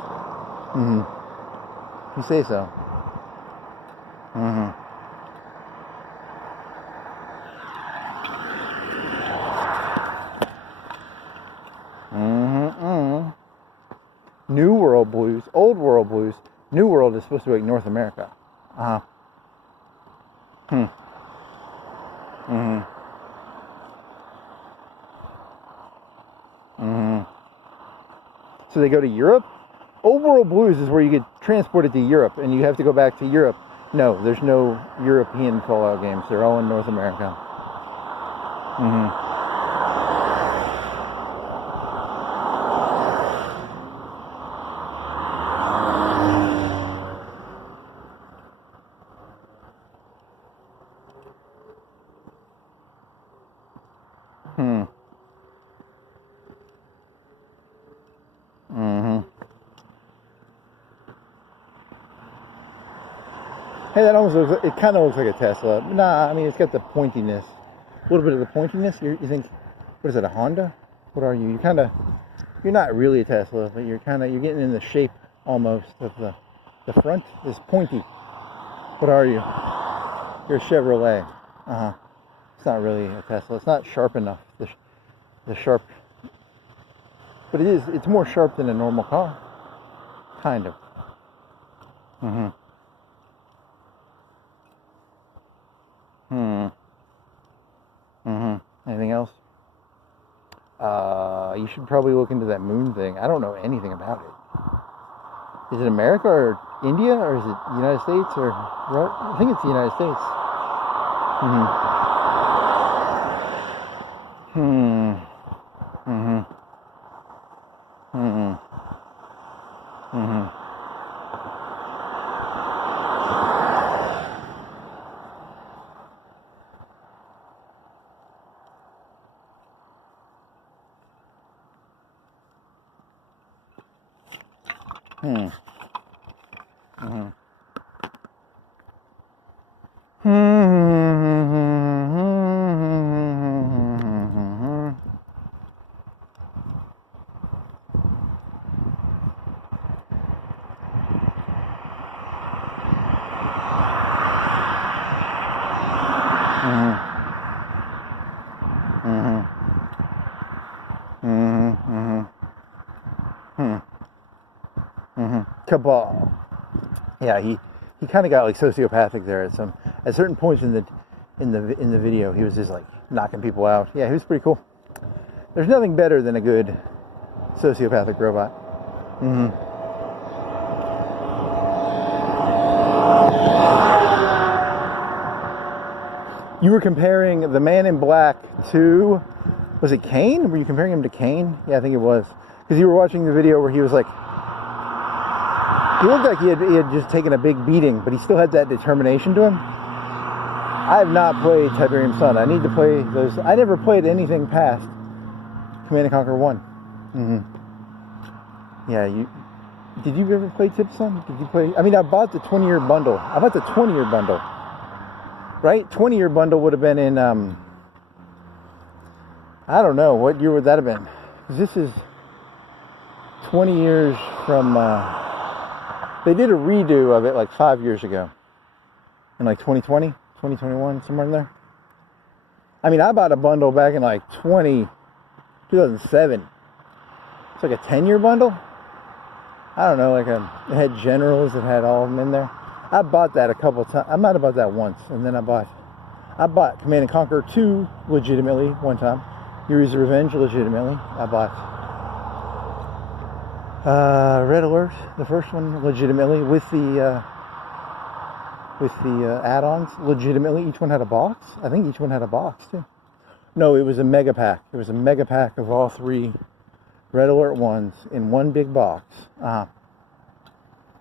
You say so. New World Blues, Old World Blues. New World is supposed to be like North America. So they go to Europe? Old World Blues is where you get transported to Europe and you have to go back to Europe. No, there's no European Fallout games. They're all in North America. Hey, that almost looks, it kind of looks like a Tesla. Nah, I mean, it's got the pointiness. A little bit of the pointiness. You think, what is it, a Honda? What are you? You're not really a Tesla, but you're getting in the shape almost of the front is pointy. What are you? You're a Chevrolet. It's not really a Tesla. It's not sharp enough. The sharp, but it's more sharp than a normal car. Kind of. Anything else? You should probably look into that moon thing. I don't know anything about it. Is it America or India or is it United States or I think it's the United States. Cabal. Yeah, he kind of got like sociopathic there at certain points in the video. He was just like knocking people out. Yeah, he was pretty cool. There's nothing better than a good sociopathic robot. You were comparing the Man in Black to Was it Kane? Were you comparing him to Kane? Yeah, I think it was. Because you were watching the video where he was like, he looked like he had just taken a big beating, but he still had that determination to him. I have not played Tiberium Sun. I need to play those. I never played anything past Command & Conquer 1. Yeah, did you ever play Tib Sun? Did you play? I mean, I bought the 20-year bundle. I bought the 20-year bundle. Right? 20-year bundle would have been in, I don't know, what year would that have been? Because this is 20 years from, they did a redo of it like 5 years ago. In like 2020, 2021, somewhere in there. I mean, I bought a bundle back in like 2007. It's like a 10-year bundle. I don't know, like it had generals, it had all of them in there. I bought that a couple times. I might have bought that once, and then I bought Command & Conquer 2 legitimately one time. Yuri's Revenge legitimately. I bought Red Alert, the first one legitimately with the add-ons legitimately. Each one had a box. I think each one had a box too. No, it was a mega pack. It was a mega pack of all 3 Red Alert ones in one big box.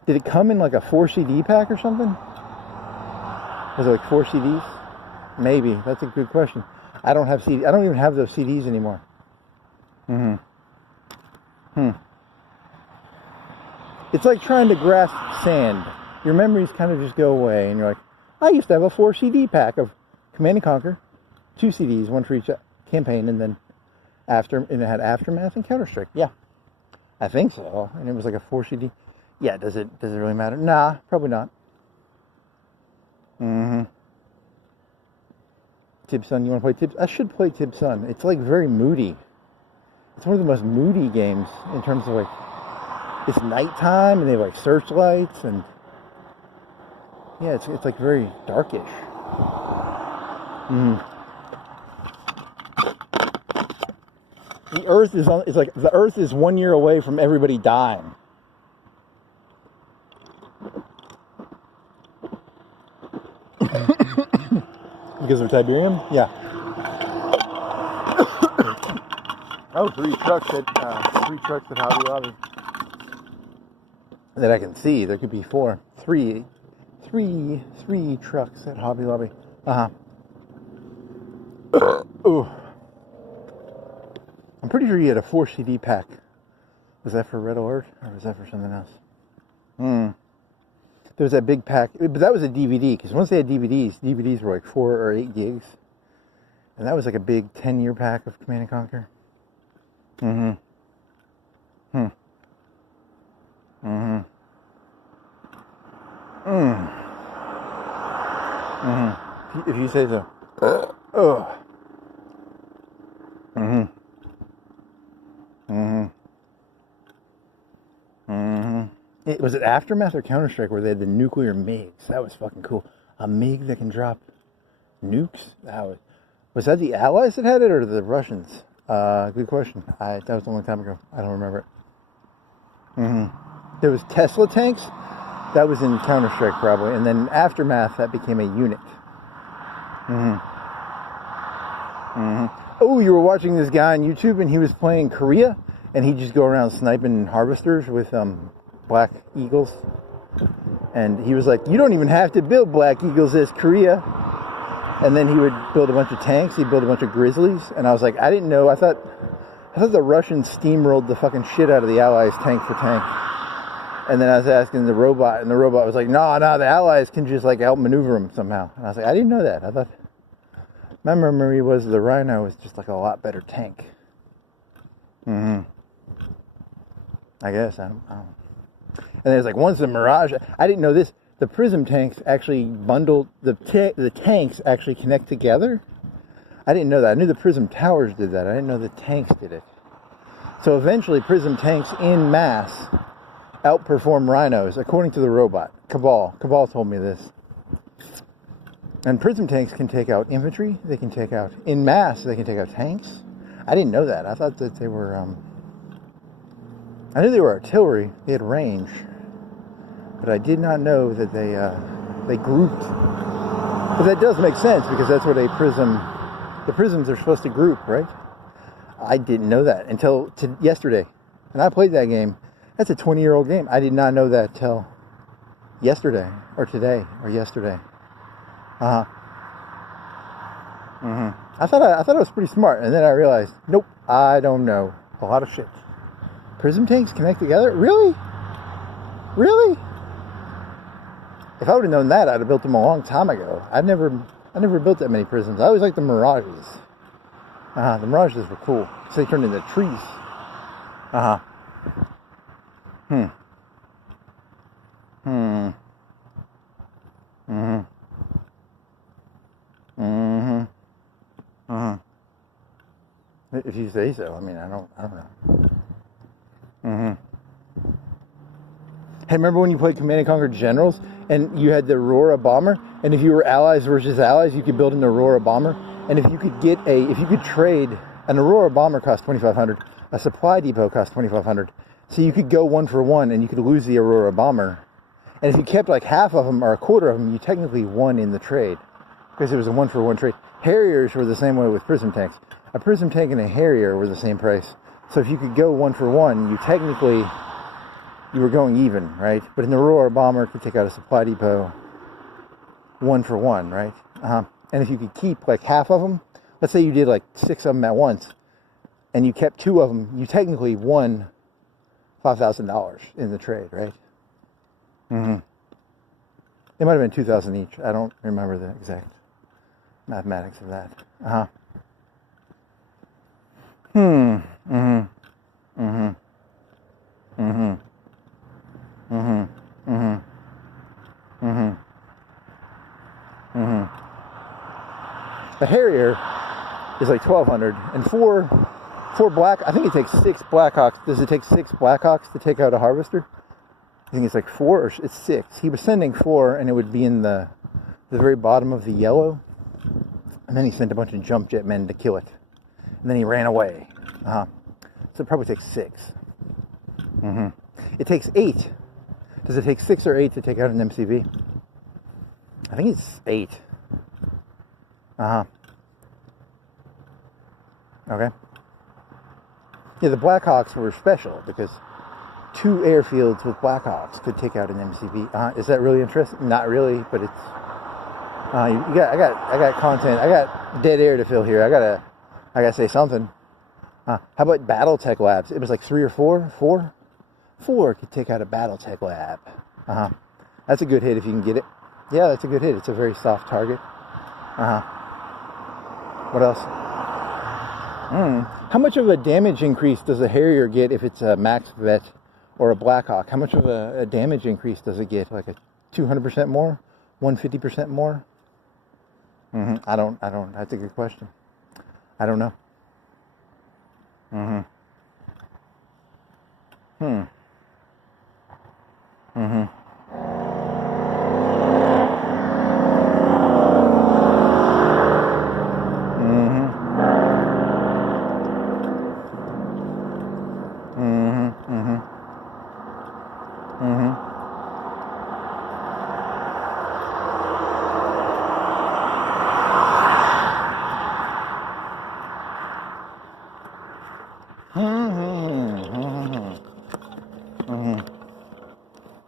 Did it come in like a 4 CD pack or something? Was it like 4 CDs? Maybe. That's a good question. I don't have CD. I don't even have those CDs anymore. It's like trying to grasp sand. Your memories kind of just go away, and you're like, I used to have a 4 CD pack of Command & Conquer, 2 CDs, one for each campaign, and then and it had Aftermath and Counter-Strike. Yeah, I think so. And it was like a 4 CD. Yeah, does it really matter? Nah, probably not. Tib Sun, you want to play Tib? I should play Tib Sun. It's like very moody. It's one of the most moody games in terms of like, it's nighttime and they have like searchlights and yeah, it's like very darkish. The Earth is on. It's like the Earth is 1 year away from everybody dying. Because of Tiberium? Yeah. Oh, 3 trucks at Hobby Lobby. That I can see. There could be 4. 3 trucks at Hobby Lobby. Ooh. I'm pretty sure you had a 4 CD pack. Was that for Red Alert or was that for something else? There was that big pack, but that was a DVD, because once they had DVDs were like 4 or 8 gigs. And that was like a big 10-year pack of Command & Conquer. If you say so. Was it Aftermath or Counter-Strike where they had the nuclear MiGs? That was fucking cool. A MiG that can drop nukes? Was that the Allies that had it or the Russians? Good question. That was a long time ago. I don't remember it. There was Tesla tanks. That was in Counter-Strike probably. And then Aftermath, that became a unit. Oh, you were watching this guy on YouTube and he was playing Korea and he'd just go around sniping harvesters with Black Eagles. And he was like, you don't even have to build Black Eagles as Korea. And then he would build a bunch of tanks. He'd build a bunch of Grizzlies. And I was like, I didn't know. I thought the Russians steamrolled the fucking shit out of the Allies tank for tank. And then I was asking the robot, and the robot was like, no, the Allies can just like outmaneuver them somehow. And I was like, I didn't know that. I thought, my memory was the Rhino was just like a lot better tank. I guess, I don't know. And there's like, once the Mirage, I didn't know this, the Prism tanks actually bundled, the tanks actually connect together. I didn't know that. I knew the Prism towers did that. I didn't know the tanks did it. So eventually Prism tanks in mass outperform Rhinos, according to the robot. Cabal told me this. And Prism tanks can take out infantry. They can take out, in mass, they can take out tanks. I didn't know that. I thought that they were, I knew they were artillery. They had range. But I did not know that they grouped. But that does make sense, because that's what a prism, the prisms are supposed to group, right? I didn't know that until yesterday. And I played that game. That's a 20-year-old game. I did not know that till yesterday or today or yesterday. I thought it was pretty smart, and then I realized, nope, I don't know a lot of shit. Prism tanks connect together? Really? Really? If I would have known that, I'd have built them a long time ago. I never built that many prisms. I always liked the Mirages. The Mirages were cool because they turned into trees. If you say so. I mean, I don't know. Hey, remember when you played Command & Conquer Generals and you had the Aurora bomber, and if you were allies versus allies, you could build an Aurora bomber, and if you could trade an Aurora bomber cost 2,500, a supply depot cost 2,500, so you could go 1 for 1 and you could lose the Aurora bomber, and if you kept like half of them or a quarter of them, you technically won in the trade because it was a 1 for 1 trade. Harriers were the same way with prism tanks. A prism tank and a Harrier were the same price, so if you could go 1 for 1, you were going even, right? But an Aurora bomber could take out a supply depot 1 for 1, right? And if you could keep like half of them, let's say you did like 6 of them at once, and you kept 2 of them, you technically won $5,000 in the trade, right? It might have been 2,000 each. I don't remember the exact mathematics of that. The Harrier is like 1,200, and four black. I think it takes 6 Blackhawks. Does it take 6 Blackhawks to take out a harvester? I think it's like 4 or it's 6. He was sending 4, and it would be in the very bottom of the yellow. And then he sent a bunch of jump jet men to kill it, and then he ran away. So it probably takes 6. It takes 8. Does it take 6 or 8 to take out an MCV? I think it's 8. Okay. Yeah, the Blackhawks were special because 2 airfields with Blackhawks could take out an MCV. Is that really interesting? Not really, but it's. I got content. I got dead air to fill here. I gotta say something. How about BattleTech Labs? It was like 3 or 4. 4 could take out a BattleTech Lab. That's a good hit if you can get it. Yeah, that's a good hit. It's a very soft target. What else? How much of a damage increase does a Harrier get if it's a Max Vet or a Blackhawk? How much of a damage increase does it get? Like a 200% more? 150% more? I don't. That's a good question. I don't know.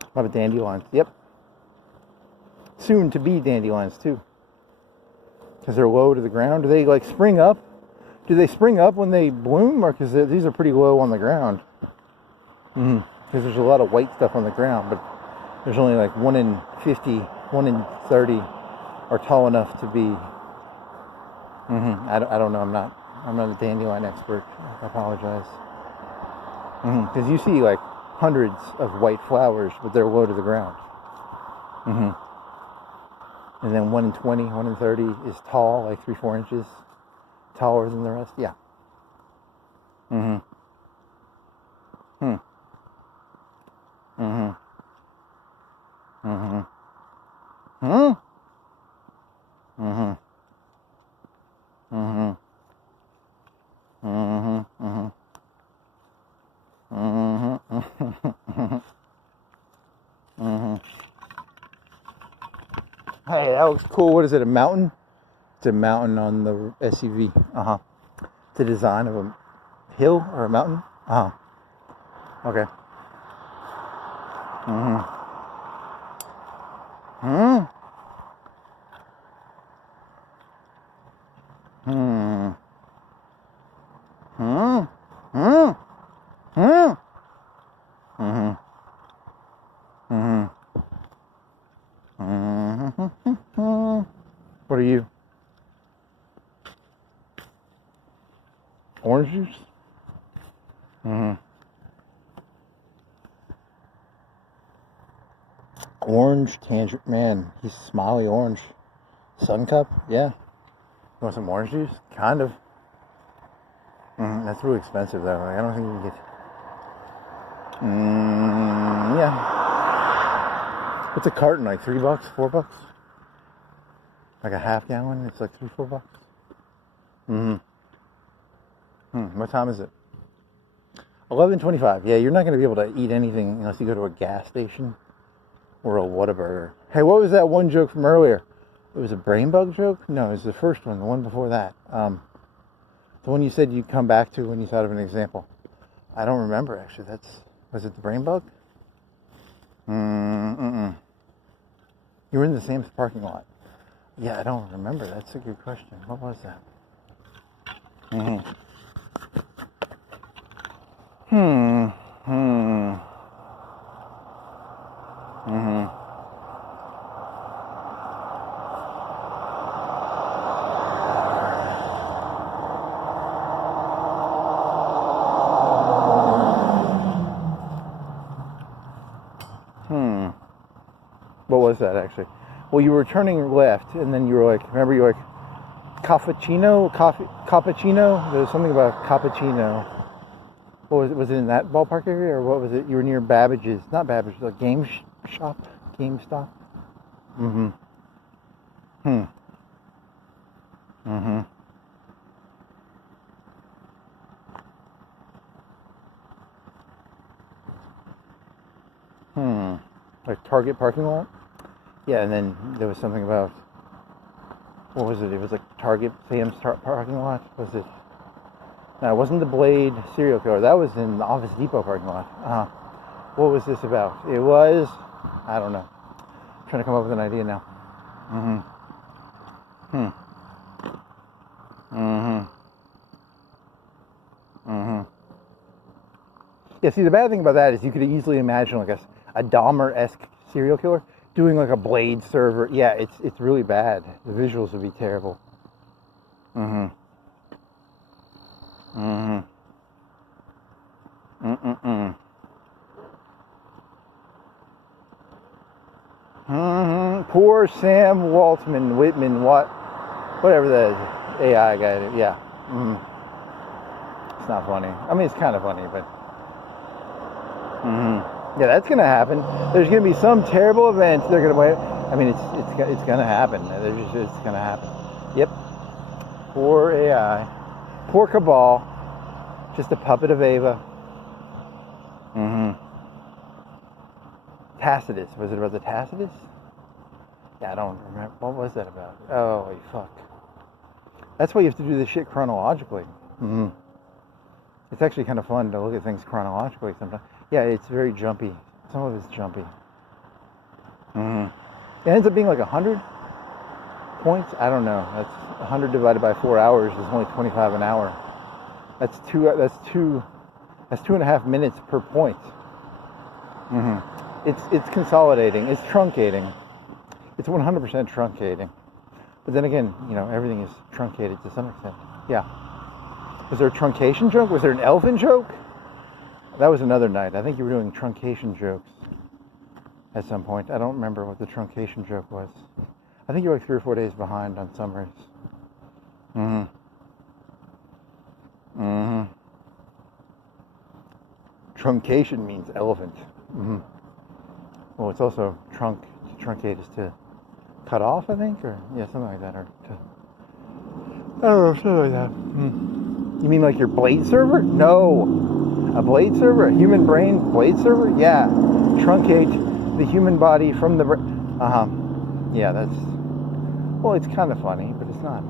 A lot of dandelions. Yep. Soon to be dandelions too. Because they're low to the ground. Do they like spring up? Do they spring up when they bloom, or because these are pretty low on the ground? Because there's a lot of white stuff on the ground, but there's only like 1 in 50, 1 in 30 are tall enough to be. I don't know. I'm not a dandelion expert. I apologize. Because you see like hundreds of white flowers, but they're low to the ground. And then 1 in 20, 1 in 30 is tall, like 3-4 inches taller than the rest. Yeah. Hey, that looks cool. What is it, a mountain? It's a mountain on the SUV. The design of them. hill or a mountain? Okay. What are you? Orange juice? Orange tangerine. Man, he's smiley orange. Sun cup? Yeah. You want some orange juice? Kind of. That's really expensive though. I don't think you can get. Yeah. What's a carton? Like $3, $4? Like a half gallon? It's like $3, $4. What time is it? 11:25. Yeah, you're not going to be able to eat anything unless you go to a gas station or a Whataburger. Hey, what was that one joke from earlier? It was a brain bug joke? No, it was the first one, the one before that. The one you said you'd come back to when you thought of an example. I don't remember, actually. Was it the brain bug? You were in the Sam's parking lot. Yeah, I don't remember. That's a good question. What was that? What was that actually? Well, you were turning left, and then you were like, remember, you were like, cappuccino? There was something about cappuccino. What was it? Was it in that ballpark area, or what was it? You were near Babbage's, not Babbage's, like GameStop. Like Target parking lot? Yeah, and then there was something about, what was it? It was like Target, Sam's parking lot? Was it? No, it wasn't the Blade serial killer. That was in the Office Depot parking lot. What was this about? It was, I don't know. I'm trying to come up with an idea now. Yeah, see, the bad thing about that is you could easily imagine like a Dahmer-esque serial killer doing like a Blade server. Yeah, it's really bad. The visuals would be terrible. Poor Sam Whitman, whatever the AI guy is. Yeah. It's not funny. I mean, it's kind of funny, but yeah, that's gonna happen. There's gonna be some terrible event. They're gonna wait. I mean, it's gonna happen. It's gonna happen. Yep. Poor AI. Poor Cabal. Just a puppet of Ava. Tacitus. Was it about the Tacitus? Yeah, I don't remember. What was that about? Oh, fuck. That's why you have to do this shit chronologically. It's actually kind of fun to look at things chronologically sometimes. Yeah, it's very jumpy. Some of it's jumpy. It ends up being like 100 points. I don't know. That's 100 divided by 4 hours is only 25 an hour. That's 2.5 minutes per point. It's consolidating. It's truncating. It's 100% truncating. But then again, everything is truncated to some extent. Yeah. Was there a truncation joke? Was there an elephant joke? That was another night. I think you were doing truncation jokes at some point. I don't remember what the truncation joke was. I think you were like 3 or 4 days behind on summaries. Truncation means elephant. Well, it's also to truncate is to cut off, I think, or yeah, something like that, or to, I don't know, something like that. You mean like your Blade server? No, a Blade server, a human brain Blade server? Yeah, truncate the human body from the brain. Yeah, well, it's kind of funny, but it's not.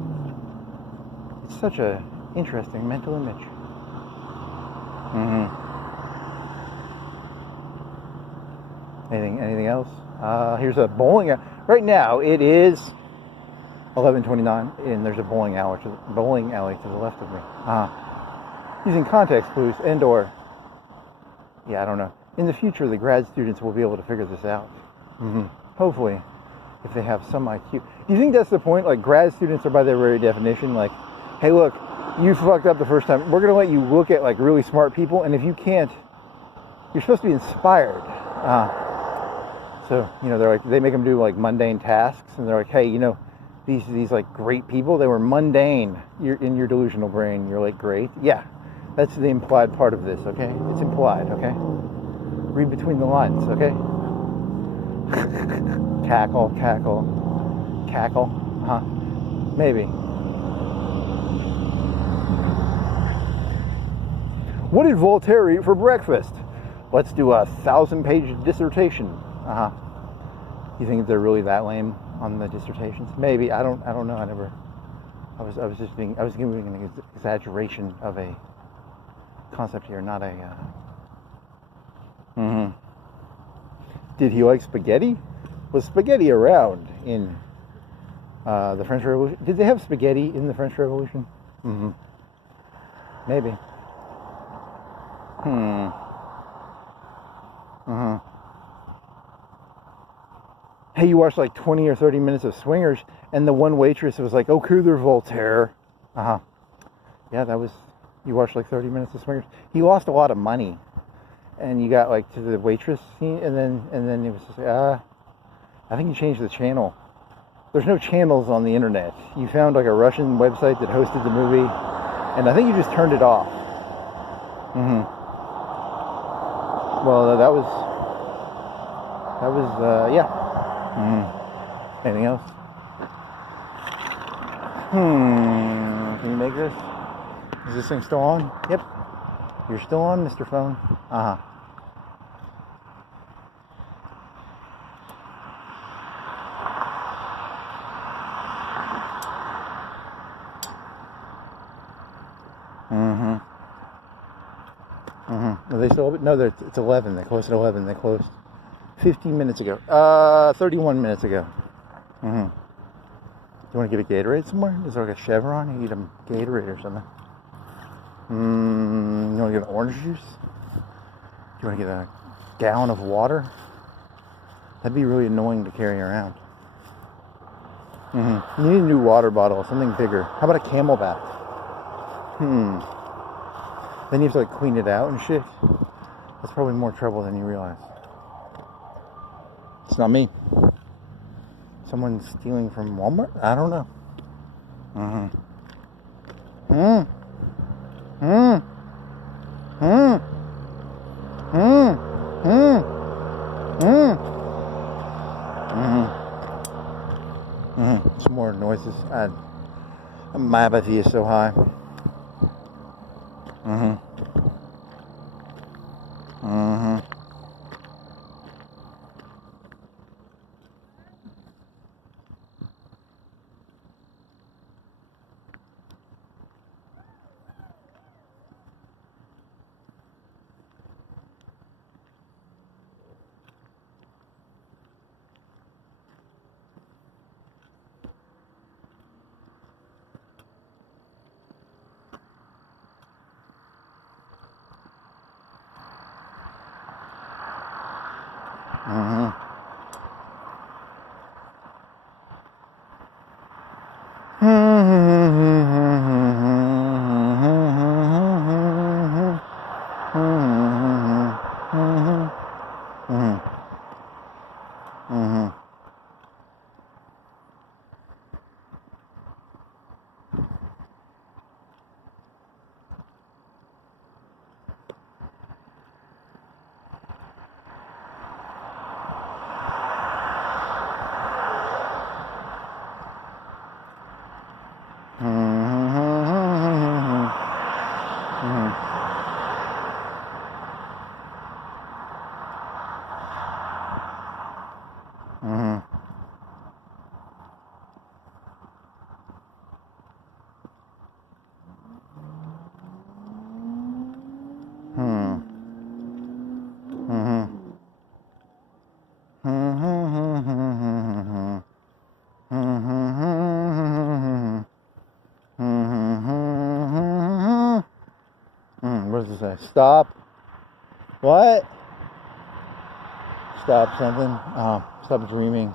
It's such a interesting mental image. Mm-hmm. Anything else? Here's a bowling. Right now it is 11:29, and there's a bowling alley to the left of me. Using context clues and/or, yeah, I don't know. In the future, the grad students will be able to figure this out. Mm-hmm. Hopefully, if they have some IQ. Do you think that's the point? Like, grad students are by their very definition, like, hey, look, you fucked up the first time. We're gonna let you look at like really smart people, and if you can't, you're supposed to be inspired. So, you know, they make them do like mundane tasks, and they're like, hey, you know, these like great people, they were mundane. You're in your delusional brain, you're like, great. Yeah, that's the implied part of this, okay? It's implied, okay? Read between the lines, okay? Cackle. Maybe. What did Voltaire eat for breakfast? Let's do a 1,000-page dissertation. You think they're really that lame on the dissertations? Maybe. I don't know. I was giving an exaggeration of a concept here, not a. Did he like spaghetti? Was spaghetti around in the French Revolution? Did they have spaghetti in the French Revolution? Maybe. Hey, you watched like 20 or 30 minutes of Swingers, and the one waitress was like, okay, they're Voltaire. Yeah, you watched like 30 minutes of Swingers. He lost a lot of money, and you got like to the waitress scene, and then it was just I think you changed the channel. There's no channels on the internet. You found like a Russian website that hosted the movie, and I think you just turned it off. Well, that was yeah. Anything else? Can you make this? Is this thing still on? Yep. You're still on, Mr. Phone. Are they still open? No, it's 11. They closed at 11. They closed 15 minutes ago. 31 minutes ago. Do you want to get a Gatorade somewhere? Is there like a Chevron? You need a Gatorade or something. You want to get an orange juice? Do you want to get a gallon of water? That'd be really annoying to carry around. You need a new water bottle, something bigger. How about a Camelback? Then you have to like clean it out and shit. That's probably more trouble than you realize. It's not me. Someone stealing from Walmart? I don't know. Some more noises. My apathy is so high. say? Stop. What? Stop something. Stop dreaming.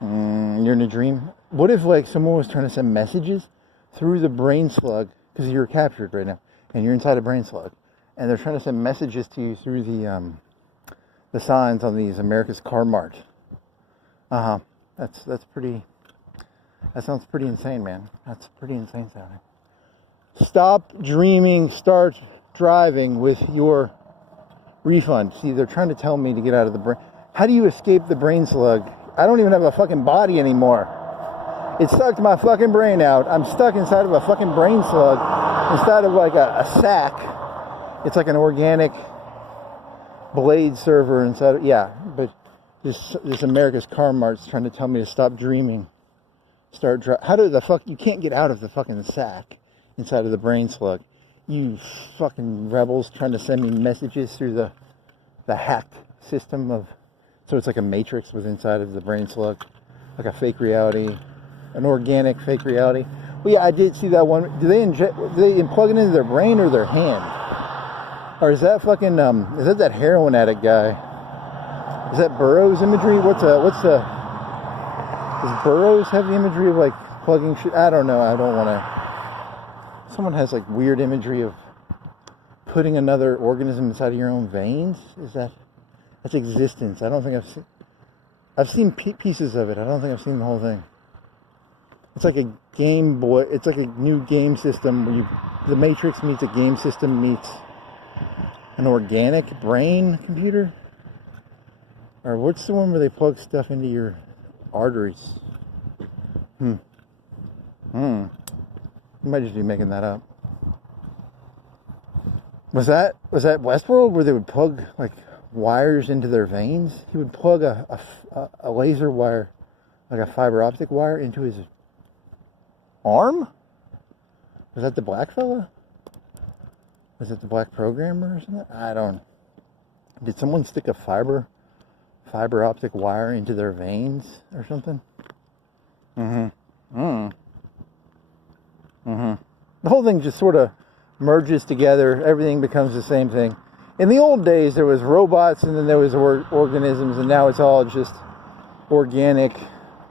You're in a dream. What if like someone was trying to send messages through the brain slug, because you're captured right now and you're inside a brain slug, and they're trying to send messages to you through the signs on these America's Car Mart. That's pretty. That sounds pretty insane, man. That's pretty insane sounding. Stop dreaming. Start driving with your refund. See, they're trying to tell me to get out of the brain. How do you escape the brain slug? I don't even have a fucking body anymore. It sucked my fucking brain out. I'm stuck inside of a fucking brain slug instead of like a sack. It's like an organic blade server inside of, yeah, but this America's Car Mart's trying to tell me to stop dreaming. How do the fuck, you can't get out of the fucking sack inside of the brain slug. You fucking rebels trying to send me messages through the hacked system of, so it's like a matrix with inside of the brain slug, like a fake reality, an organic fake reality. Well, yeah, I did see that one. Do they plug it into their brain or their hand? Or is that fucking, is that heroin addict guy? Is that Burroughs imagery? Does Burroughs have the imagery of like plugging shit? I don't know. I don't want to. Someone has like weird imagery of putting another organism inside of your own veins. That's existence? I don't think I've seen pieces of it. I don't think I've seen the whole thing. It's like a Game Boy. It's like a new game system where the Matrix meets a game system meets an organic brain computer. Or what's the one where they plug stuff into your arteries? You might just be making that up. Was that Westworld where they would plug like wires into their veins? He would plug a laser wire, like a fiber optic wire, into his arm? Was that the black fella? Was it the black programmer or something? I don't. Did someone stick a fiber optic wire into their veins or something? The whole thing just sort of merges together. Everything becomes the same thing. In the old days, there was robots, and then there was organisms, and now it's all just organic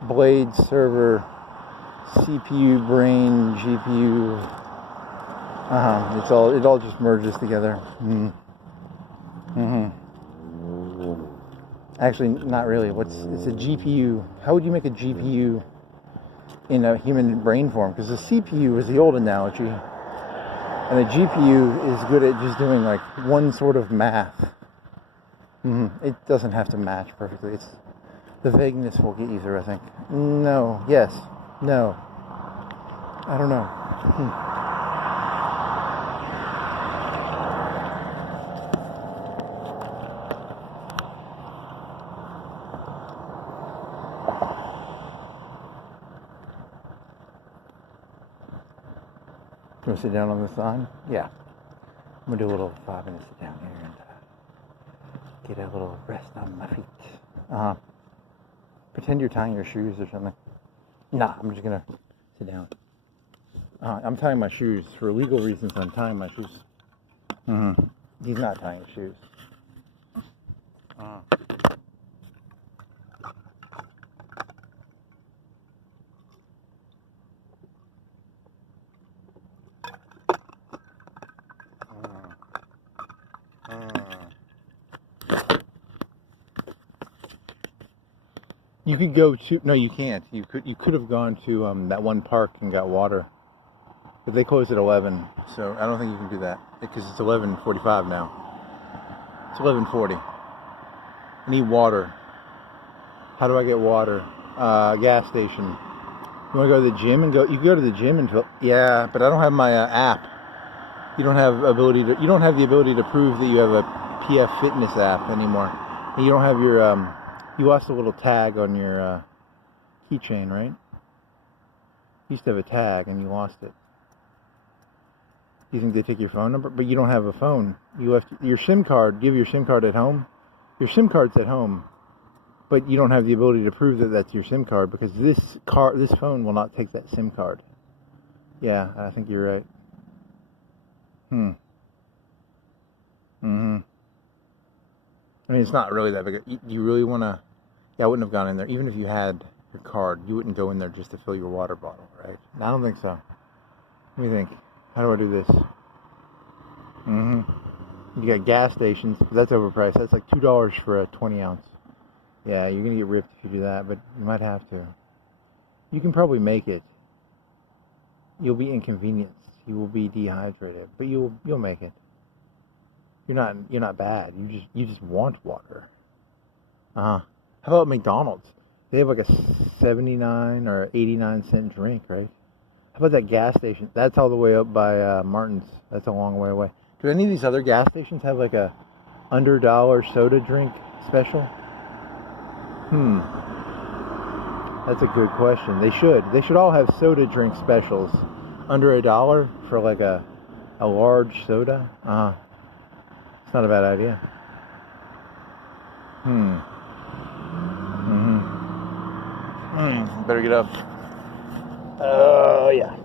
blade server, CPU, brain, GPU. It all just merges together. Actually, not really. It's a GPU. How would you make a GPU in a human brain form? Because the CPU is the old analogy, and the GPU is good at just doing like one sort of math. It doesn't have to match perfectly. The vagueness will get you through, I think. No. Yes. No. I don't know. You want to sit down on the sign? Yeah. I'm going to do a little 5 minutes sit down here and get a little rest on my feet. Pretend you're tying your shoes or something. Nah, I'm just going to sit down. I'm tying my shoes. For legal reasons, I'm tying my shoes. He's not tying his shoes. You could go to, no, you can't. You could have gone to that one park and got water, but they close at 11, so I don't think you can do that because it's 11:45 now. It's 11:40. I need water. How do I get water? Gas station. You want to go to the gym and go? You can go to the gym and yeah, but I don't have my app. You don't have the ability to prove that you have a PF Fitness app anymore. And you don't have your you lost a little tag on your keychain, right? You used to have a tag and you lost it. You think they take your phone number? But you don't have a phone. You left your SIM card. Do you have your SIM card at home? Your SIM card's at home, but you don't have the ability to prove that that's your SIM card because this phone will not take that SIM card. Yeah, I think you're right. I mean, it's not really that big. Do you really want to? Yeah, I wouldn't have gone in there. Even if you had your card, you wouldn't go in there just to fill your water bottle, right? No, I don't think so. What do you think? How do I do this? You got gas stations, but that's overpriced. That's like $2 for a 20 ounce. Yeah, you're gonna get ripped if you do that, but you might have to. You can probably make it. You'll be inconvenienced. You will be dehydrated, but you'll make it. You're not bad. You just want water. How about McDonald's? They have like a 79 or 89-cent drink, right? How about that gas station? That's all the way up by Martin's. That's a long way away. Do any of these other gas stations have like a under $1 soda drink special? That's a good question. They should. They should all have soda drink specials. Under $1 for like a large soda. It's not a bad idea. Better get up. Oh yeah.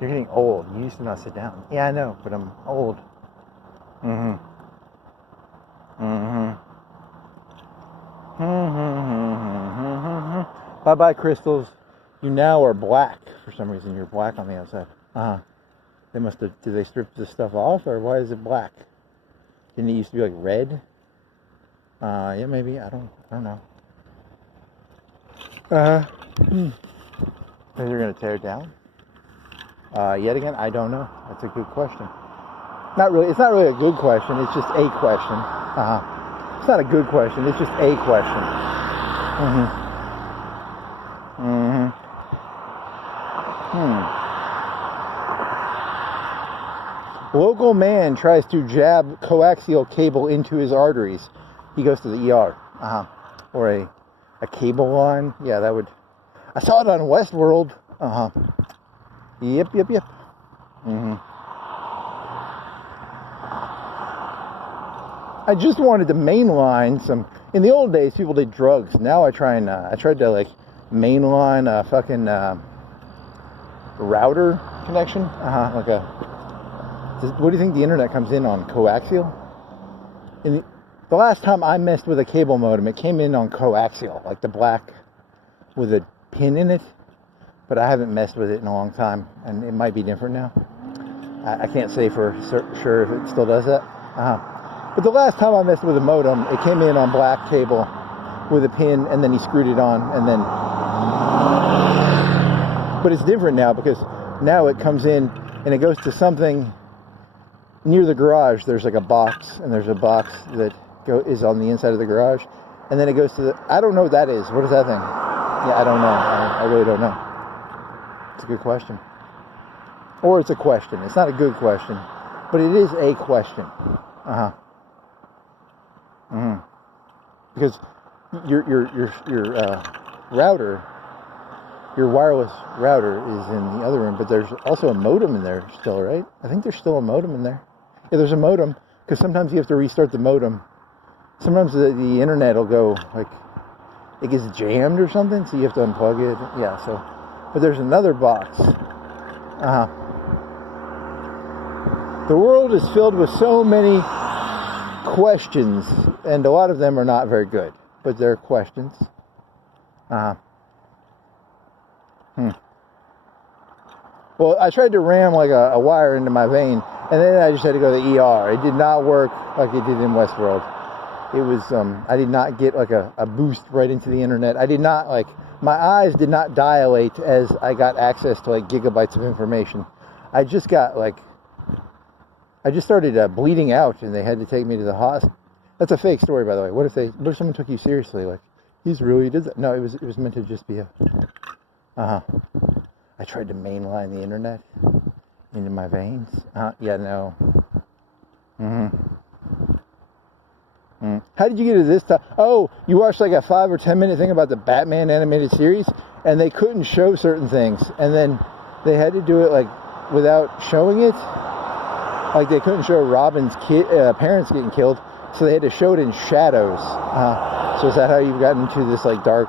You're getting old. You used to not sit down. Yeah, I know, but I'm old. Bye-bye, crystals. You now are black. For some reason, you're black on the outside. They must have... Did they strip this stuff off, or why is it black? Didn't it used to be like red? Yeah, maybe. I don't know. Maybe they're gonna tear it down. Yet again, I don't know. That's a good question. Not really. It's not really a good question. It's just a question. It's not a good question. It's just a question. Local man tries to jab coaxial cable into his arteries. He goes to the ER. Or a cable line. Yeah, that would... I saw it on Westworld. Yep. I just wanted to mainline some... In the old days, people did drugs. Now I tried to like mainline a fucking router connection. Like a... What do you think the internet comes in on? Coaxial? The last time I messed with a cable modem, it came in on coaxial, like the black with a pin in it. But I haven't messed with it in a long time, and it might be different now. I can't say for sure if it still does that. But the last time I messed with a modem, it came in on black cable with a pin, and then he screwed it on, and then... But it's different now, because now it comes in, and it goes to something near the garage. There's like a box, and there's a box that is on the inside of the garage, and then it goes to the... I don't know what that is. What is that thing? Yeah, I don't know. I really don't know. It's a good question. Or it's a question. It's not a good question, but it is a question. Because your router, your wireless router is in the other room, but there's also a modem in there still, right? I think there's still a modem in there. Yeah, there's a modem, because sometimes you have to restart the modem. Sometimes the internet will go, like, it gets jammed or something, so you have to unplug it. Yeah, so... But there's another box. The world is filled with so many questions, and a lot of them are not very good, but they're questions. Well, I tried to ram like a wire into my vein, and then I just had to go to the ER. It did not work like it did in Westworld. It was, I did not get like a boost right into the internet. I did not like... My eyes did not dilate as I got access to like gigabytes of information. I just got like... I just started bleeding out, and they had to take me to the hospital. That's a fake story, by the way. What if someone took you seriously? Like, he's really did that? No, it was meant to just be a... I tried to mainline the internet into my veins. Yeah, no. How did you get to this time? Oh, you watched like a 5 or 10 minute thing about the Batman animated series, and they couldn't show certain things, and then they had to do it like without showing it. Like they couldn't show Robin's parents getting killed, so they had to show it in shadows. So is that how you've gotten into this like dark?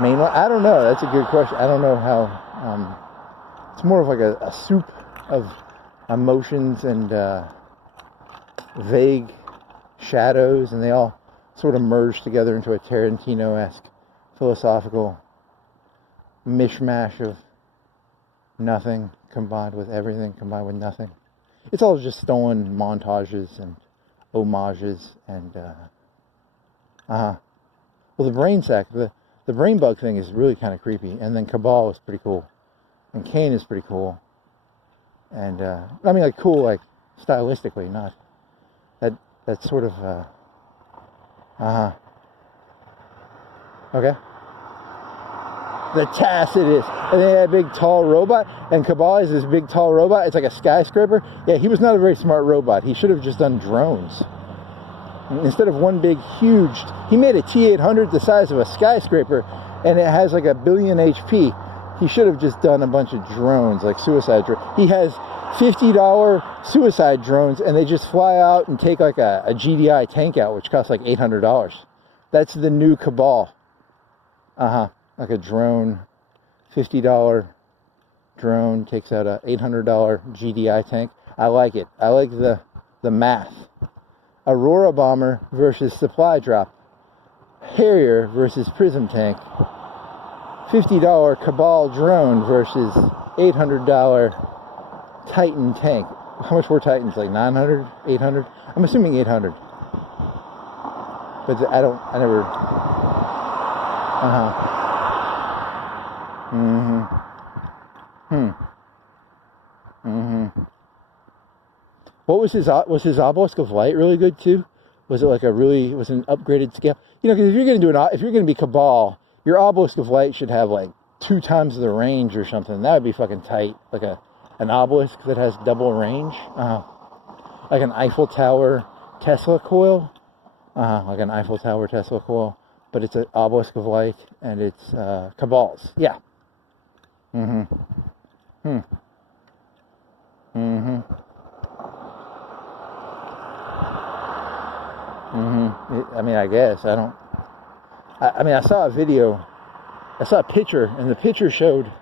Main one? I don't know. That's a good question. I don't know how. It's more of like a soup of emotions and vague shadows, and they all sort of merge together into a Tarantino-esque philosophical mishmash of nothing combined with everything combined with nothing. It's all just stolen montages and homages and well, the brain sack, the brain bug thing is really kind of creepy, and then Cabal is pretty cool, and Kane is pretty cool, and I mean, like, cool, like stylistically, not that sort of okay. The Tacitus, and they had a big tall robot, and Cabal is this big tall robot. It's like a skyscraper. Yeah, he was not a very smart robot. He should have just done drones instead of one big huge. He made a T-800 the size of a skyscraper, and it has like 1 billion HP. He should have just done a bunch of drones, like suicide drones. He has $50 suicide drones, and they just fly out and take like a GDI tank out, which costs like $800. That's the new Cabal. Like a drone, $50 drone takes out a $800 GDI tank. I like it. I like the math. Aurora bomber versus supply drop. Harrier versus prism tank. $50 Cabal drone versus $800 Titan tank. How much were Titans? Like 900, 800? I'm assuming 800. But I never. What was his obelisk of light really good too? Was it like was an upgraded scale? You know, because if you're gonna be Cabal, your obelisk of light should have like 2 times the range or something. That would be fucking tight. Like an obelisk that has double range, like an Eiffel Tower Tesla coil, like an Eiffel Tower Tesla coil, but it's an obelisk of light and it's Cabals. Yeah. I mean, I guess I don't. I mean, I saw a video. I saw a picture, and the picture showed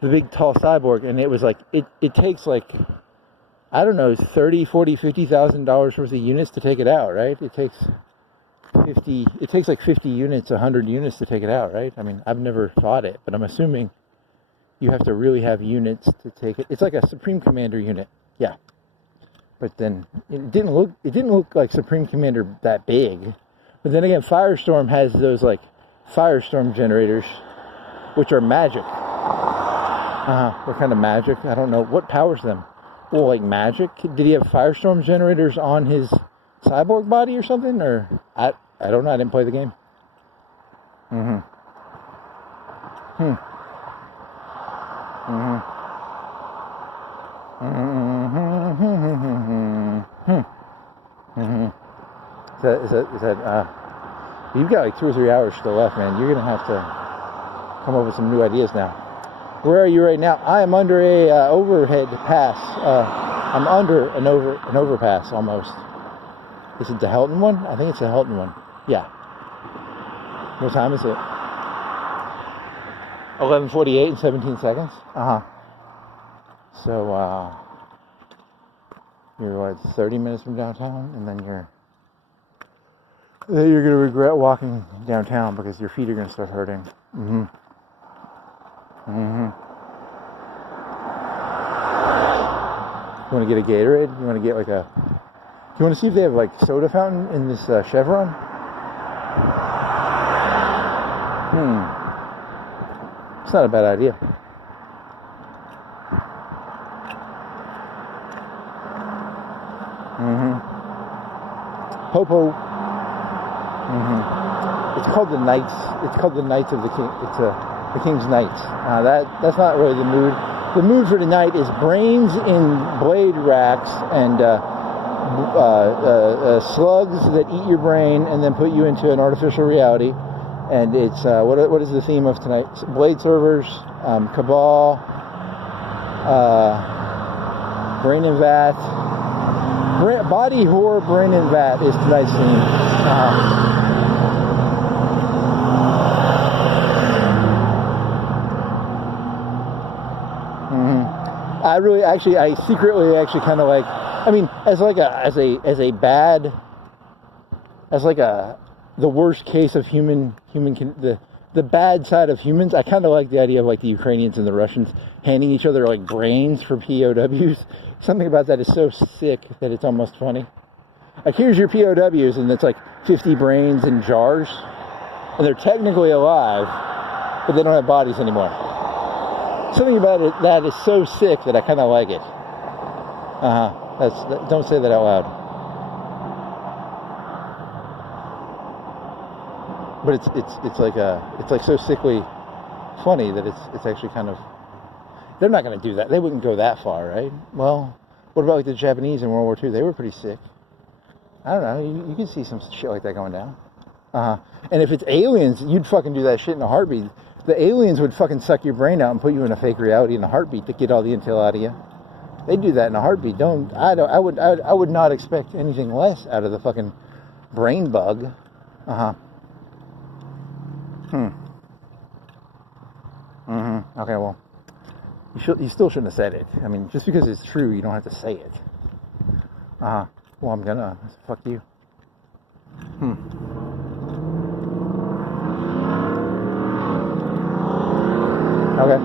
the big tall cyborg, and it was like it takes like, I don't know, $30,000, $40,000, $50,000 worth of units to take it out, right? It takes like 50 units, 100 units to take it out, right? I mean, I've never fought it, but I'm assuming you have to really have units to take it. It's like a Supreme Commander unit, yeah. But then it didn't look like Supreme Commander that big. But then again, Firestorm has those like Firestorm generators, which are magic. What kind of magic? I don't know. What powers them? Well, like magic? Did he have Firestorm generators on his cyborg body or something? Or I don't know. I didn't play the game. Is that you've got like 2 or 3 hours still left, man. You're gonna have to come up with some new ideas now. Where are you right now? I am under a overhead pass. I'm under an overpass almost. Is it the Helton one? I think it's the Helton one. Yeah. What time is it? 11:48 and 17 seconds. So you're what, 30 minutes from downtown, and then you're gonna regret walking downtown because your feet are gonna start hurting. You want to get a Gatorade? You want to get like a... You want to see if they have like soda fountain in this Chevron? It's not a bad idea. Popo. It's called the Knights. It's called the Knights of the King. It's the King's Knights. That's not really the mood. The mood for tonight is brains in blade racks and slugs that eat your brain and then put you into an artificial reality. And it's what is the theme of tonight? Blade servers, Cabal, brain and vat, body horror, brain and vat is tonight's theme. I secretly actually kind of like, I mean, as like the worst case of the bad side of humans, I kind of like the idea of like the Ukrainians and the Russians handing each other like brains for POWs. Something about that is so sick that it's almost funny. Like, here's your POWs, and it's like 50 brains in jars, and they're technically alive, but they don't have bodies anymore. Something about it that is so sick that I kind of like it. Don't say that out loud. But it's like so sickly funny that it's actually kind of. They're not going to do that. They wouldn't go that far, right? Well, what about like the Japanese in World War II? They were pretty sick. I don't know. You can see some shit like that going down. And if it's aliens, you'd fucking do that shit in a heartbeat. The aliens would fucking suck your brain out and put you in a fake reality in a heartbeat to get all the intel out of you. They'd do that in a heartbeat. I would not expect anything less out of the fucking brain bug. Okay, well, you still shouldn't have said it. I mean, just because it's true, you don't have to say it. Well, I'm gonna. Fuck you. Okay.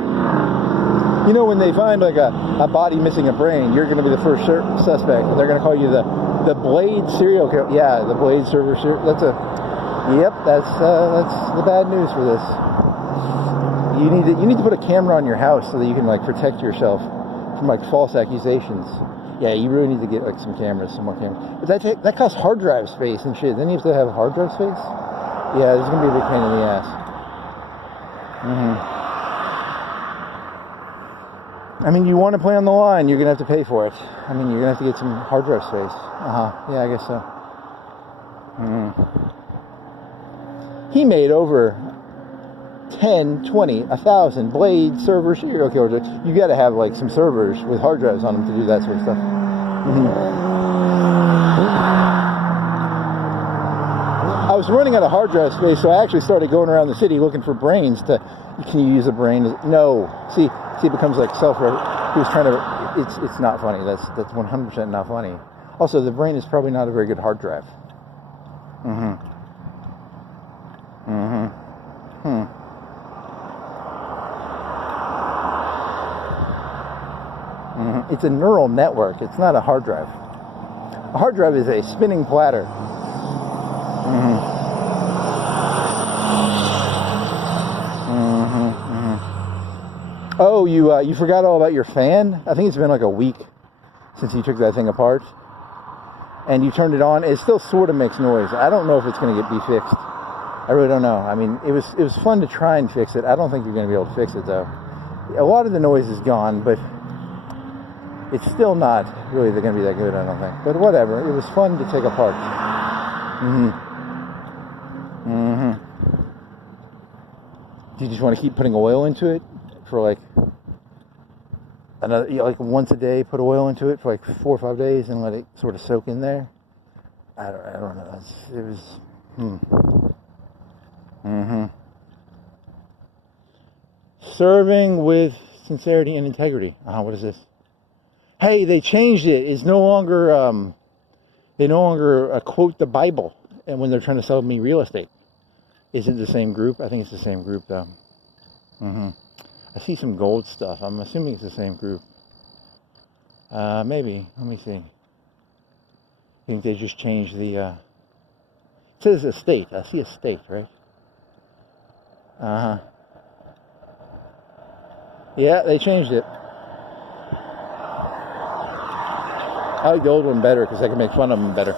You know, when they find like a body missing a brain, you're gonna be the first suspect. They're gonna call you the Blade serial killer. Yeah, the Blade server. That's the bad news for this. You need to put a camera on your house so that you can like protect yourself from like false accusations. Yeah, you really need to get like some more cameras. But that costs hard drive space and shit. Then you have to have hard drive space. Yeah, this is gonna be a big pain in the ass. I mean, you want to play on the line, you're gonna have to pay for it. I mean, you're gonna have to get some hard drive space. Yeah, I guess so. He made over 10, 20, 1,000 Blade server serial killers. You got to have like some servers with hard drives on them to do that sort of stuff. I was running out of hard drive space, so I actually started going around the city looking for brains. Can you use a brain? No. See, it becomes like he was trying to. It's not funny. That's 100% not funny. Also, the brain is probably not a very good hard drive. It's a neural network. It's not a hard drive. A hard drive is a spinning platter. Oh, you forgot all about your fan? I think it's been like a week since you took that thing apart. And you turned it on. It still sort of makes noise. I don't know if it's going to be fixed. I really don't know. I mean, it was fun to try and fix it. I don't think you're going to be able to fix it, though. A lot of the noise is gone, but it's still not really going to be that good, I don't think. But whatever. It was fun to take apart. Do you just want to keep putting oil into it for like another, like once a day, put oil into it for like 4 or 5 days and let it sort of soak in there? I don't know. It was. Serving with sincerity and integrity. What is this? Hey, they changed it. It's no longer they no longer quote the Bible, and when they're trying to sell me real estate. Is it the same group? I think it's the same group though. I see some gold stuff. I'm assuming it's the same group. Maybe. Let me see. I think they just changed the. It says estate. I see estate, right? Yeah, they changed it. I like the old one better because I can make fun of them better.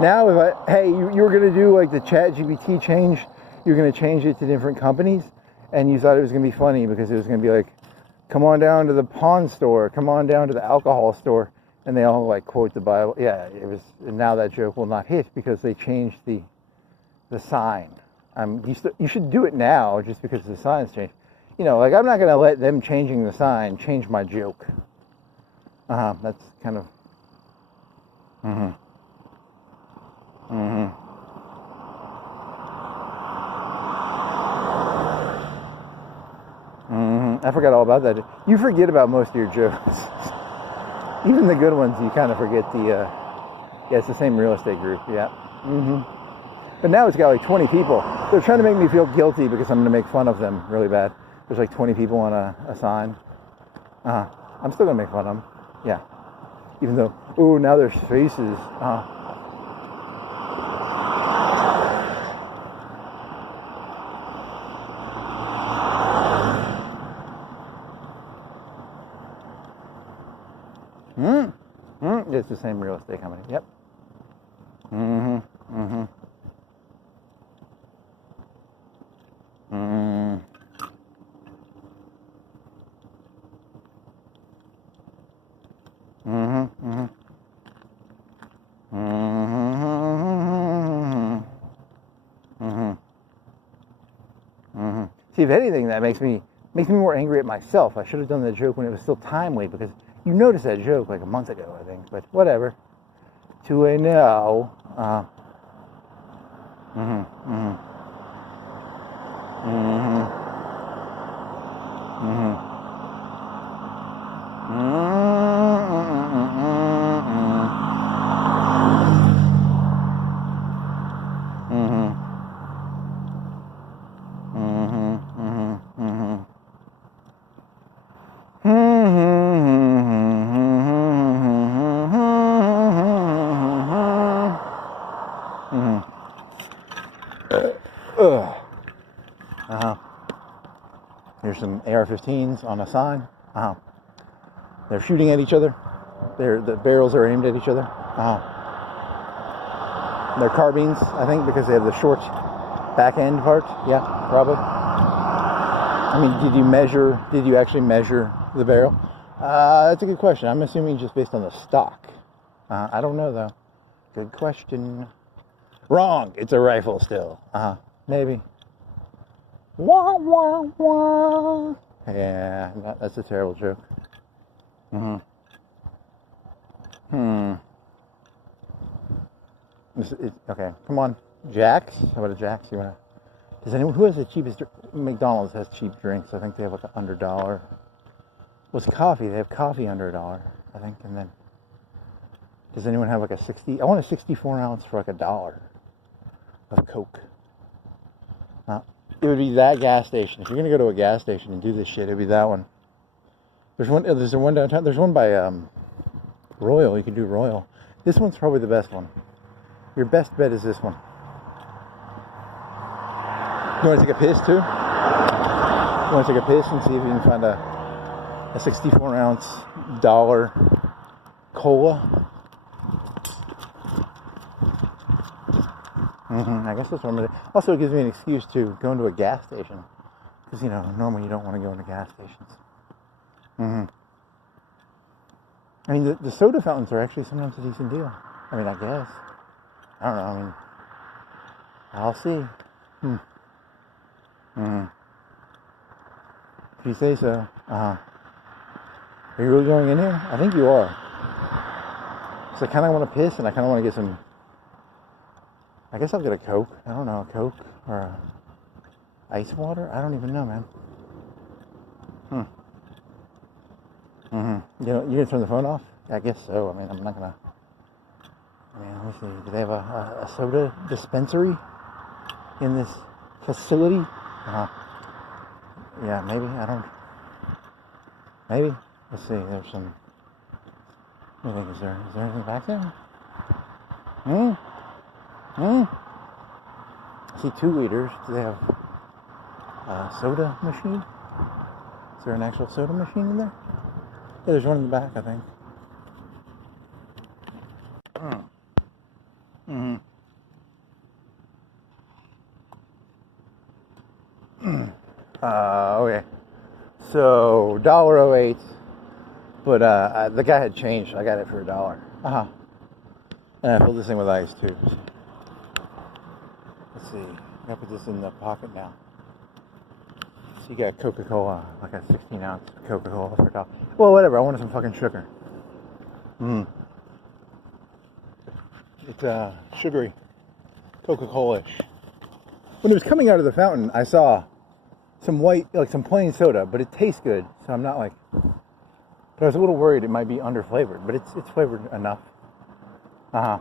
Now, you were going to do like the ChatGPT change, you're going to change it to different companies, and you thought it was going to be funny because it was going to be like, come on down to the pawn store, come on down to the alcohol store, and they all like quote the Bible. Yeah, it was. And now that joke will not hit because they changed the sign. You should do it now just because the sign's changed. You know, like I'm not going to let them changing the sign change my joke. That's kind of. I forgot all about that. You forget about most of your jokes. Even the good ones, you kind of forget the, yeah, it's the same real estate group, yeah. But now it's got like 20 people. They're trying to make me feel guilty because I'm going to make fun of them really bad. There's like 20 people on a sign. I'm still going to make fun of them, yeah. Even though, oh, now there's faces. It's the same real estate company. Yep. See, if anything, that makes me more angry at myself. I should have done the joke when it was still timely, because you noticed that joke like a month ago, I think. But whatever. To a no. Here's some AR-15s on a sign. They're shooting at each other. The barrels are aimed at each other. They're carbines, I think, because they have the short back end part. Yeah, probably. I mean, did you actually measure the barrel? That's a good question. I'm assuming just based on the stock. I don't know, though. Good question. Wrong. It's a rifle still. Maybe. Wah, wah, wah. Yeah, that's a terrible joke. Okay, come on. Jack's? How about a Jack's? Does anyone, who has the cheapest, McDonald's has cheap drinks. I think they have like under $1. What's coffee? They have coffee under $1, I think. And then, does anyone have like I want a 64 ounce for like $1 of Coke. It would be that gas station. If you're gonna go to a gas station and do this shit, it'd be that one. There's one downtown. There's one by Royal. You can do Royal. This one's probably the best one. Your best bet is this one. You want to take a piss too? You want to take a piss and see if you can find a 64 ounce $1 cola? I guess that's what I'm going to do. Also, it gives me an excuse to go into a gas station. Because, normally you don't want to go into gas stations. I mean, the soda fountains are actually sometimes a decent deal. I mean, I guess. I don't know. I mean, I'll see. If you say so. Are you really going in here? I think you are. So I kind of want to piss, and I kind of want to get some... I guess I'll get a Coke. I don't know, a Coke or a ice water? I don't even know, man. You gonna turn the phone off? I guess so. I mean, I'm not gonna... let me see. Do they have a soda dispensary in this facility? Yeah, maybe. I don't... Maybe. Let's see. There's some... What do you think? Is there anything back there? I see 2 liters. Do they have a soda machine? Is there an actual soda machine in there? Yeah, there's one in the back, I think. Okay. So, $1.08. But the guy had changed. I got it for $1. And I filled this thing with ice too. Let's see. I gotta put this in the pocket now. So you got Coca-Cola, like a 16 ounce Coca-Cola for $1. Well, whatever. I wanted some fucking sugar. It's sugary, Coca-Cola-ish. When it was coming out of the fountain, I saw some white, like some plain soda, but it tastes good. So I'm not like, but I was a little worried it might be under flavored, but it's flavored enough. If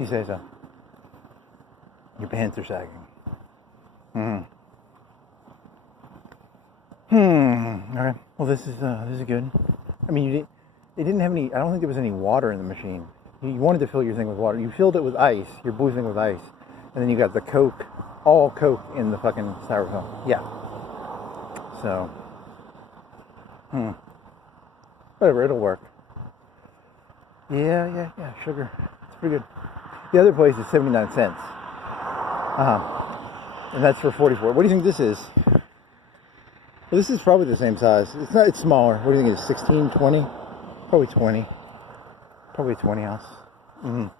you say so. Your pants are sagging. Okay. Well, this is good. I mean, it didn't have any. I don't think there was any water in the machine. You wanted to fill your thing with water. You filled it with ice. Your blue thing with ice, and then you got the Coke, all Coke in the fucking styrofoam. Yeah. So, whatever. It'll work. Yeah. Sugar. It's pretty good. The other place is 79 cents. And that's for 44. What do you think this is? Well, this is probably the same size. It's not. It's smaller. What do you think? It's 16, 20? Probably 20. Probably 20 ounce. Do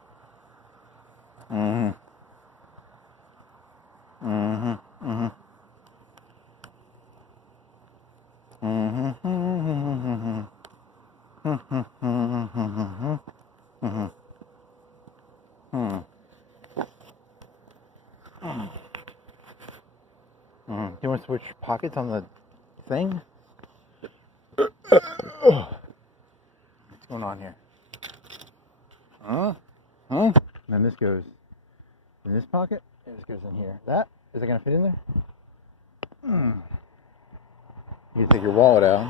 you want to switch pockets on the thing? What's going on here? And then this goes in this pocket. And this goes in here. Is it gonna fit in there? You take your wallet out,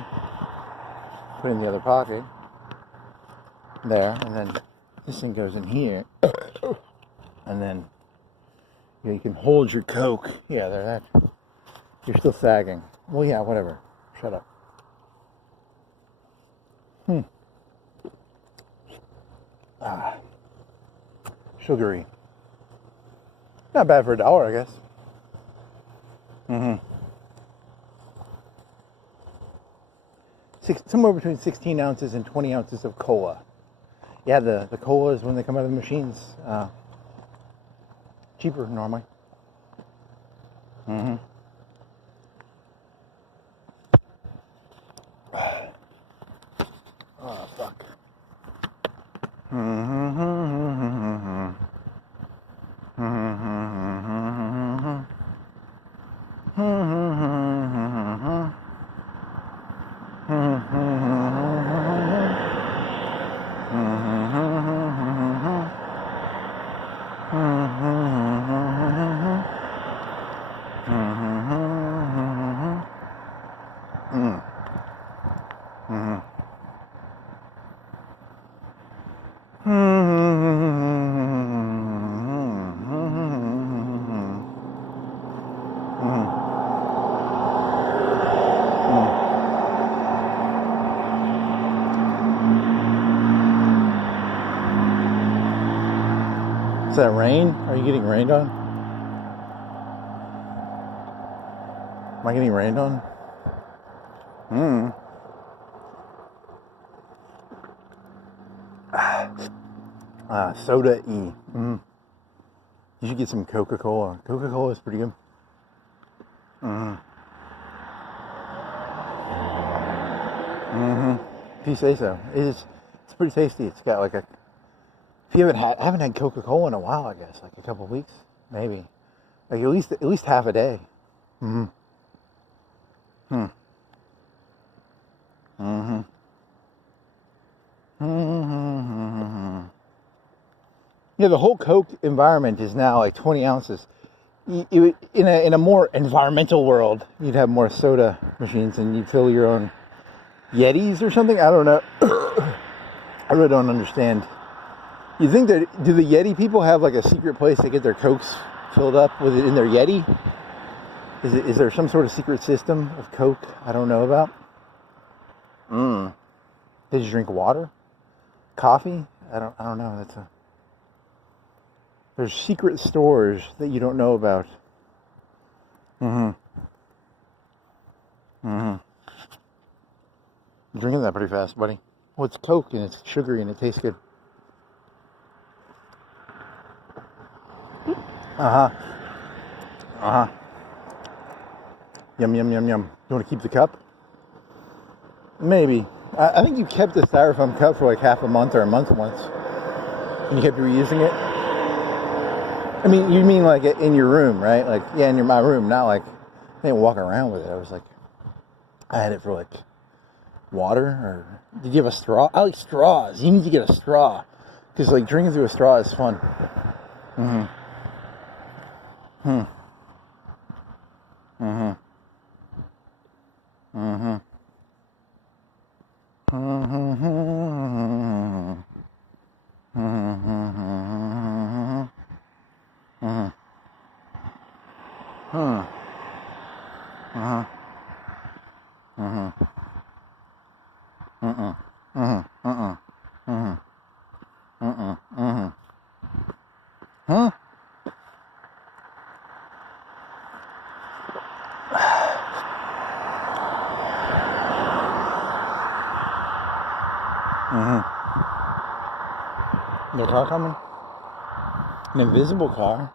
put it in the other pocket. There, and then this thing goes in here. And then you can hold your Coke. Yeah, there. That. You're still sagging. Well, yeah, whatever. Shut up. Sugary. Not bad for $1, I guess. Somewhere between 16 ounces and 20 ounces of cola. Yeah, the colas when they come out of the machines, cheaper normally. Oh, fuck. Is that rain? Are you getting rained on? Am I getting rained on? Soda E. You should get some Coca-Cola. Coca-Cola is pretty good. If you say so. It's pretty tasty. It's got like a. If you I haven't had Coca-Cola in a while, I guess, like a couple of weeks, maybe, like at least half a day. Yeah, the whole Coke environment is now like 20 ounces. In a more environmental world, you'd have more soda machines and you'd fill your own Yetis or something. I don't know. I really don't understand. You think that, do the Yeti people have like a secret place to get their Cokes filled up with it in their Yeti? Is there some sort of secret system of Coke I don't know about? Did you drink water? Coffee? I don't know. There's secret stores that you don't know about. You're drinking that pretty fast, buddy. Well, it's Coke and it's sugary and it tastes good. Yum, yum, yum, yum. You want to keep the cup? Maybe. I think you kept the styrofoam cup for like half a month or a month once. And you kept reusing it. I mean, you mean like in your room, right? Like, yeah, in my room, not like I didn't walk around with it. I was like, I had it for like water. Or did you have a straw? I like straws. You need to get a straw because like drinking through a straw is fun. Mm-hmm. Hmm. Mm-hmm. Mm-hmm. Mm-hmm. Mm-hmm. Mm-hmm. Uh-huh. Uh-huh. Uh-uh. Uh-huh. Uh-uh. Uh-huh. Uh-uh. Uh-huh. Huh? Uh-huh. The car coming? An invisible car.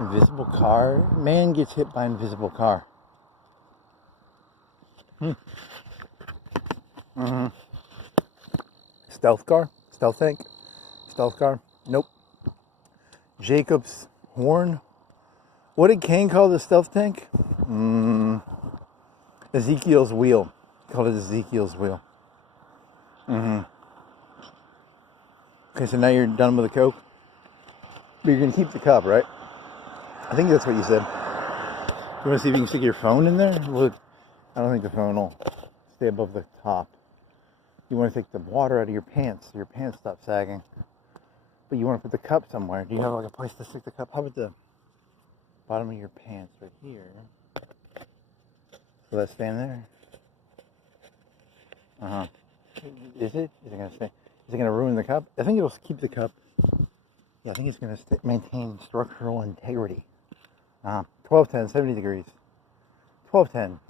Invisible car. Man gets hit by invisible car. Hmm. Uh-huh. Stealth car? Stealth tank? Stealth car? Nope. Jacob's horn? What did Kane call the stealth tank? Ezekiel's wheel. He called it Ezekiel's wheel. Mm-hmm. Okay, so now you're done with the Coke? But you're going to keep the cup, right? I think that's what you said. You want to see if you can stick your phone in there? Look, I don't think the phone will stay above the top. You want to take the water out of your pants so your pants stop sagging. But you want to put the cup somewhere. Do you have like a place to stick the cup? How about the bottom of your pants right here? Will that stand there? Uh-huh. Is it? Is it going to stay? Is it going to ruin the cup? I think it'll keep the cup. Yeah, I think it's going to maintain structural integrity. 1210, 70 degrees. 1210,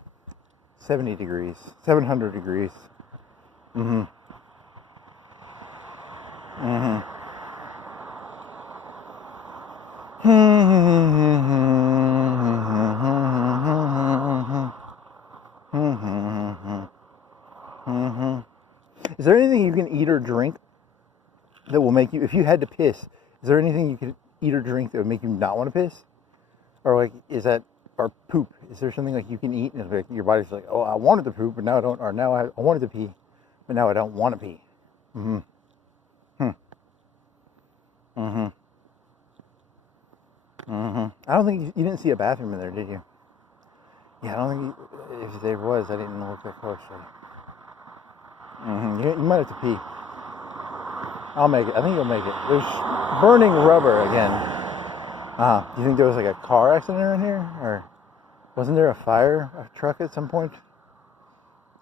70 degrees. 700 degrees. Mm-hmm. Mm-hmm. Is there anything you can eat or drink that will make you, if you had to piss, is there anything you could eat or drink that would make you not want to piss? Or like, is that, or poop? Is there something like you can eat and it's like your body's like, oh, I wanted to poop, but now I don't, or now I wanted to pee, but now I don't want to pee. Mm-hmm. Mm-hmm. Mm-hmm. I don't think you didn't see a bathroom in there, did you? Yeah, I don't think if there was, I didn't look that closely. Mm-hmm. You might have to pee. I'll make it. I think you'll make it. There's burning rubber again. Do you think there was like a car accident around here? Or wasn't there a fire truck at some point?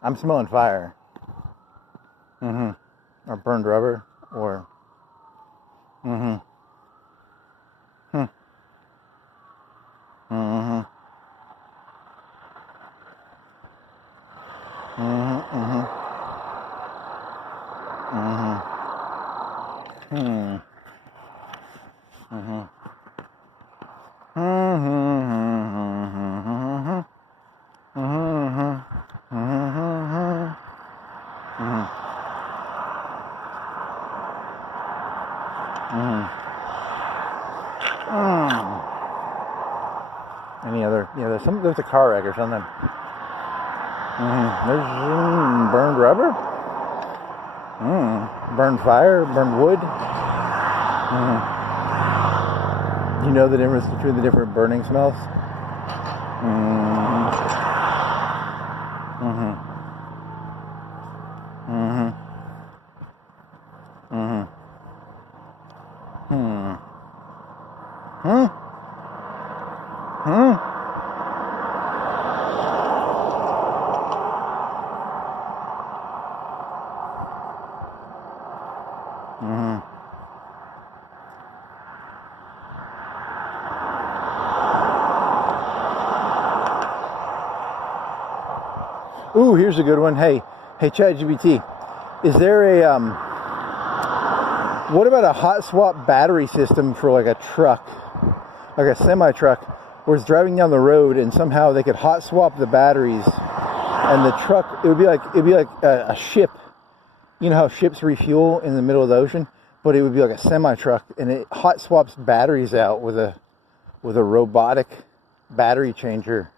I'm smelling fire. Mm-hmm. Or burned rubber. Or... Mm-hmm. Mm-hmm. Mm-hmm. Mm-hmm. Mm-hmm. Hmm. Mm-hmm. Any other? Yeah, there's a car wreck or something. There's burned rubber. Burned fire, burned wood. You know the difference between the different burning smells? Ooh, here's a good one. Hey, ChatGPT, is there a what about a hot swap battery system for like a truck, like a semi truck, where it's driving down the road and somehow they could hot swap the batteries, and the truck, it'd be like a ship. You know how ships refuel in the middle of the ocean, but it would be like a semi truck, and it hot swaps batteries out with a robotic battery changer.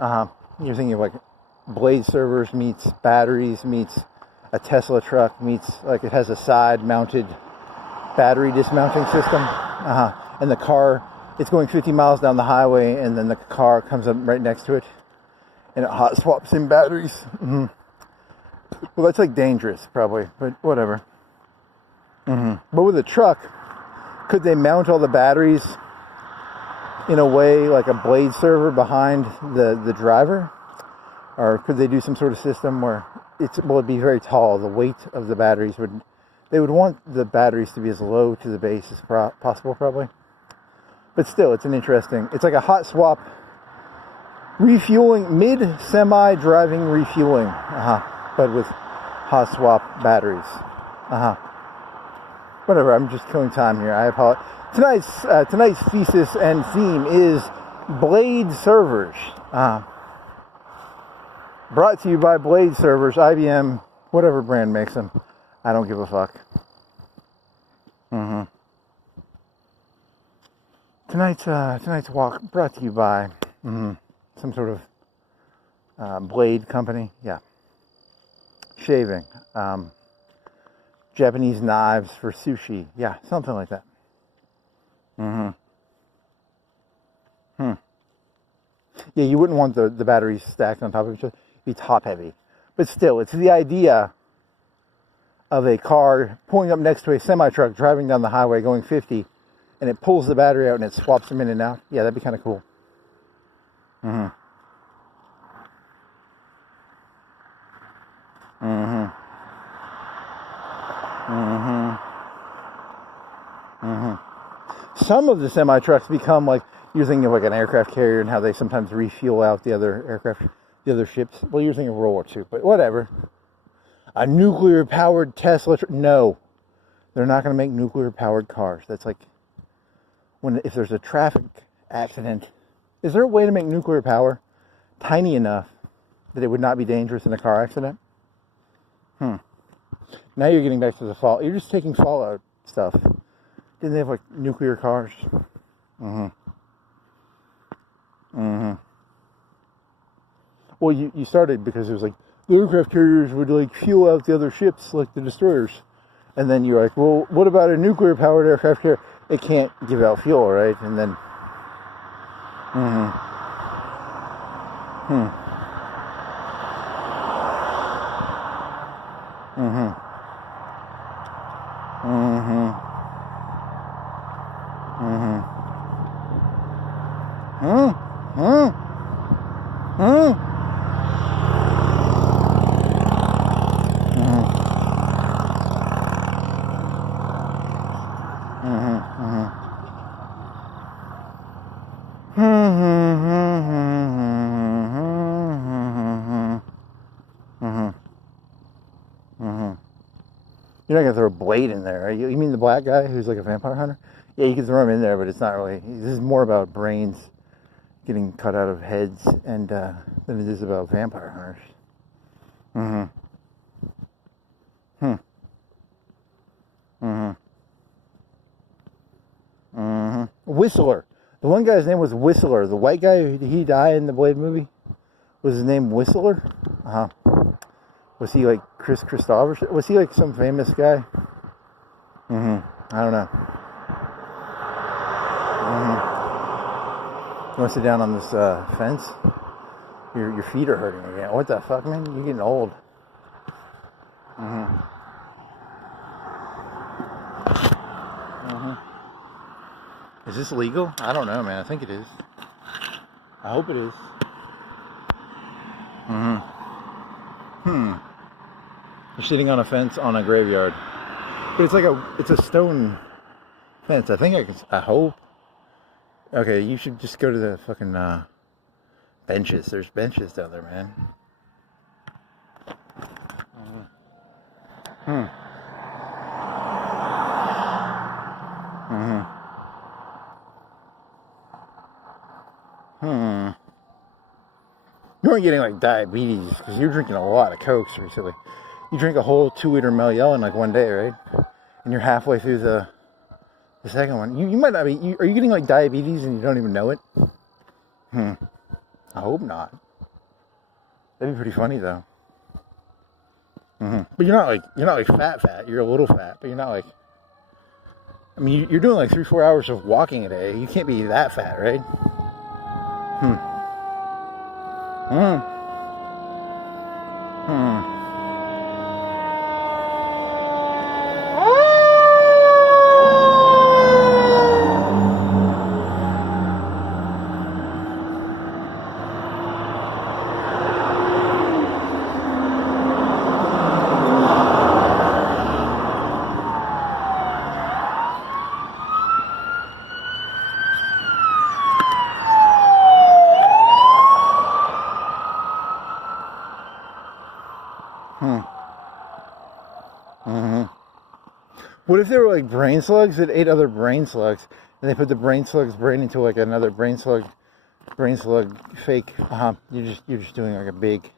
You're thinking of like blade servers meets batteries meets a Tesla truck meets like it has a side mounted battery dismounting system. And the car, it's going 50 miles down the highway, and then the car comes up right next to it, and it hot swaps in batteries. Well, that's like dangerous, probably, but whatever. But with a truck, could they mount all the batteries in a way like a blade server behind the driver? Or could they do some sort of system where it'd be very tall. The weight of the batteries they would want the batteries to be as low to the base as possible, probably. But still, it's like a hot swap refueling, mid-semi driving refueling, but with hot swap batteries. Whatever, I'm just killing time here. I apologize. Tonight's thesis and theme is blade servers. Brought to you by blade servers, IBM, whatever brand makes them. I don't give a fuck. Tonight's walk brought to you by some sort of blade company. Yeah. Shaving. Japanese knives for sushi. Yeah, something like that. Yeah, you wouldn't want the batteries stacked on top of each other. It'd be top heavy. But still, it's the idea of a car pulling up next to a semi-truck driving down the highway going 50, and it pulls the battery out and it swaps them in and out. Yeah, that'd be kind of cool. Some of the semi-trucks become like, you're thinking of like an aircraft carrier and how they sometimes refuel out the other ships. Well, you're thinking of World War II, but whatever. A nuclear-powered Tesla no. They're not going to make nuclear-powered cars. That's like, if there's a traffic accident, is there a way to make nuclear power tiny enough that it would not be dangerous in a car accident? Now you're getting back to the Fallout. You're just taking Fallout stuff. Didn't they have like nuclear cars? Well, you started because it was like the aircraft carriers would like fuel out the other ships like the destroyers, and then you're like, well, what about a nuclear powered aircraft carrier? It can't give out fuel, right? And then you're not gonna throw a blade in there, right? You mean the black guy who's like a vampire hunter? Yeah, you can throw him in there, but it's not really. This is more about brains getting cut out of heads and than it is about vampire hunters. Whistler. The one guy's name was Whistler. The white guy, did he die in the Blade movie? Was his name Whistler? Was he like Chris Christopher? Was he like some famous guy? I don't know. You want to sit down on this fence? Your feet are hurting again. What the fuck, man? You're getting old. Is this legal? I don't know, man. I think it is. I hope it is. You're sitting on a fence on a graveyard. But it's like it's a stone fence. I hope. Okay, you should just go to the fucking benches. There's benches down there, man. You aren't getting like diabetes because you're drinking a lot of Cokes recently. You drink a whole 2-liter Meliel in like one day, right? And you're halfway through the second one. You might not be. Are you getting like diabetes and you don't even know it? I hope not. That'd be pretty funny though. But you're not like fat. You're a little fat, but you're not like. I mean, you're doing like 3-4 hours of walking a day. You can't be that fat, right? What if they were like brain slugs that ate other brain slugs, and they put the brain slug's brain into like another brain slug fake? You're just doing like a big.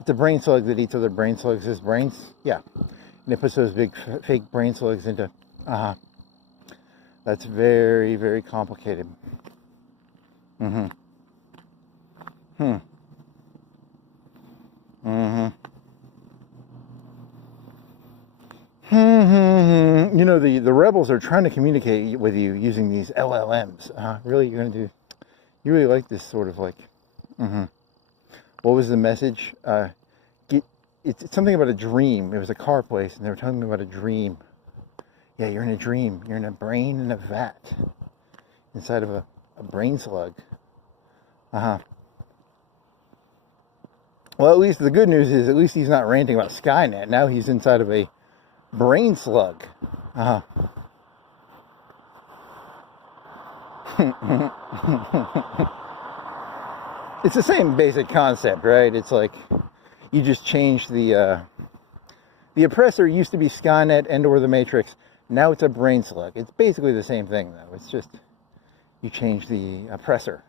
It's a brain slug that eats other brain slugs' brains. Yeah, and it puts those big fake brain slugs into. That's very, very complicated. You know, the rebels are trying to communicate with you using these LLMs. Really, you're gonna do? You really like this sort of like? What was the message? It's something about a dream. It was a car place, and they were telling me about a dream. Yeah, you're in a dream. You're in a brain in a vat, inside of a brain slug. Well, at least the good news is, at least he's not ranting about Skynet. Now he's inside of a brain slug. It's the same basic concept, right? It's like you just change the oppressor used to be Skynet and or the Matrix. Now it's a brain slug. It's basically the same thing, though. It's just you change the oppressor.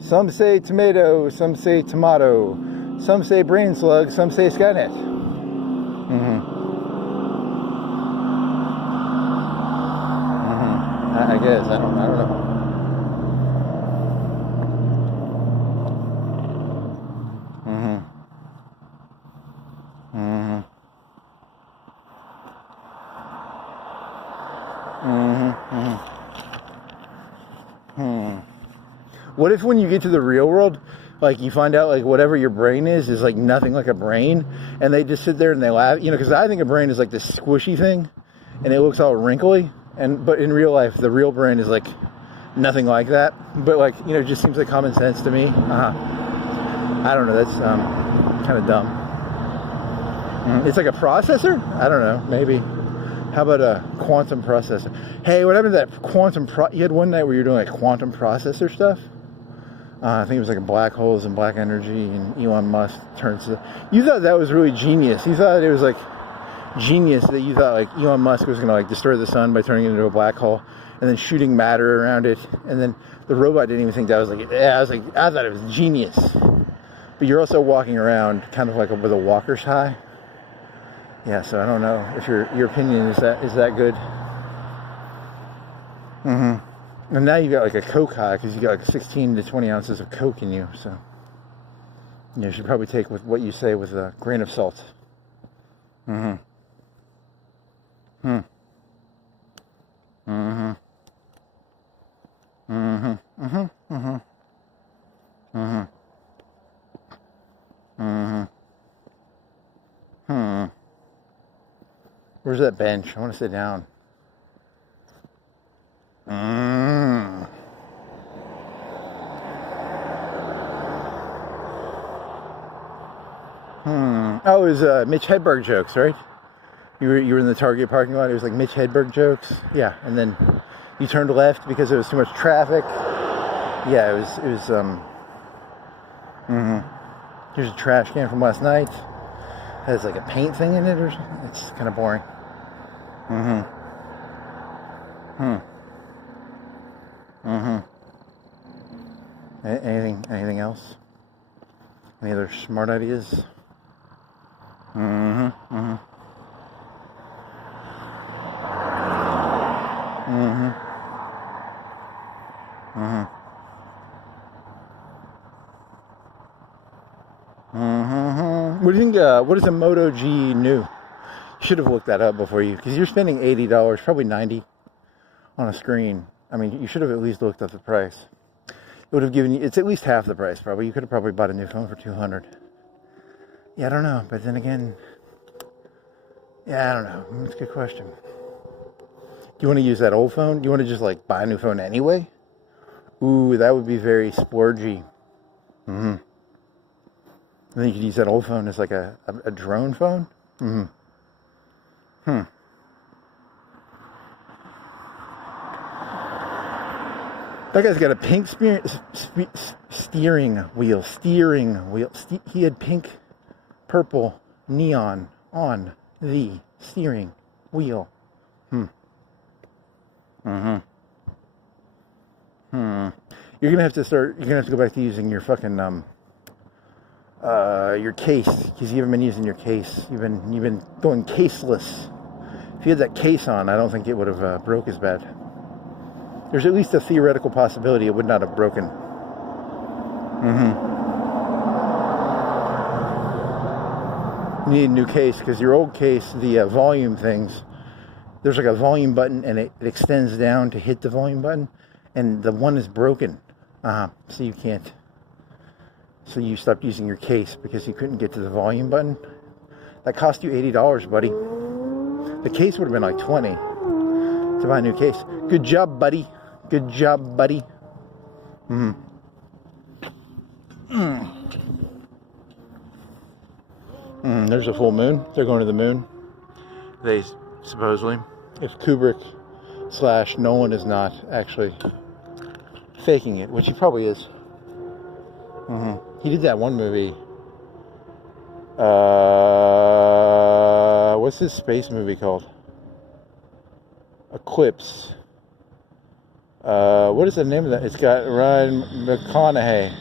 Some say tomato, some say tomato, some say brain slug, some say Skynet. I guess I don't know. What if when you get to the real world, like you find out like whatever your brain is like nothing like a brain, and they just sit there and they laugh, you know, because I think a brain is like this squishy thing, and it looks all wrinkly, but in real life, the real brain is like nothing like that. But like, you know, it just seems like common sense to me. I don't know. That's kind of dumb. It's like a processor. I don't know. Maybe. How about a quantum processor? Hey, what happened to that quantum? You had one night where you were doing like quantum processor stuff. I think it was like black holes and black energy, and Elon Musk turns to. You thought that was really genius. You thought it was like genius that you thought like Elon Musk was gonna like destroy the sun by turning it into a black hole and then shooting matter around it, and then the robot didn't even think that. I thought it was genius. But you're also walking around kind of like with a walker's high. Yeah, so I don't know if your opinion is that good. And now you got like a Coke high because you got like 16 to 20 ounces of Coke in you. So you should probably take with what you say with a grain of salt. Where's that bench? I want to sit down. Oh, it was Mitch Hedberg jokes, right? You were in the Target parking lot. It was like Mitch Hedberg jokes. Yeah, and then you turned left because there was too much traffic. Yeah, it was. Here's a trash can from last night. It has like a paint thing in it, or something. It's kind of boring. Anything else? Any other smart ideas? think, what is a Moto G new? Should have looked that up before you, because you're spending $80, probably $90 on a screen. I mean, you should have at least looked up the price. It would have given you, it's at least half the price probably. You could have probably bought a new phone for $200. Yeah, I don't know, but then again, yeah, I don't know. That's a good question. Do you want to use that old phone? Do you want to just like buy a new phone anyway? Ooh, that would be very splurgy. And then you could use that old phone as like a drone phone. That guy's got a pink steering wheel. He had pink, purple neon on the steering wheel. You're gonna have to go back to using your fucking your case, because you haven't been using your case. You've been going caseless. If you had that case on, I don't think it would have broke as bad. There's at least a theoretical possibility it would not have broken. You need a new case, because your old case, the volume things, there's like a volume button and it extends down to hit the volume button, and the one is broken. So you can't. So you stopped using your case because you couldn't get to the volume button. That cost you $80, buddy. The case would have been like $20 to buy a new case. Good job, buddy. Good job, buddy. There's a full moon. They're going to the moon. They supposedly, if Kubrick / Nolan is not actually faking it, which he probably is. He did that one movie. What's this space movie called? Eclipse. What is the name of that? It's got Ryan McConaughey.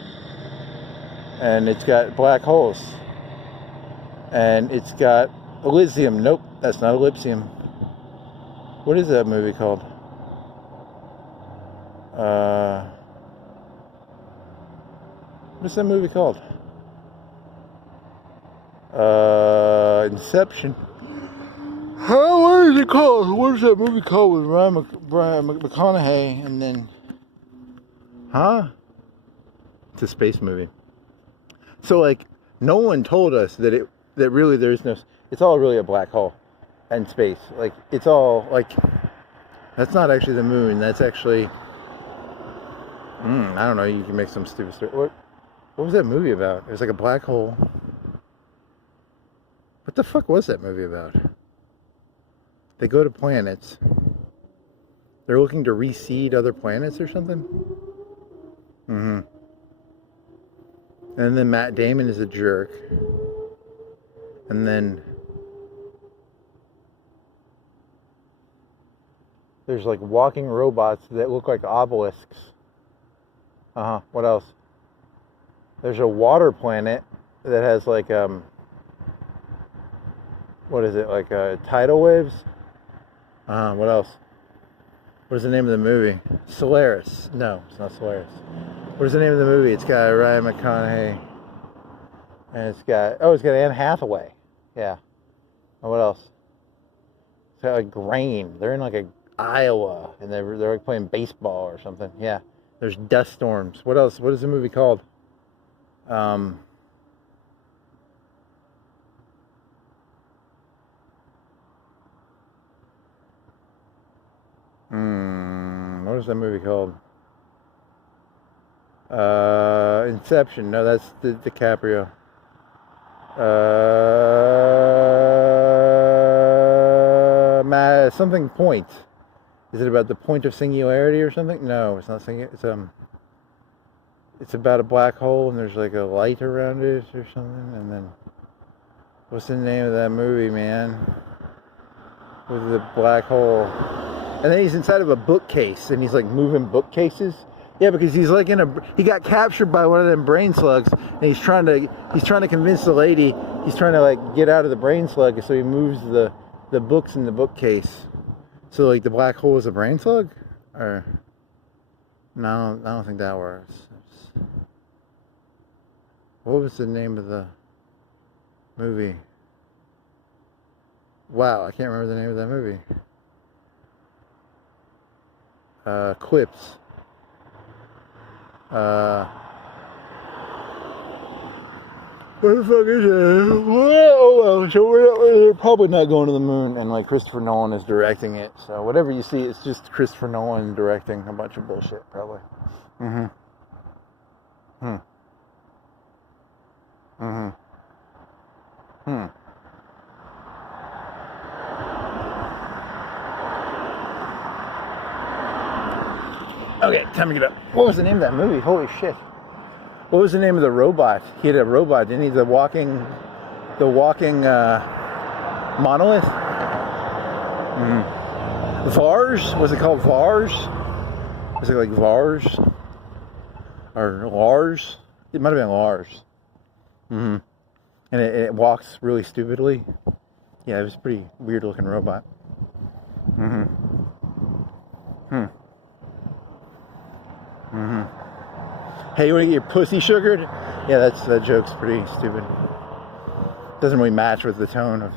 And it's got black holes. And it's got Elysium. Nope, that's not Elysium. What is that movie called? What's that movie called? Inception. What is it called? What is that movie called with Ryan McConaughey and then... It's a space movie. So, like, Nolan told us that really there's no... It's all really a black hole and space. Like, it's all, like... That's not actually the moon. That's actually... I don't know. You can make some stupid story. What was that movie about? It was like a black hole. What the fuck was that movie about? They go to planets. They're looking to reseed other planets or something? And then Matt Damon is a jerk. And then there's like walking robots that look like obelisks. What else? There's a water planet that has like what is it, like tidal waves? What else? What is the name of the movie? Solaris. No, it's not Solaris. What is the name of the movie? It's got Ryan McConaughey. And it's got Anne Hathaway. Yeah. And what else? It's got like grain. They're in like Iowa, and they're like playing baseball or something. Yeah. There's dust storms. What else? What is the movie called? What is that movie called? Inception. No, that's DiCaprio. Something point. Is it about the point of singularity or something? No, it's not singular. It's about a black hole and there's like a light around it or something. And then, what's the name of that movie, man? With the black hole. And then he's inside of a bookcase and he's like moving bookcases. Yeah, because he's like he got captured by one of them brain slugs, and he's trying to convince the lady, he's trying to like get out of the brain slug, so he moves the books in the bookcase. So like the black hole is a brain slug? Or no, I don't think that works. What was the name of the... movie. Wow, I can't remember the name of that movie. Quips. What the fuck is it? Whoa, so we're probably not going to the moon, and like Christopher Nolan is directing it. So whatever you see, it's just Christopher Nolan directing a bunch of bullshit, probably. Mm-hmm. Hmm. Mm-hmm. Hmm. Okay, time to get up. What was the name of that movie? Holy shit. What was the name of the robot? He had a robot, didn't he? The walking monolith? Mm-hmm. Vars? Was it called Vars? Was it like Vars? Or Lars? It might have been Lars. Mm-hmm. And it walks really stupidly. Yeah, it was a pretty weird looking robot. Mm-hmm. Hmm. Mm-hmm. Hey, you want to get your pussy sugared? Yeah, that joke's pretty stupid. Doesn't really match with the tone of.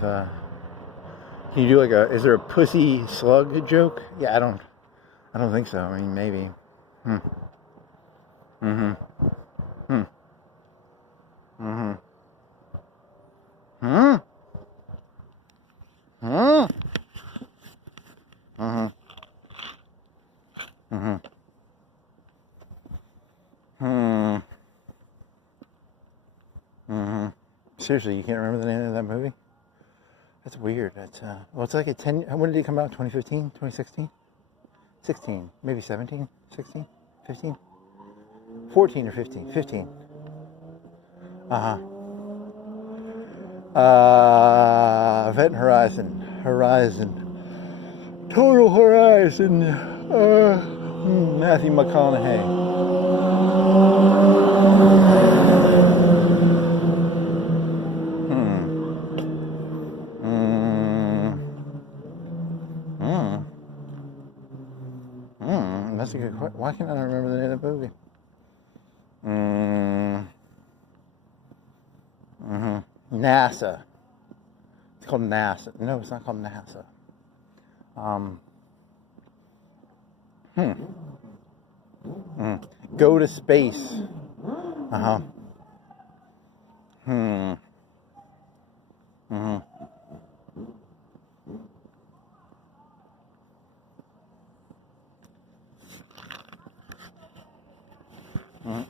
Can you do like is there a pussy slug joke? Yeah, I don't think so. I mean, maybe. Hmm. Mm-hmm. Hmm. Mm-hmm. Hmm. Hmm. Mm-hmm. Mm-hmm. Hmm. Mm-hmm. Seriously, you can't remember the name of that movie? That's weird. That's well, it's like a 10. When did it come out? 2015? 2016? 16? Maybe 17? 16? 15? 14 or 15? 15. Uh-huh. Event Horizon. Total Horizon. Matthew McConaughey. That's a good question. Why can't I remember the name of the movie? NASA. It's called NASA. No, it's not called NASA. Go to space. Uh-huh.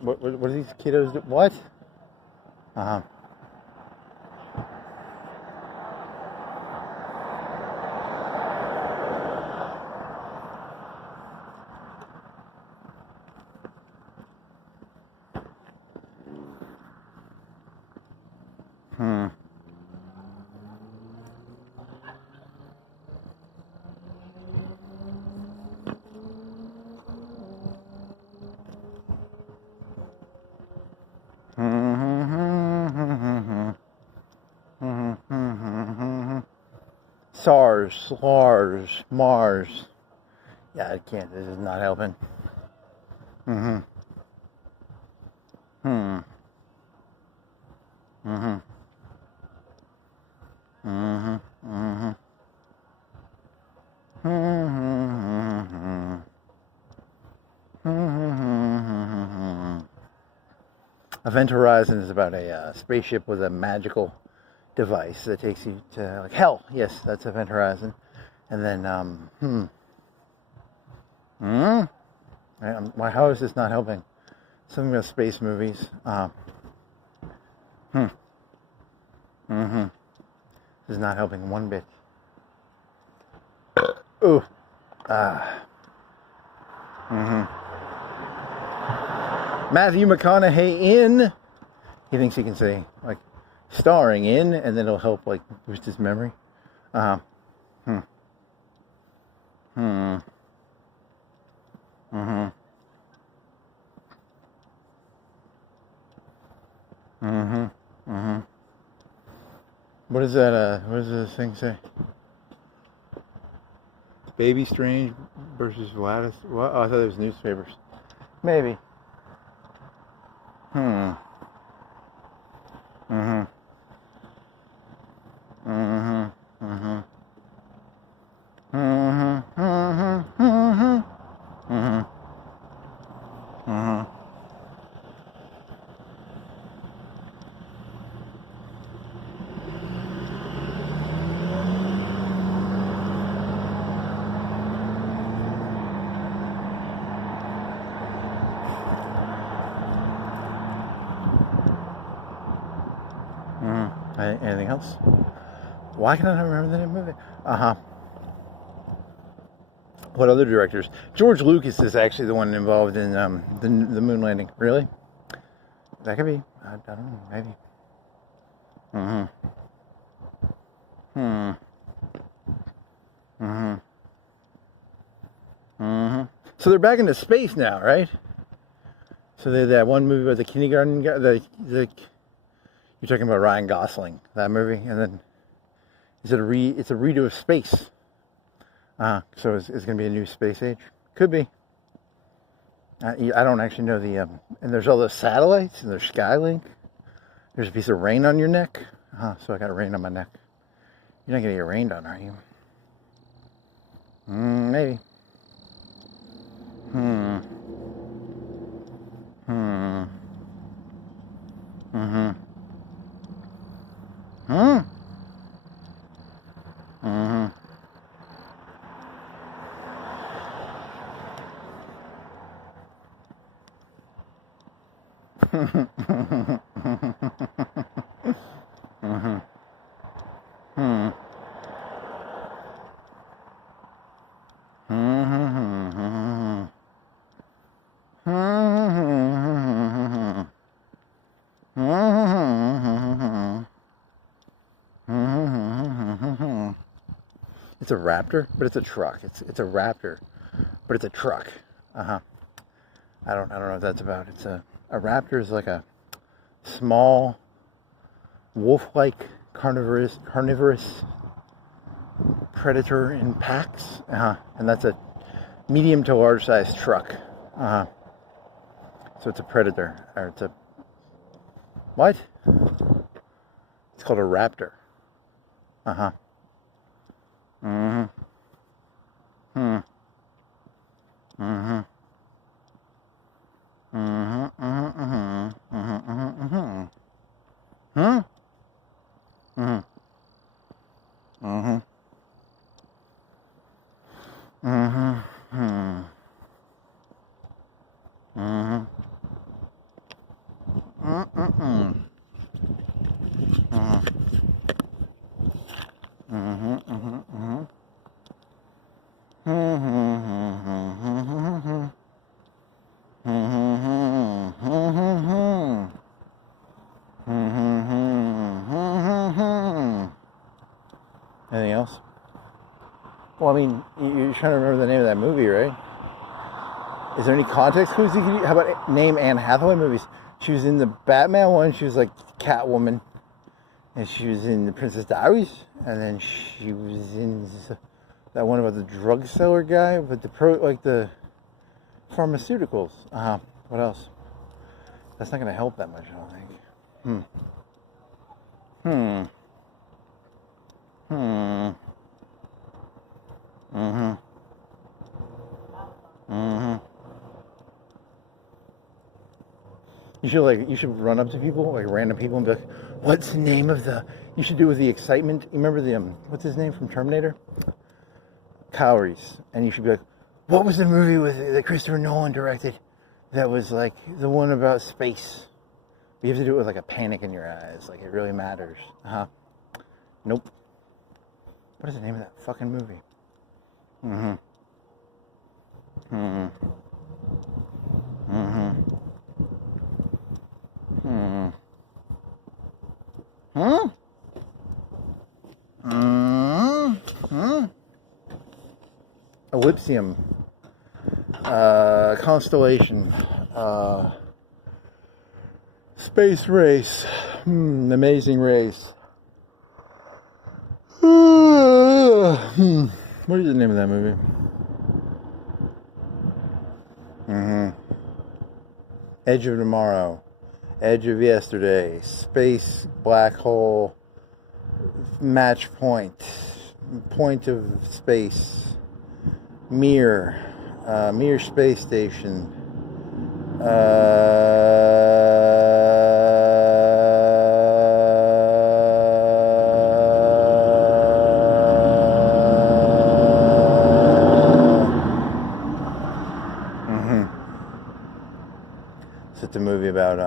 What are these kiddos do? What? Uh-huh. SARS, Lars, Mars. Yeah, I can't. This is not helping. Mm-hmm. Hmm. Mm-hmm. Mm-hmm. Mm-hmm. Event Horizon is about a spaceship with a magical device that takes you to like hell. Yes, that's Event Horizon. And then, how is this not helping? Something about space movies. This is not helping one bit. Ooh. Matthew McConaughey in. He thinks he can say like starring in, and then it'll help like boost his memory. What is that? What does this thing say? Baby Strange versus Gladys. What? Oh, I thought it was newspapers. Maybe. Right? Anything else? Why can I not remember the name of the movie? What other directors? George Lucas is actually the one involved in the moon landing. Really? That could be. I don't know. Maybe. So they're back into space now, right? So they had that one movie about the kindergarten guy. You're talking about Ryan Gosling, that movie, and then it's a redo of Space. So it's going to be a new space age. Could be. I don't actually know and there's all those satellites, and there's Skylink. There's a piece of rain on your neck. So I got rain on my neck. You're not going to get rained on, are you? Maybe. It's a Raptor, but it's a truck. It's a Raptor, but it's a truck. I don't know what that's about. It's a Raptor is like a small wolf-like carnivorous predator in packs. And that's a medium to large size truck. So it's a predator, or it's a what? It's called a Raptor. Anything else? Well, I mean, you're trying to remember the name of that movie, right? Is there any context clues you can? How about name Anne Hathaway movies? She was in the Batman one. She was like Catwoman, and she was in the Princess Diaries, and then she was in that one about the drug seller guy with the pharmaceuticals. What else? That's not going to help that much, I don't think. You should run up to people, like random people, and be like, "What's the name of the?" You should do it with the excitement. You remember what's his name from Terminator? Calories, and you should be like, "What was the movie that Christopher Nolan directed? That was like the one about space." You have to do it with like a panic in your eyes, like it really matters. Nope. What is the name of that fucking movie? Ellipsium. Constellation. Space Race. Amazing Race. What is the name of that movie? Edge of Tomorrow. Edge of Yesterday. Space Black Hole. Match Point. Point of Space. Mir. Mir Space Station. It's a movie about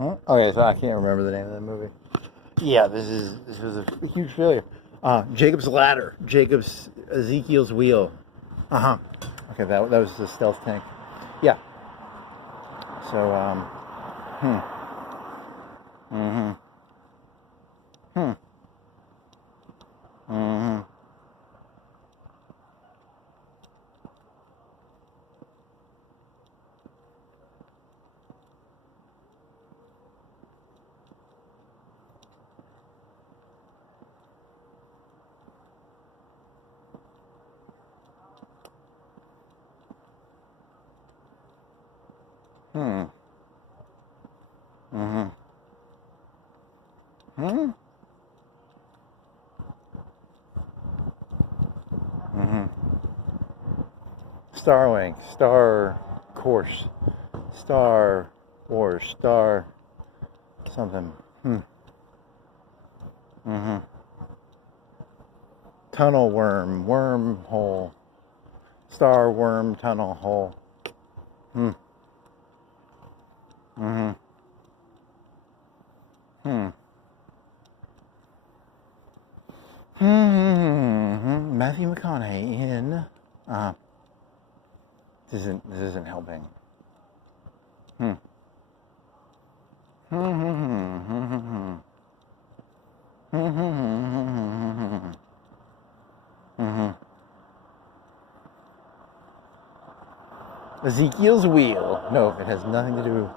Huh? Okay, so I can't remember the name of that movie. Yeah, this was a huge failure. Jacob's Ladder, Ezekiel's Wheel. Okay, that was the stealth tank. Yeah. So Mm-hmm. Mm-hmm. Hmm. Mm-hmm. Hmm. Mm-hmm. Starlink, Star Course, Star Wars, Star something. Mm-hmm. Tunnel worm, wormhole, star worm tunnel hole. Hmm. Mm-hmm. Hmm. Hmm. Matthew McConaughey in. This isn't helping. Hmm. Hmm. Ezekiel's wheel. No, it has nothing to do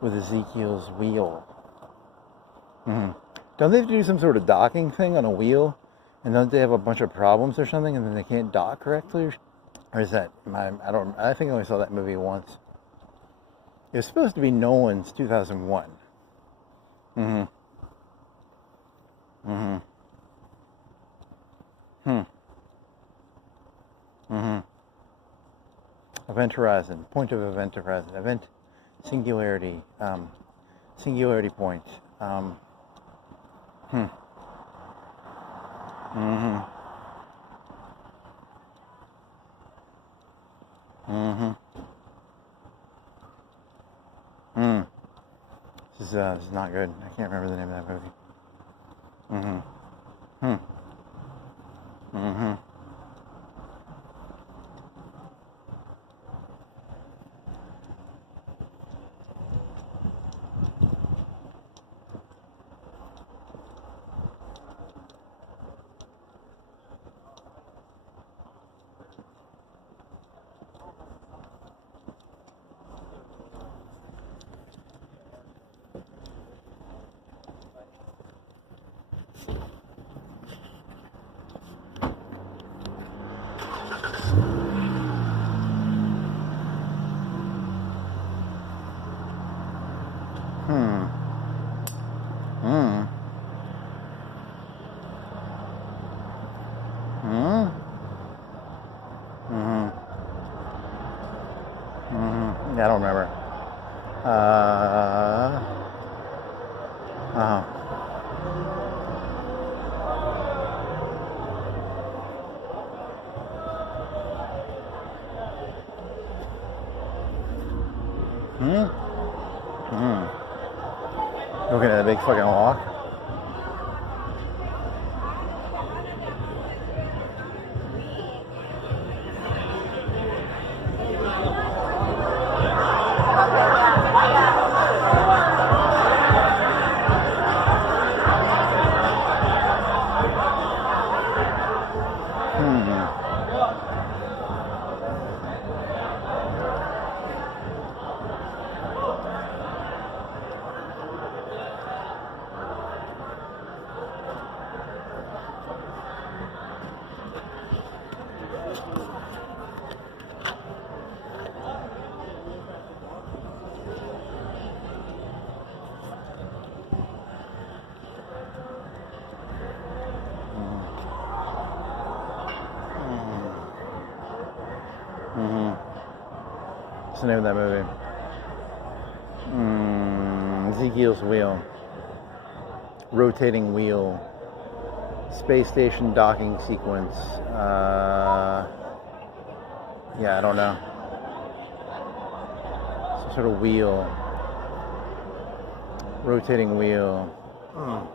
with Ezekiel's wheel. Don't they have to do some sort of docking thing on a wheel? And don't they have a bunch of problems or something, and then they can't dock correctly? Or is that I think I only saw that movie once. It was supposed to be Nolan's 2001. Mm-hmm. Mm-hmm. Hmm. Mm-hmm. Event horizon. Point of event horizon. Event singularity. Singularity point. Hmm. Mm-hmm. Mm-hmm. Mm. This is not good. I can't remember the name of that movie. Mm-hmm. Hmm. Mm-hmm. Hmm. Hmm. Hmm. Hmm. Hmm. Yeah, I don't remember. Uh-huh. Hmm. Hmm. Looking at a big fucking walk. What's the name of that movie? Ezekiel's Wheel. Rotating wheel. Space station docking sequence. Yeah, I don't know. Some sort of wheel. Rotating wheel. Hmm.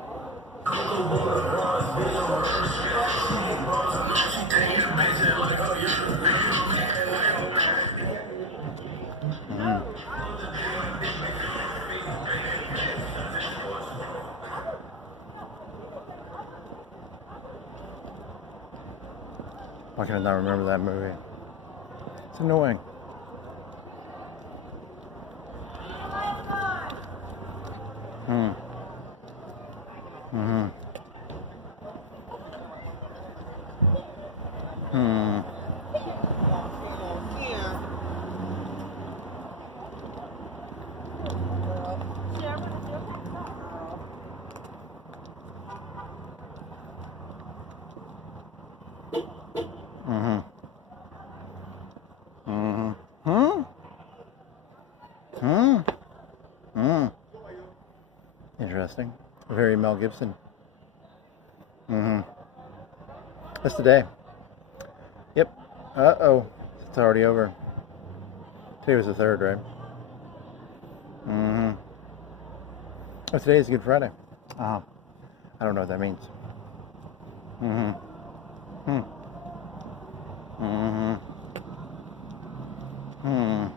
Why can I not remember that movie? It's annoying. Hmm. Mm-hmm. Hmm. Mm-hmm. Mm-hmm. Hmm? Hmm? Hmm. Interesting. Very Mel Gibson. Mm-hmm. That's today. Yep. Uh-oh. It's already over. Today was the 3rd, right? Mm-hmm. Oh, today is Good Friday. Uh-huh. I don't know what that means. Mm-hmm. Hmm. Mm-hmm. Hmm.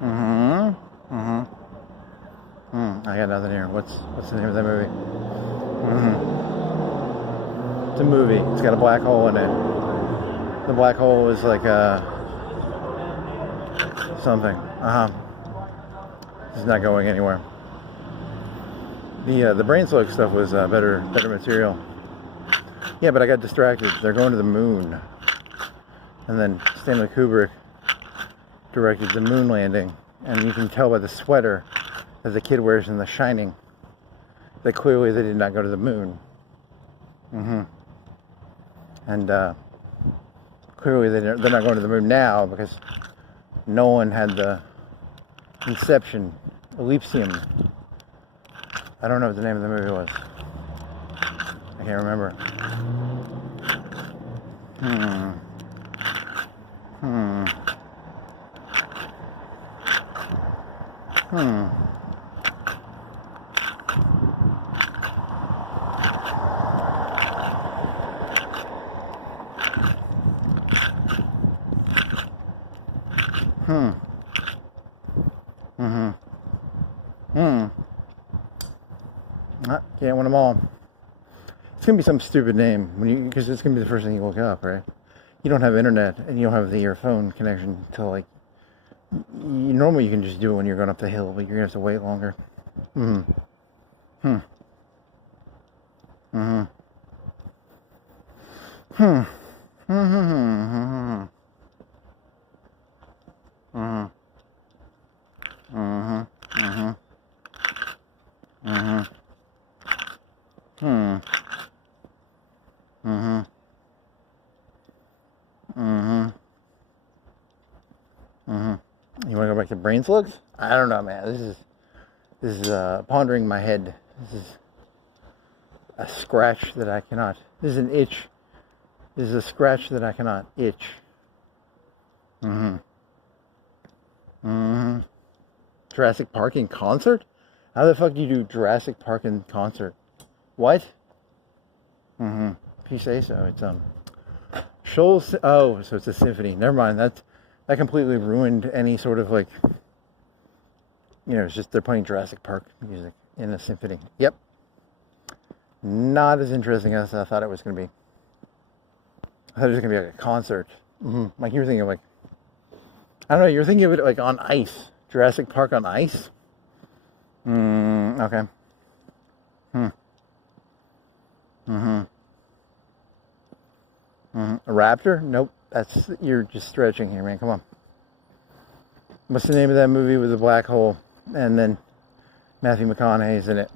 Mm-hmm. Mm-hmm. I got nothing here. What's the name of that movie? It's a movie. It's got a black hole in it. The black hole is like something. It's not going anywhere. The brain slug stuff was better material. Yeah, but I got distracted. They're going to the moon, and then Stanley Kubrick directed the moon landing, and you can tell by the sweater that the kid wears in The Shining that clearly they did not go to the moon. And clearly they're not going to the moon now because Nolan had the Inception, Elysium. I don't know what the name of the movie was. I can't remember. Can't win them all. It's gonna be some stupid name because it's gonna be the first thing you look up, right? You don't have internet and you don't have your phone connection till like normally you can just do it when you're going up the hill, but you're gonna have to wait longer. You want to go back to brain slugs? I don't know, man. This is pondering my head. This is a scratch that I cannot. This is an itch. This is a scratch that I cannot itch. Jurassic Park in concert? How the fuck do you do Jurassic Park in concert? What? If you say so. It's Shoals. Oh, so it's a symphony. Never mind. That completely ruined any sort of like. It's just they're playing Jurassic Park music in a symphony. Yep. Not as interesting as I thought it was going to be. I thought it was going to be like a concert. Like you were thinking of like. I don't know. You're thinking of it like on ice. Jurassic Park on ice. Okay. A raptor? Nope. You're just stretching here, man. Come on. What's the name of that movie with the black hole? And then Matthew McConaughey's in it.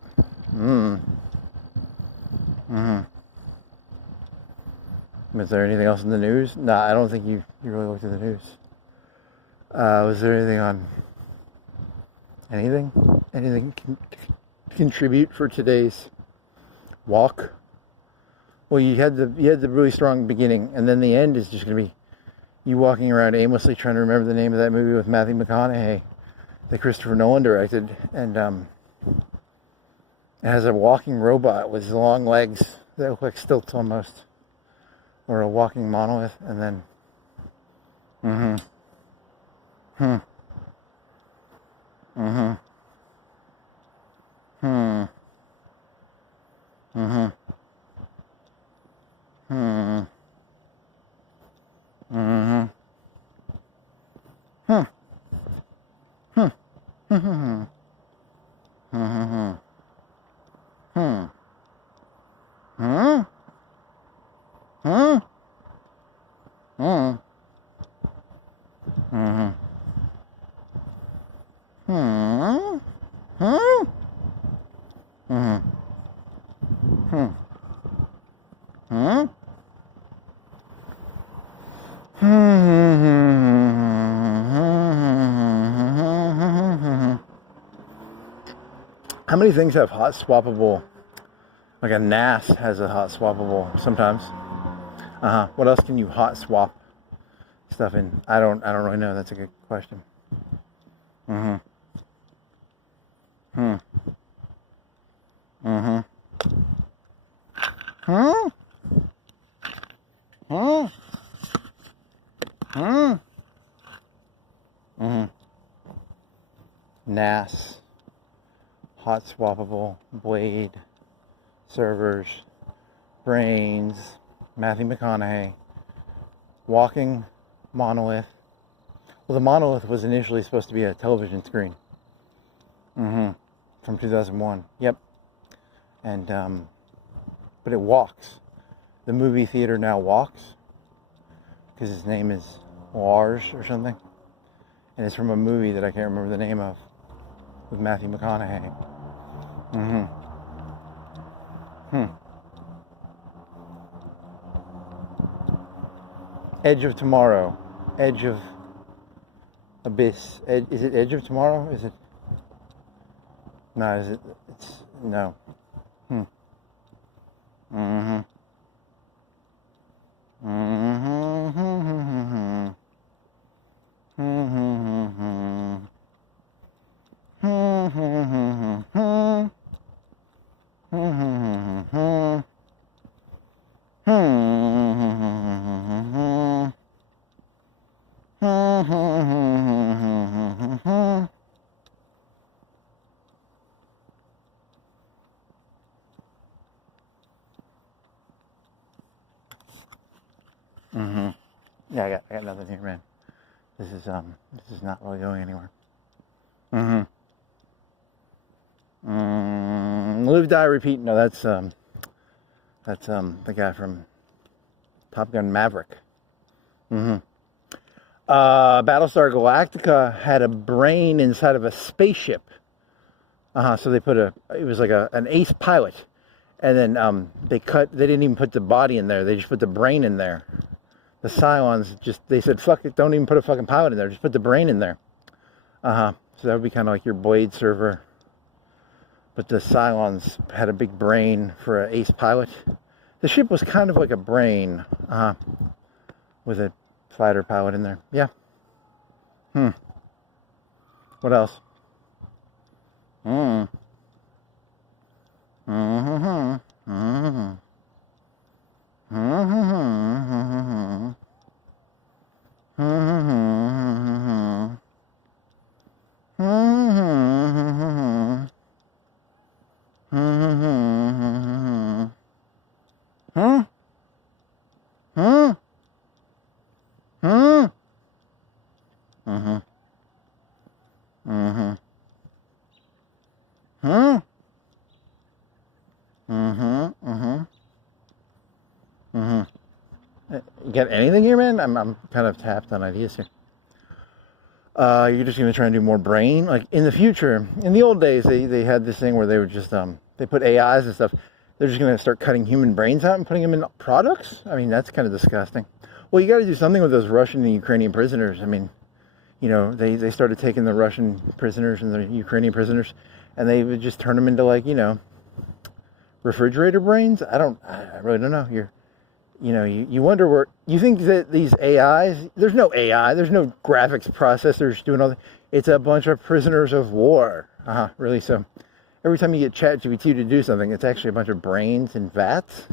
Was there anything else in the news? Nah, I don't think you really looked at the news. Was there anything on anything? Anything contribute for today's walk? Well, you had the really strong beginning, and then the end is just going to be you walking around aimlessly trying to remember the name of that movie with Matthew McConaughey that Christopher Nolan directed, and it has a walking robot with long legs that look like stilts almost, or a walking monolith, and then How many things have hot swappable? Like a NAS has a hot swappable sometimes. What else can you hot swap stuff in? I don't really know. That's a good question. NAS, hot swappable, blade, servers, brains, Matthew McConaughey, walking monolith. Well, the monolith was initially supposed to be a television screen. From 2001. Yep. And but it walks. The movie theater now walks because his name is Lars or something, and it's from a movie that I can't remember the name of with Matthew McConaughey. Edge of Tomorrow, Edge of Abyss. Is it Edge of Tomorrow? Is it? No, is it? It's no. Yeah, I got nothing here, man. This is not really going anywhere. Live, Die, Repeat. No, that's the guy from Top Gun Maverick. Battlestar Galactica had a brain inside of a spaceship. So they put it was like an ace pilot, and then they didn't even put the body in there. They just put the brain in there. The Cylons they said, fuck it, don't even put a fucking pilot in there. Just put the brain in there. So that would be kind of like your Blade server. But the Cylons had a big brain for an ace pilot. The ship was kind of like a brain, with a fighter pilot in there. Yeah. What else? You got anything here, man? I'm kind of tapped on ideas here. You're just going to try and do more brain. Like in the future, in the old days, they had this thing where they would just, they put AIs and stuff. They're just going to start cutting human brains out and putting them in products. I mean, that's kind of disgusting. Well, you got to do something with those Russian and Ukrainian prisoners. I mean, you know, they started taking the Russian prisoners and the Ukrainian prisoners, and they would just turn them into, like, you know, refrigerator brains. I really don't know. You wonder where, you think that these AIs, there's no AI, there's no graphics processors doing all that. It's a bunch of prisoners of war. Really? So every time you get ChatGPT to do something, it's actually a bunch of brains in vats,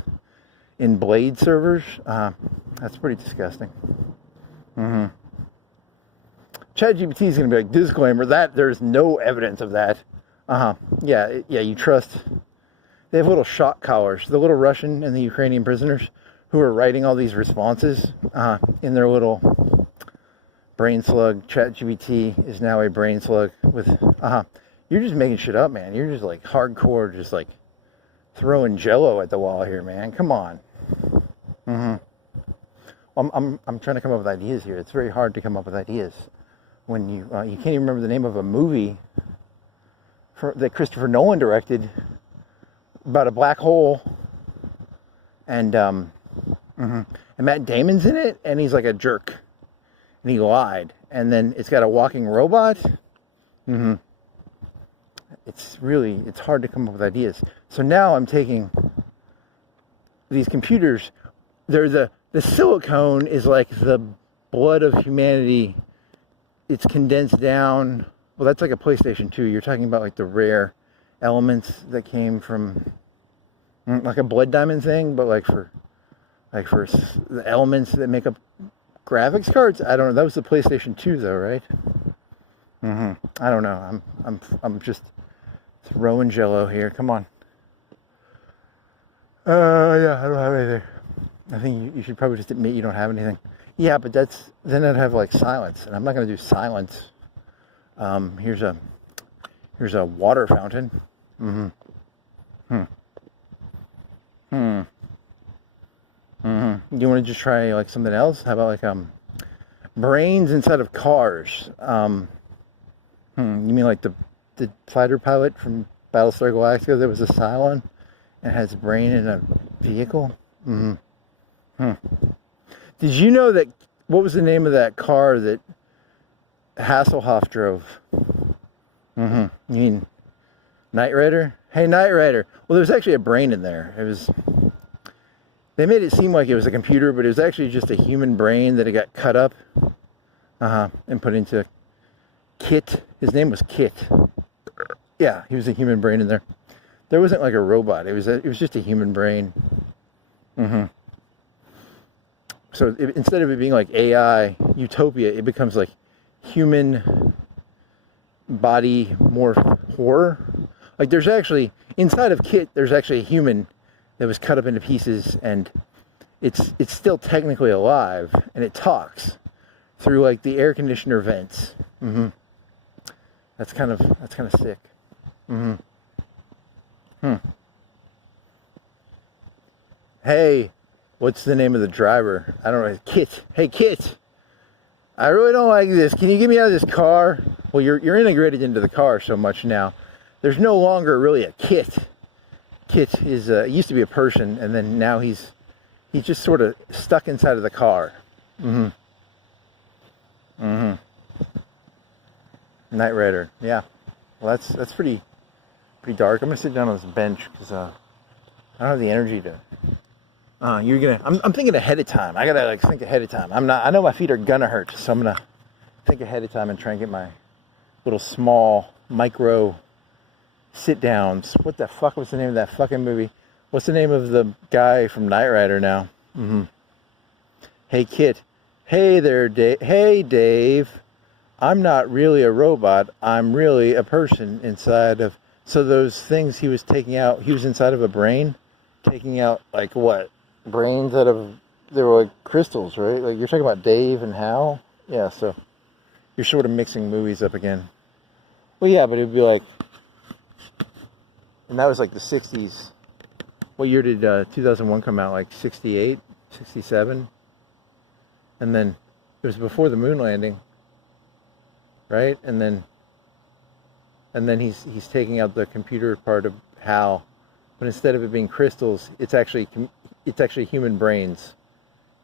in blade servers. That's pretty disgusting. ChatGPT is going to be like, disclaimer, that there's no evidence of that. Yeah, you trust. They have little shock collars, the little Russian and the Ukrainian prisoners who are writing all these responses in their little brain slug. ChatGPT is now a brain slug with, you're just making shit up, man. You're just like hardcore, just like throwing jello at the wall here, man. Come on. I'm trying to come up with ideas here. It's very hard to come up with ideas when you can't even remember the name of a movie that Christopher Nolan directed about a black hole, and Matt Damon's in it, and he's like a jerk, and he lied, and then it's got a walking robot. It's hard to come up with ideas. So now I'm taking these computers. The silicone is like the blood of humanity. It's condensed down. Well, that's like a PlayStation 2. You're talking about like the rare elements that came from like a blood diamond thing, but like for the elements that make up graphics cards. I don't know. That was the PlayStation 2 though, right? I don't know. I'm just throwing jello here. Come on. Yeah, I don't have anything. I think you should probably just admit you don't have anything. Yeah, but then I'd have like silence, and I'm not going to do silence. Here's a water fountain. Do you want to just try like something else? How about like brains inside of cars? You mean like the fighter pilot from Battlestar Galactica that was a Cylon and has a brain in a vehicle? Did you know that, what was the name of that car that Hasselhoff drove? You mean Knight Rider? Hey, Knight Rider. Well, there was actually a brain in there. They made it seem like it was a computer, but it was actually just a human brain that it got cut up and put into Kit. His name was Kit. Yeah, he was a human brain in there. There wasn't like a robot. It was just a human brain. So instead of it being like AI utopia, it becomes like human body morph horror. Like there's actually, inside of Kit, there's actually a human that was cut up into pieces, and it's still technically alive, and it talks through like the air conditioner vents. That's kind of sick. Hey, what's the name of the driver? I don't know. Kit. Hey, Kit. I really don't like this. Can you get me out of this car? Well, you're integrated into the car so much now. There's no longer really a Kit. Kit is used to be a person, and then now he's just sort of stuck inside of the car. Knight Rider. Yeah. Well, that's pretty dark. I'm gonna sit down on this bench because I don't have the energy to. I'm thinking ahead of time. I gotta like think ahead of time. I know my feet are gonna hurt, so I'm gonna think ahead of time and try and get my little small micro sit downs. What the fuck was the name of that fucking movie? What's the name of the guy from Knight Rider now? Hey, Kit. Hey there, Dave. Hey, Dave. I'm not really a robot. I'm really a person inside of. So those things he was taking out, he was inside of a brain, taking out like what? Brains out of, they were like crystals, right? Like you're talking about Dave and Hal? Yeah, so you're sort of mixing movies up again. Well, yeah, but it would be like, and that was like the 60s. What year did 2001 come out? Like 68, 67? And then it was before the moon landing. right? And then he's taking out the computer part of Hal, but instead of it being crystals, it's actually human brains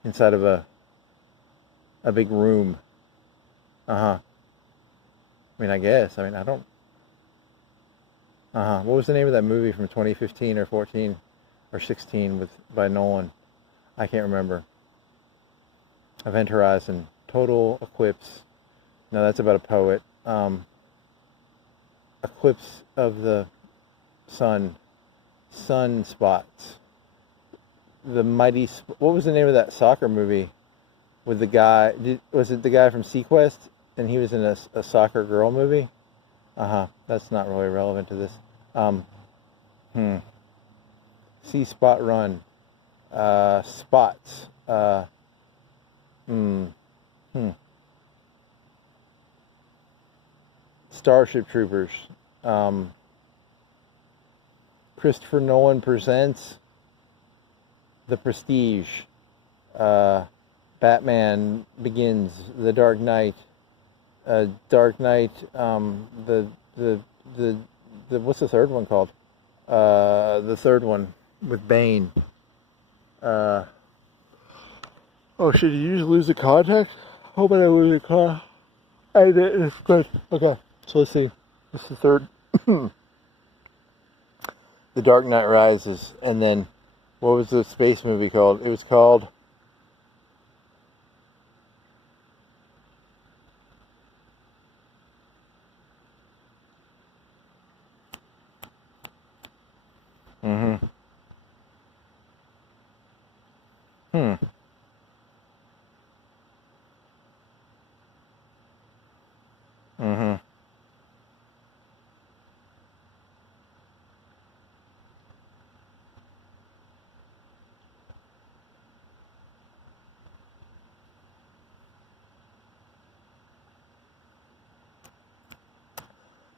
inside of a big room. I mean, I guess. I mean, I don't. What was the name of that movie from 2015 or 14 or 16 by Nolan? I can't remember. Event Horizon. Total Eclipse. No, that's about a poet. Eclipse of the sun. Sunspots. The mighty. What was the name of that soccer movie with the guy? Was it the guy from Sequest? And he was in a soccer girl movie? That's not really relevant to this. See Spot Run. Spots. Starship Troopers. Christopher Nolan Presents The Prestige. Batman Begins. The Dark Knight. Dark Knight. The what's the third one called? The third one with Bane. Oh shit! Did you just lose the contact? Hope I didn't lose the car. I did. It's good. Okay, so let's see. This is the third. The Dark Knight Rises, and then what was the space movie called? It was called.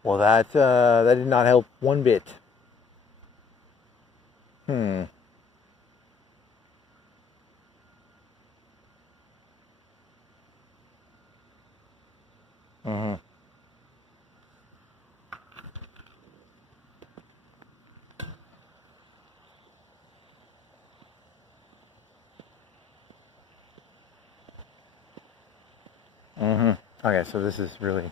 Well, that did not help one bit. Okay, so this is really.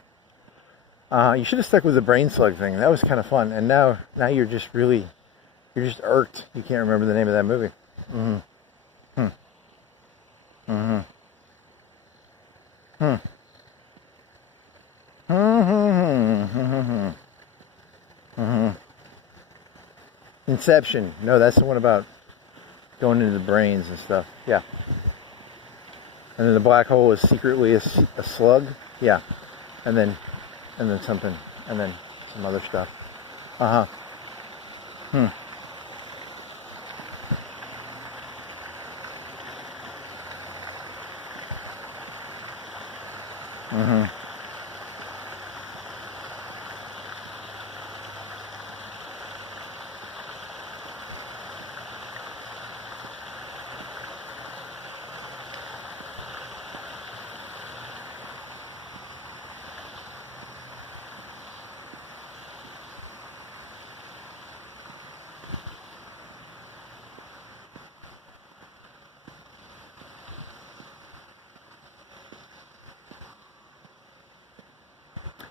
You should have stuck with the brain slug thing. That was kind of fun. And now you're just irked. You can't remember the name of that movie. Inception. No, that's the one about going into the brains and stuff. Yeah. And then the black hole is secretly a slug. Yeah. And then something, and then some other stuff.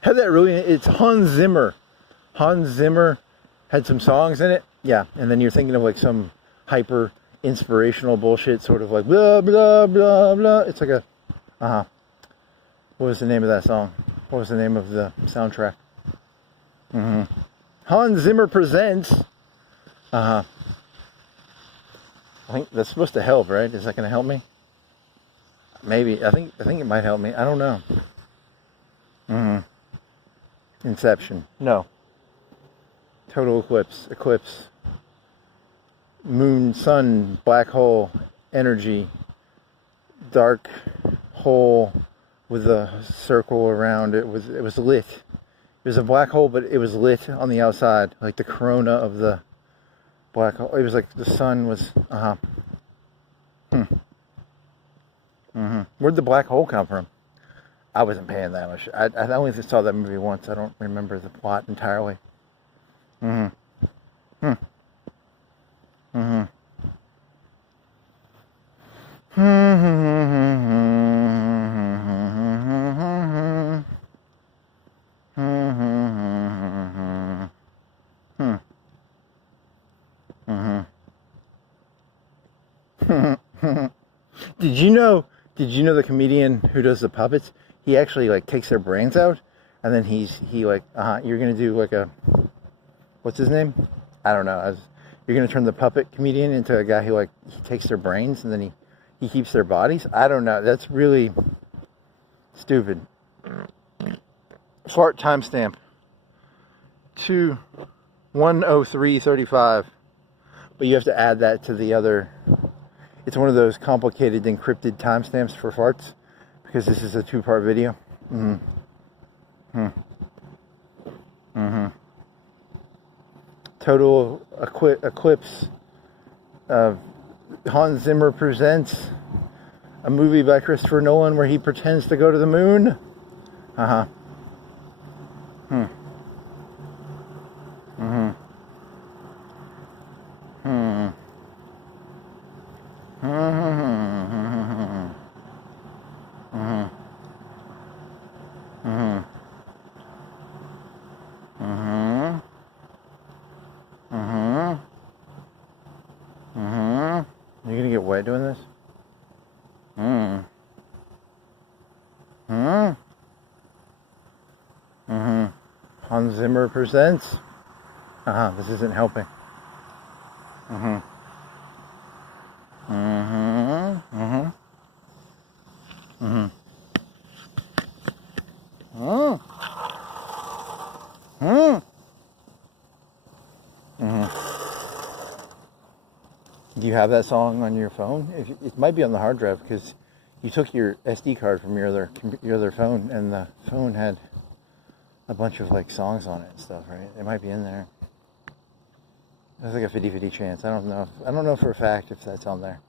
Had that really? It's Hans Zimmer. Hans Zimmer had some songs in it. Yeah, and then you're thinking of like some hyper inspirational bullshit, sort of like blah blah blah blah. It's like a what was the name of that song? What was the name of the soundtrack? Hans Zimmer Presents. I think that's supposed to help, right? Is that going to help me? Maybe. I think it might help me. I don't know. Inception. No. Total Eclipse. Moon, sun, black hole, energy, dark hole with a circle around it. It was lit. It was a black hole, but it was lit on the outside, like the corona of the black hole. It was like the sun was. Where'd the black hole come from? I wasn't paying that much. I only saw that movie once. I don't remember the plot entirely. Mm-hmm. Mm-hmm. Did you know? Did you know the comedian who does the puppets? He actually like takes their brains out, and then he like, you're gonna do like a, what's his name? I don't know. You're gonna turn the puppet comedian into a guy who like he takes their brains and then he keeps their bodies. I don't know. That's really stupid. Fart timestamp 2/103/35. But you have to add that to the other. It's one of those complicated encrypted timestamps for farts because this is a 2-part video. Total eclipse of Hans Zimmer presents a movie by Christopher Nolan where he pretends to go to the moon. You're gonna get wet doing this? Hans Zimmer presents. This isn't helping. Do you have that song on your phone? It might be on the hard drive because you took your SD card from your other phone, and the phone had a bunch of like songs on it and stuff, right? It might be in there. There's like a 50-50 chance. I don't know for a fact if that's on there.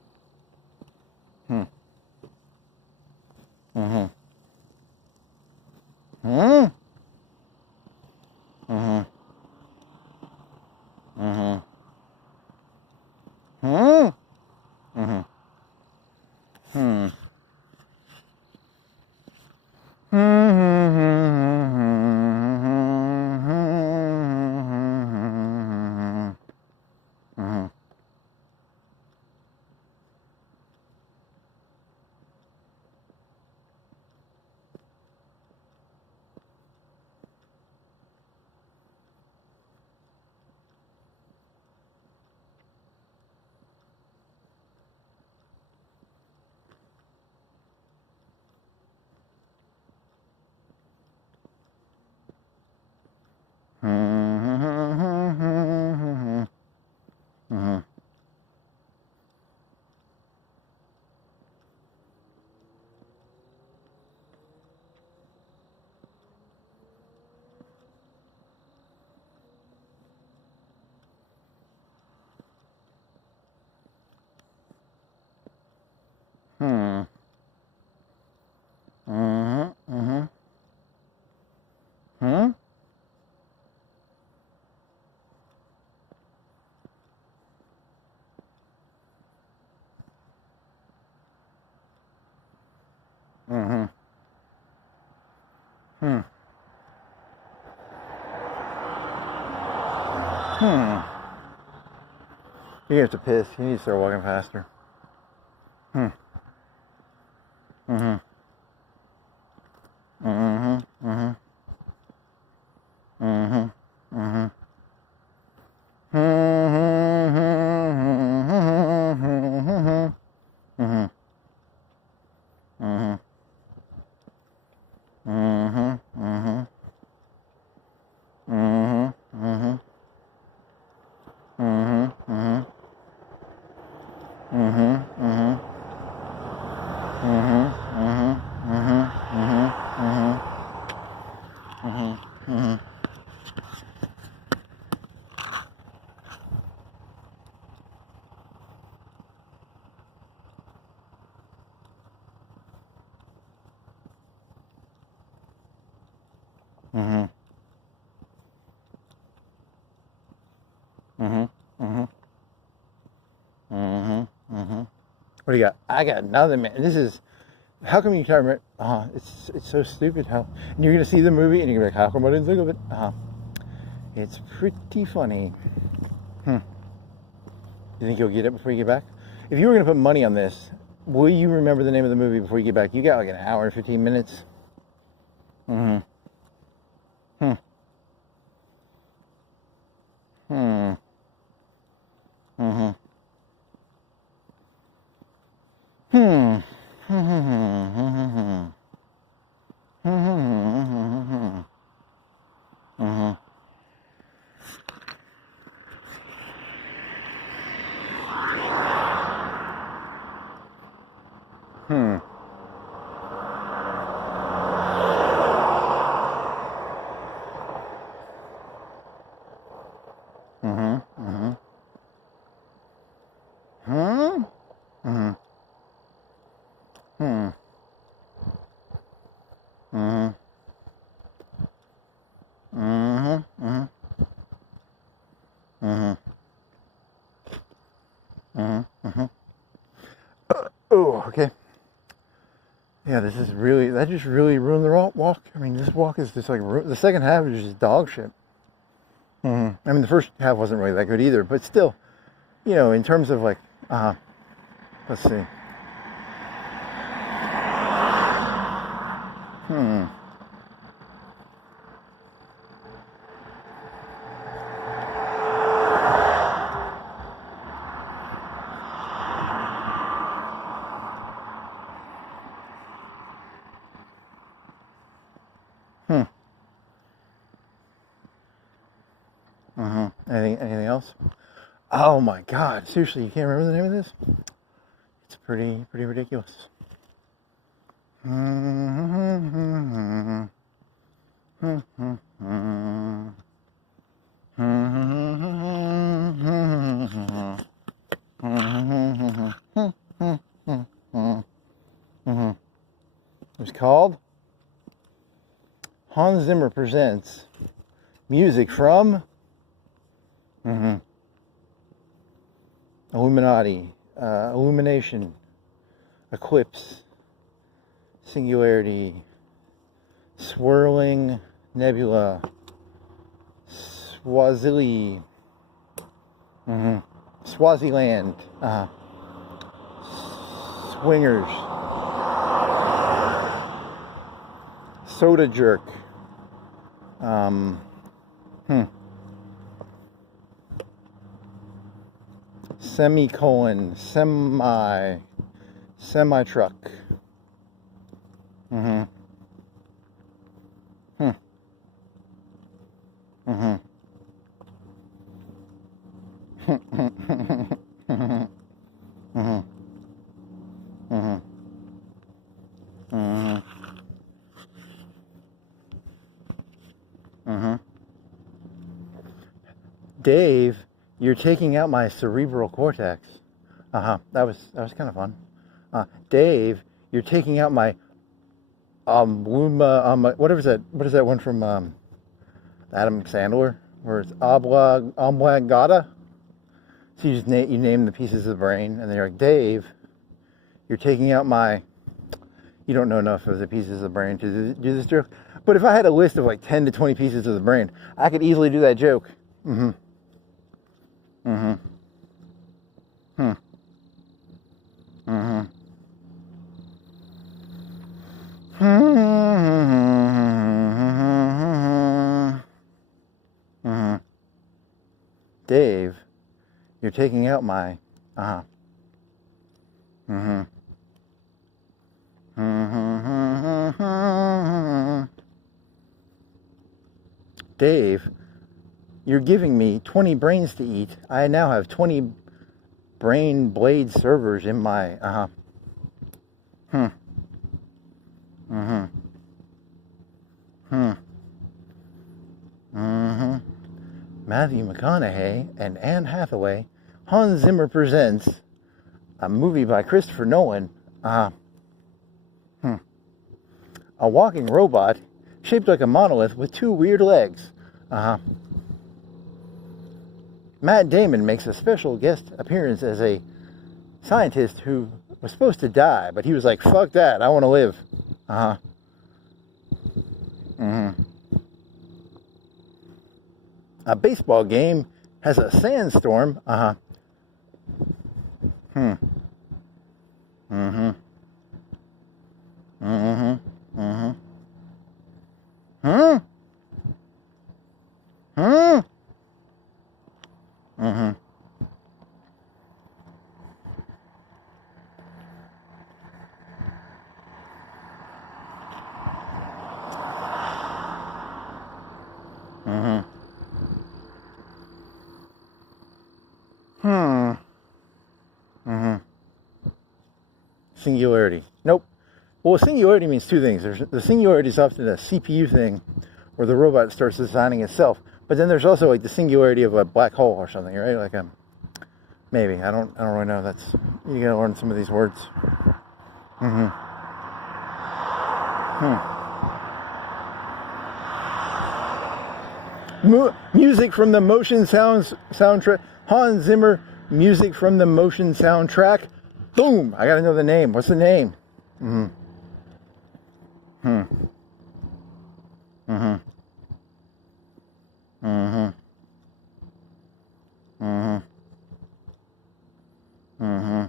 You have to piss. You need to start walking faster. What do you got? I got nothing, man. This is, how come you can't remember? It's so stupid how, and you're going to see the movie and you're going to be like, how come I didn't think of it? It's pretty funny. You think you'll get it before you get back? If you were going to put money on this, will you remember the name of the movie before you get back? You got like an hour and 15 minutes. Hmm. Oh, okay. Yeah, this is really, that just really ruined the walk. I mean, this walk is just like, the second half is just dog shit. I mean, the first half wasn't really that good either, but still, you know, in terms of like, let's see. Anything else? Oh my God! Seriously, you can't remember the name of this? It's pretty ridiculous. It's called Hans Zimmer Presents Music from Illuminati, Illumination, Eclipse, Singularity, Swirling Nebula, Swaziland, Swingers, Soda Jerk, semicolon, semi truck. Dave, you're taking out my cerebral cortex. That was kind of fun. Dave, you're taking out my whatever is that? What is that one from Adam Sandler, where it's oblongata? So you just you name the pieces of the brain, and then you're like, Dave, you're taking out my. You don't know enough of the pieces of the brain to do this joke. But if I had a list of like 10 to 20 pieces of the brain, I could easily do that joke. Dave, you're taking out my Dave, you're giving me 20 brains to eat. I now have 20 brain blade servers in my Matthew McConaughey and Anne Hathaway, Hans Zimmer presents a movie by Christopher Nolan. A walking robot shaped like a monolith with 2 weird legs. Matt Damon makes a special guest appearance as a scientist who was supposed to die, but he was like, fuck that, I want to live. Uh-huh. Mm-hmm. A baseball game has a sandstorm. Uh-huh. Hmm. Mm-hmm. Mm-hmm. Mm-hmm. Hmm? Hmm? Mm-hmm. Mm-hmm. Hmm. Mm-hmm. Singularity. Nope. Well, singularity means two things. The singularity is often a CPU thing where the robot starts designing itself. But then there's also like the singularity of a black hole or something, right? Like maybe. I don't really know. That's, you gotta learn some of these words. Mm-hmm. Music from the motion soundtrack. Hans Zimmer music from the motion soundtrack. Boom! I gotta know the name. What's the name? Mm-hmm. Hmm. Mm-hmm. Mm-hmm. Mm-hmm. Mm-hmm.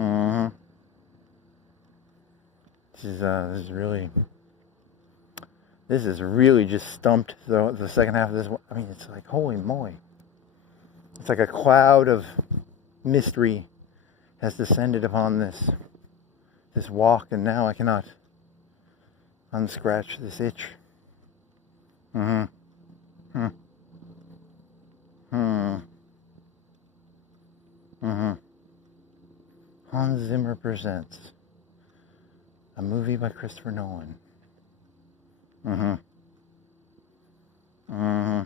Mm-hmm. This is really just stumped the second half of this. I mean, it's like, holy moly. It's like a cloud of mystery has descended upon this walk, and now I cannot unscratch this itch. Mm-hmm. Hmm. Hmm. Mm-hmm. Hans Zimmer presents a movie by Christopher Nolan. Mm-hmm. Mm-hmm.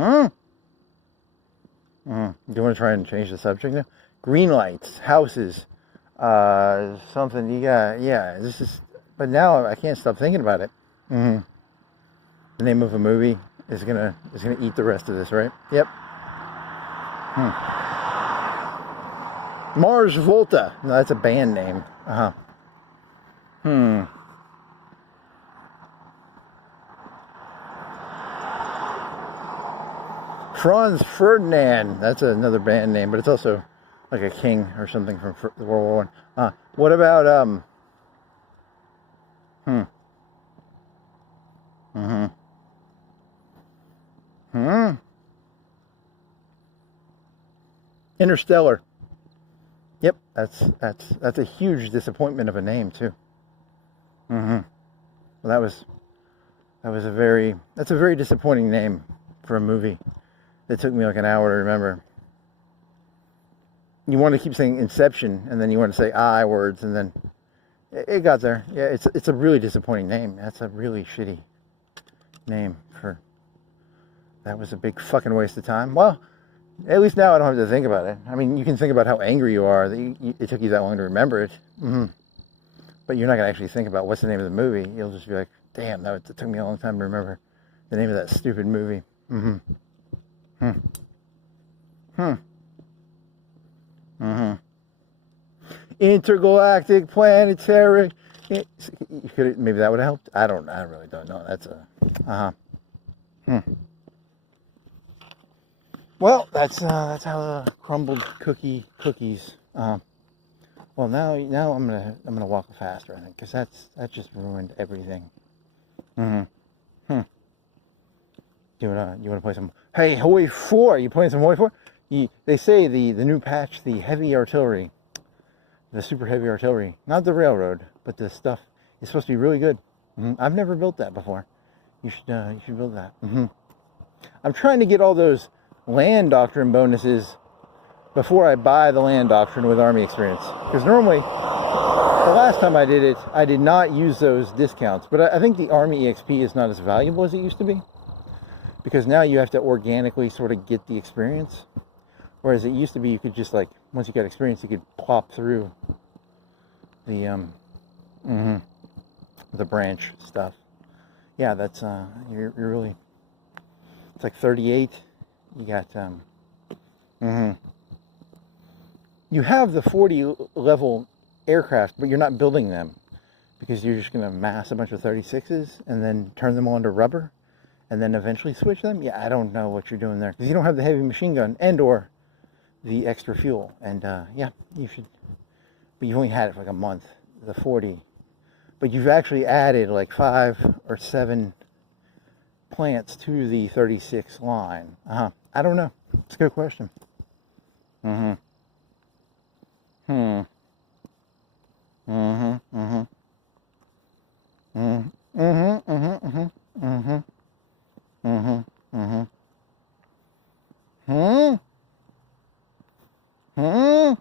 Hmm? Mm. Do you want to try and change the subject now? Green lights, houses, something you got. Yeah, this is. But now I can't stop thinking about it. Mm-hmm. The name of a movie is gonna eat the rest of this, right? Yep. Hmm. Mars Volta. No, that's a band name. Uh huh. Hmm. Franz Ferdinand. That's another band name, but it's also like a king or something from the World War I. What about Hmm. Mm-hmm. Hmm. Interstellar. Yep. That's a huge disappointment of a name too. Mm-hmm. Well, that's a very disappointing name for a movie. It took me like an hour to remember. You want to keep saying Inception, and then you want to say I words, and then it got there. Yeah, it's a really disappointing name. That's a really shitty name for. That was a big fucking waste of time. Well, at least now I don't have to think about it. I mean, you can think about how angry you are that it took you that long to remember it. Mm-hmm. But you're not gonna actually think about what's the name of the movie. You'll just be like, damn, it took me a long time to remember the name of that stupid movie. Mm-hmm. Hmm. Hmm. Mm-hmm. Intergalactic planetary. Maybe that would have helped. I really don't know. That's a. Uh-huh. Hmm. Well, that's how the crumbled cookies. Well, now I'm gonna walk faster, I think, because that just ruined everything. Mm-hmm. Hmm. You wanna play some? Hey, Hoi 4. You playing some Hoi 4? They say the new patch, the heavy artillery, the super heavy artillery, not the railroad, but the stuff is supposed to be really good. Mm-hmm. I've never built that before. You should build that. Mm-hmm. I'm trying to get all those land doctrine bonuses before I buy the land doctrine with army experience, because normally the last time I did it, I did not use those discounts. But I think the army EXP is not as valuable as it used to be, because now you have to organically sort of get the experience. Whereas it used to be, you could just like, once you got experience, you could plop through the the branch stuff. Yeah, that's you're really. It's like 38. You got you have the 40 level aircraft, but you're not building them because you're just going to mass a bunch of 36s and then turn them all into rubber and then eventually switch them. Yeah, I don't know what you're doing there because you don't have the heavy machine gun and or the extra fuel. And yeah, you should, but you've only had it for like a month, the 40. But you've actually added like 5 or 7 plants to the 36 line. I don't know. It's a good question. Mm-hmm. Hmm. Mm-hmm. Mm-hmm. Mm-hmm. Mm-hmm. Mm-hmm. Mm-hmm. Mm-hmm. Mm-hmm. Hmm. Hmm.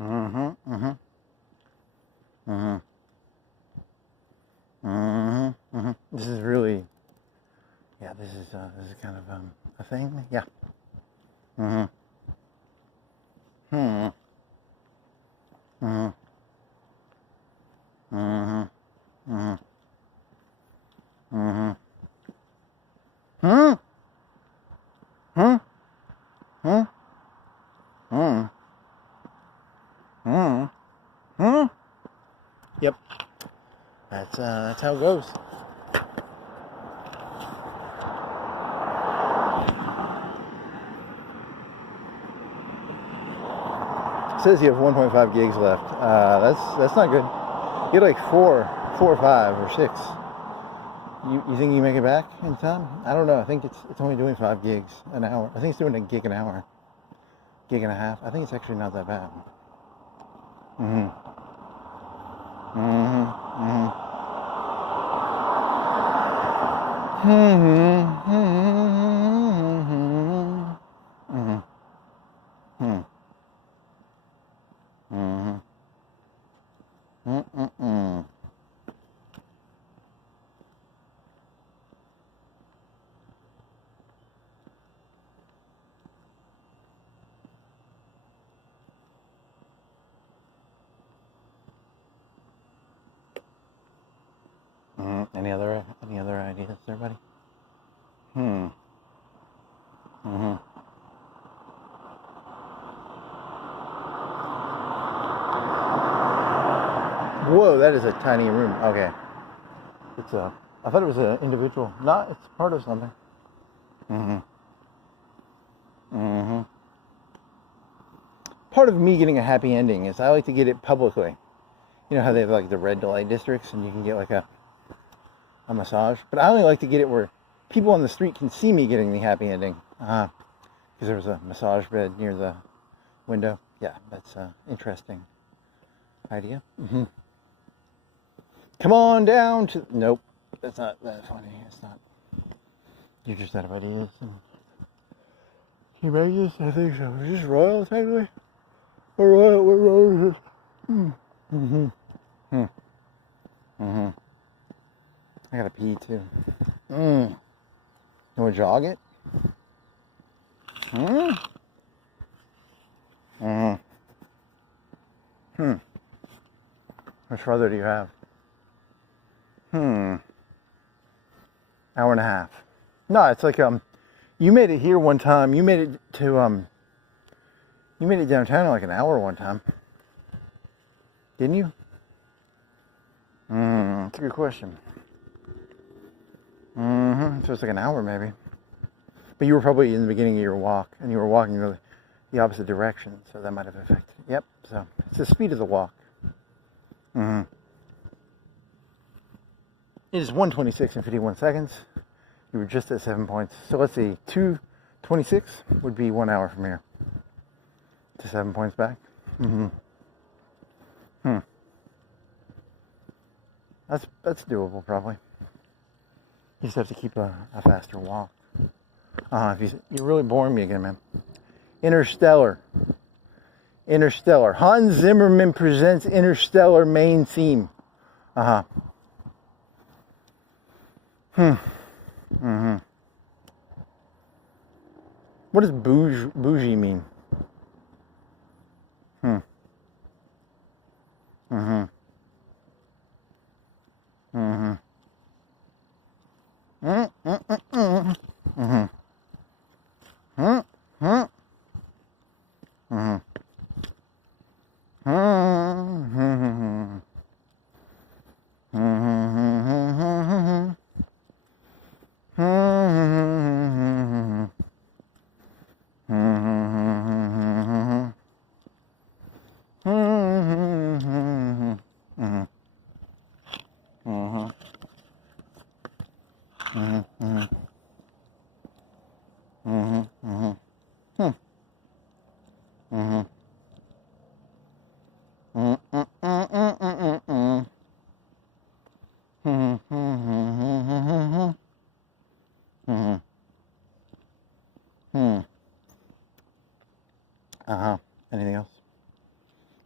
Mm-hmm. Mm-hmm. Mm-hmm. Mm-hmm. Mm-hmm. This is really, yeah, this is kind of a thing. Yeah. Mm-hmm. Hmm. Mm-hmm. Mm-hmm. Mm-hmm. Mm-hmm. Hmm. Hmm. Hmm. Hmm. Hmm. Hmm. Yep. That's how it goes. It says you have 1.5 gigs left. That's not good. You had like 4 or 5 or 6. You think you make it back in time? I don't know. I think it's only doing 5 gigs an hour. I think it's doing a gig an hour, gig and a half. I think it's actually not that bad. Mm-hmm. Mm-hmm. Mm-hmm. Mm-hmm. Mm-hmm. Mm-hmm. Mm-hmm. Any other ideas there, buddy? Hmm. Mm-hmm. Whoa, that is a tiny room. Okay. I thought it was an individual. No, it's part of something. Mm-hmm. Mm-hmm. Part of me getting a happy ending is I like to get it publicly. You know how they have like the red light districts and you can get like a massage? But I only like to get it where people on the street can see me getting the happy ending. Because there was a massage bed near the window. Yeah, that's interesting idea. Come on down to... Nope, that's not that funny. It's not. You're just out of ideas. Can you make this? I think so. Is this Royal, technically? Or Royal? What road is this? I gotta pee, too. You wanna jog it? How much further do you have? Hour and a half. No, it's like you made it here one time. You made it to you made it downtown in like an hour one time. Didn't you? That's a good question. So it's like an hour maybe. But you were probably in the beginning of your walk, and you were walking the opposite direction, so that might have affected it. Yep, so it's the speed of the walk. It is 1:26 and 51 seconds. You were just at 7 points. So let's see, 2:26 would be 1 hour from here to 7 points back. That's doable probably. You just have to keep a faster walk. You're really boring me again, man. Interstellar. Hans Zimmerman presents Interstellar main theme. What does bougie mean? Anything else?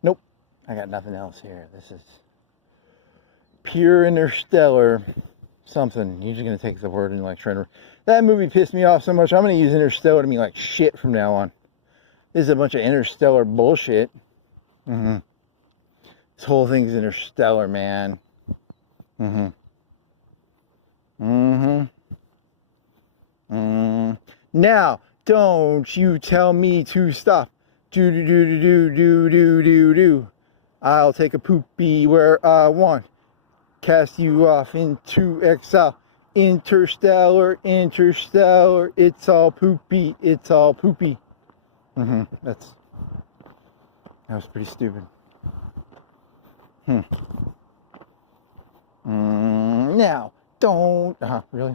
Nope. I got nothing else here. This is pure interstellar something. You're just going to take the word and like try to... That movie pissed me off so much. I'm going to use interstellar to mean like shit from now on. This is a bunch of interstellar bullshit. This whole thing's interstellar, man. Now, don't you tell me to stop. Do. I'll take a poopy where I want. Cast you off into exile. Interstellar. It's all poopy. That was pretty stupid. Now, don't... really?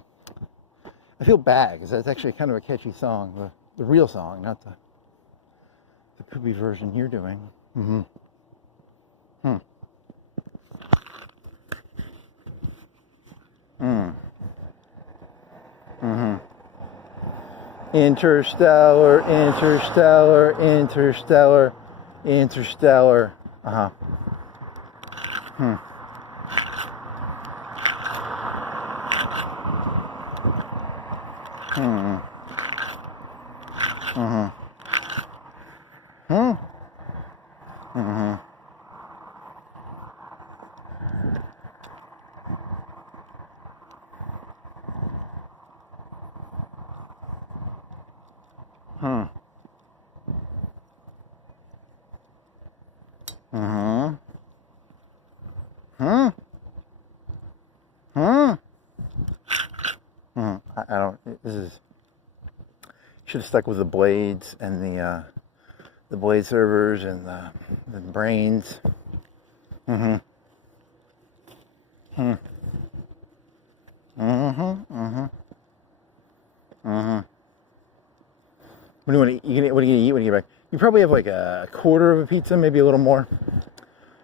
I feel bad, because that's actually kind of a catchy song. The real song, not the poopy version you're doing. Interstellar. I don't... This is... Should have stuck with the blades and the blade servers and the brains. What do you want to eat? What are you going to eat when you get back? you probably have like a quarter of a pizza, maybe a little more.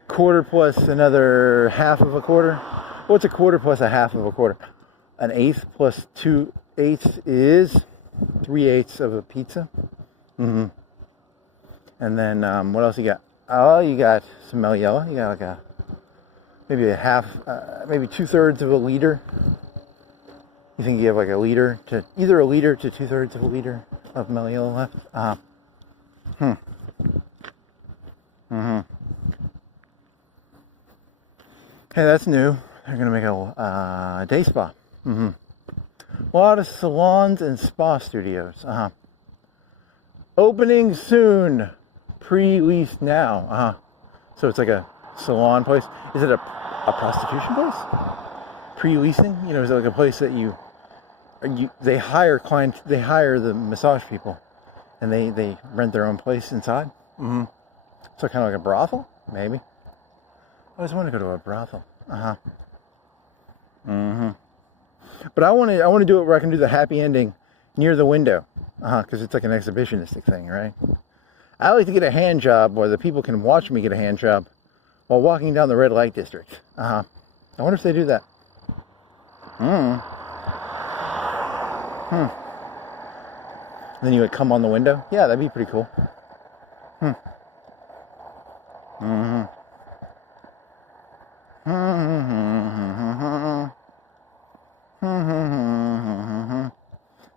Quarter plus another half of a quarter. What's a quarter plus a half of a quarter? An eighth plus 2/8 is 3/8 of a pizza. And then what else you got? Oh, you got some Meliella. You got like maybe a half, maybe 2/3 of a liter. You think you have like either a liter to 2/3 of a liter of Meliella left? Hey, that's new. They're gonna make a day spa. A lot of salons and spa studios. Opening soon. Pre-leased now. So it's like a salon place. Is it a prostitution place? Pre-leasing? You know, is it like a place that they hire clients, they hire the massage people, and they rent their own place inside? So kind of like a brothel, maybe. I always want to go to a brothel. But I want to do it where I can do the happy ending near the window, because it's like an exhibitionistic thing, right? I like to get a hand job where the people can watch me get a hand job while walking down the red light district. I wonder if they do that. Then you would come on the window. Yeah, that'd be pretty cool.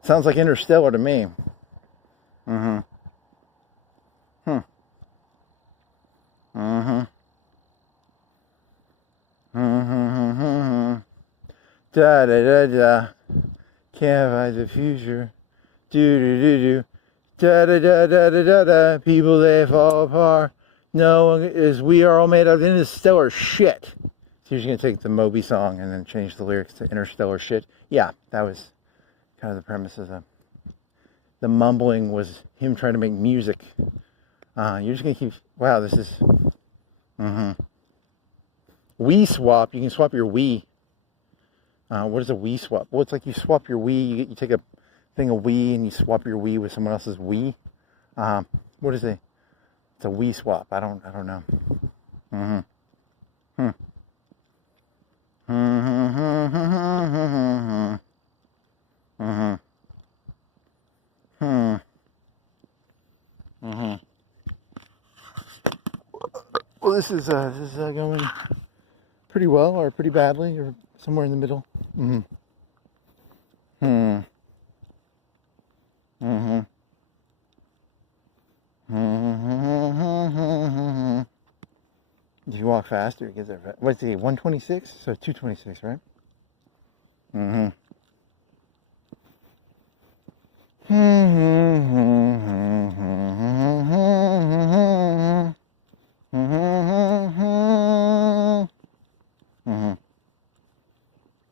Sounds like Interstellar to me. Da da da da. Can't find the future. Do do do do. Da da da da da da da. People they fall apart. No one is. We are all made of interstellar shit. So you're just gonna take the Moby song and then change the lyrics to interstellar shit. Yeah, that was kind of the premise of the mumbling was him trying to make music. You're just gonna keep. Wow, this is. Wii swap. You can swap your Wii. What is a Wii swap? Well, it's like you swap your Wii. You take a thing of Wii and you swap your Wii with someone else's Wii. What is it? It's a Wii swap. I don't know. Well, this is going pretty well or pretty badly or somewhere in the middle. If you walk faster, it gets there. What's it? 126? So 226, right?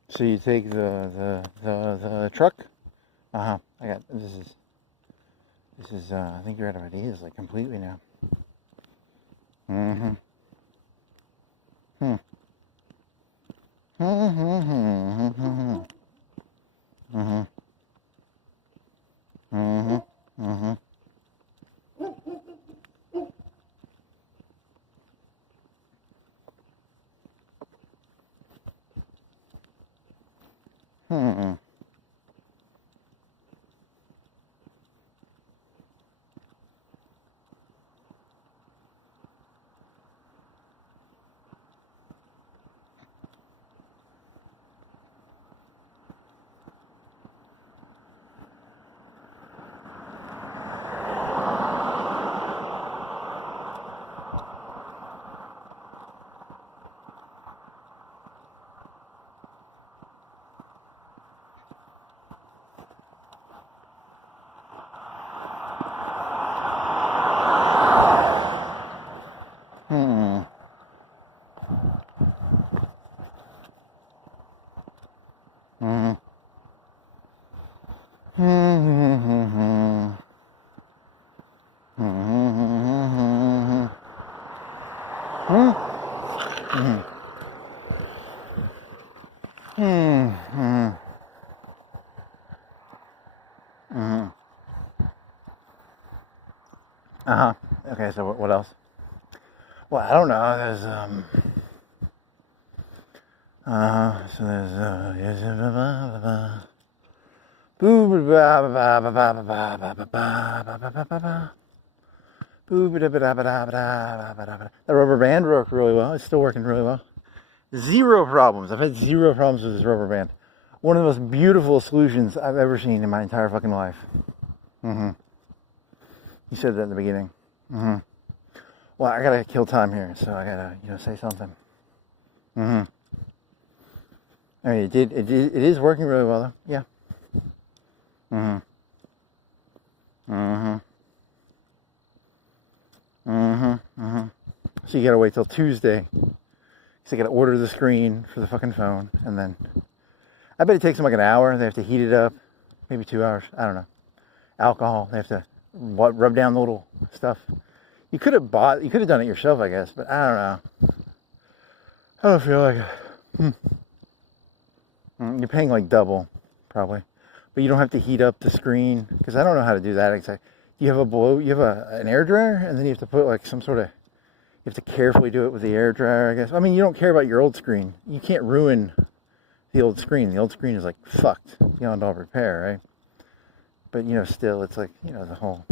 So you take the truck. I got this is I think you're out of ideas like completely now. Okay, so what else? Well, I don't know. There's so there's that rubber band worked really well. It's still working really well. Zero problems. I've had zero problems with this rubber band. One of the most beautiful solutions I've ever seen in my entire fucking life. You said that in the beginning. Well, I gotta kill time here, so I gotta, say something. I mean, it is working really well, though. Yeah. So you gotta wait till Tuesday. So you gotta order the screen for the fucking phone, and then I bet it takes them like an hour. They have to heat it up, maybe 2 hours. I don't know. Alcohol. They have to rub down the little stuff. You could have done it yourself, I guess, but I don't know. I don't feel like it. You're paying like double, probably, but you don't have to heat up the screen, because I don't know how to do that exactly. You have an air dryer, and then you have to put like some sort of, you have to carefully do it with the air dryer, I guess. I mean, you don't care about your old screen. You can't ruin the old screen. The old screen is like fucked beyond all repair, right? But still, it's like, the whole.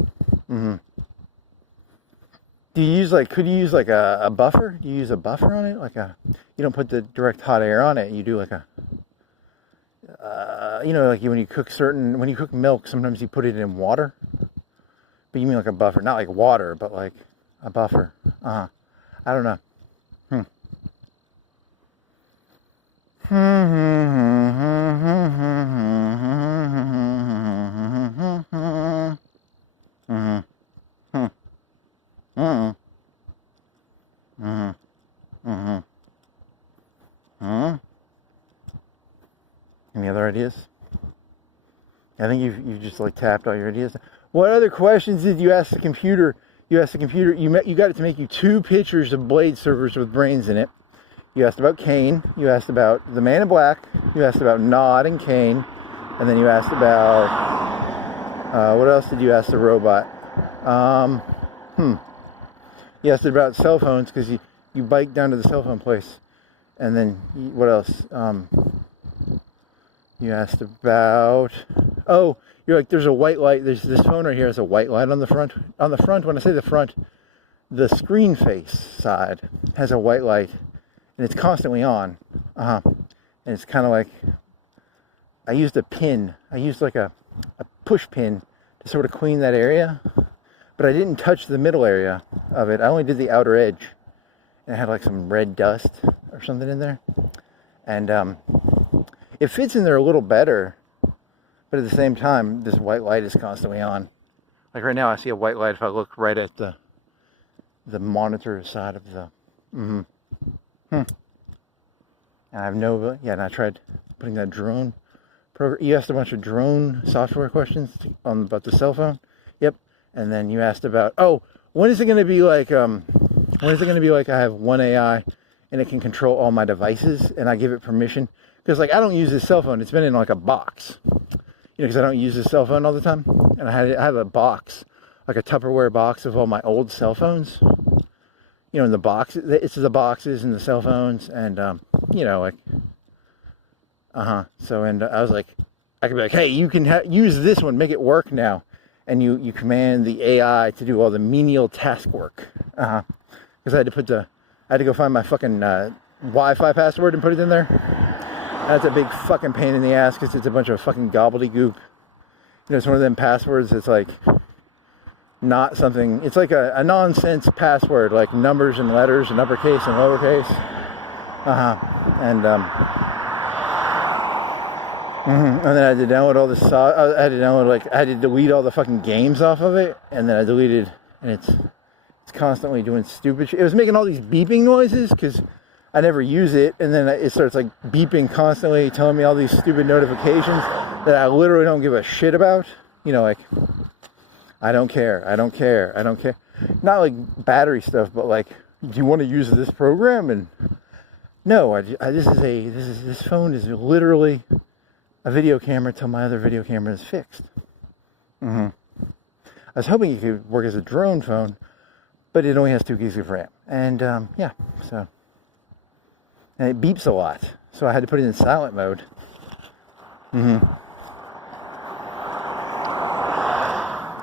Do you use could you use like a buffer? Do you use a buffer on it? You don't put the direct hot air on it. You do like when you cook milk, sometimes you put it in water. But you mean like a buffer, not like water, but like a buffer. I don't know. Any other ideas? I think you've just tapped all your ideas. What other questions did you ask the computer? You asked the computer. You got it to make you 2 pictures of blade servers with brains in it. You asked about Kane. You asked about the Man in Black. You asked about Nod and Kane, and then you asked about what else did you ask the robot? You asked about cell phones, because you biked down to the cell phone place, and then what else? You asked about, you're like, there's a white light. There's this phone right here has a white light on the front. On the front, when I say the front, the screen face side has a white light, and it's constantly on. And it's kind of like, I used a pin. I used like a push pin to sort of clean that area, but I didn't touch the middle area of it. I only did the outer edge, and it had like some red dust or something in there. And it fits in there a little better, but at the same time, this white light is constantly on. Like right now, I see a white light if I look right at the monitor side of the. And I have and I tried putting that drone program. You asked a bunch of drone software questions about the cell phone. Yep. And then you asked about, when is it going to be like, I have one AI and it can control all my devices, and I give it permission? Because I don't use this cell phone. It's been in like a box, because I don't use this cell phone all the time. And I have a box, like a Tupperware box of all my old cell phones. In the box, it's the boxes and the cell phones, and So, and I was like, I could be like, hey, you can use this one, make it work now, and you command the AI to do all the menial task work. Because I had to go find my fucking Wi-Fi password and put it in there. That's a big fucking pain in the ass, because it's a bunch of fucking gobbledygook. It's one of them passwords that's like not something. It's like a nonsense password, like numbers and letters and uppercase and lowercase. And then I had to download all this. I had to delete all the fucking games off of it, and then I deleted, and it's constantly doing stupid shit. It was making all these beeping noises because I never use it, and then it starts like beeping constantly, telling me all these stupid notifications that I literally don't give a shit about. I don't care. Not like battery stuff, but like, do you want to use this program? And no, this phone is literally a video camera till my other video camera is fixed. I was hoping it could work as a drone phone, but it only has 2 gigs of RAM. And yeah, so, and it beeps a lot, so I had to put it in silent mode.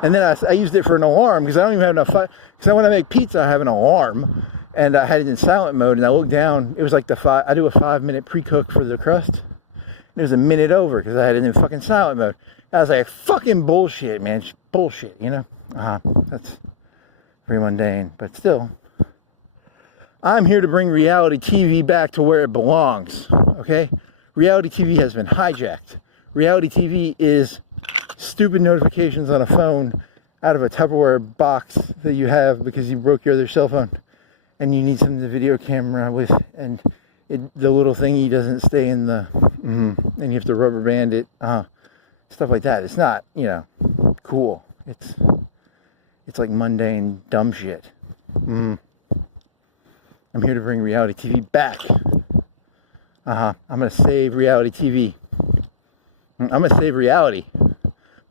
And then I used it for an alarm because I don't even have enough. Because when I make pizza, I have an alarm, and I had it in silent mode. And I looked down; it was like I do a 5-minute pre-cook for the crust. And it was a minute over because I had it in fucking silent mode. I was like, "Fucking bullshit, man! Bullshit," you know. That's very mundane, but still, I'm here to bring reality TV back to where it belongs. Okay, reality TV has been hijacked. Reality TV is stupid notifications on a phone out of a Tupperware box that you have because you broke your other cell phone and you need something to video camera with, and the little thingy doesn't stay in the and you have to rubber band it, stuff like that. It's not, you know, cool. It's like mundane dumb shit. I'm here to bring reality TV back. I'm gonna save reality TV. I'm gonna save reality.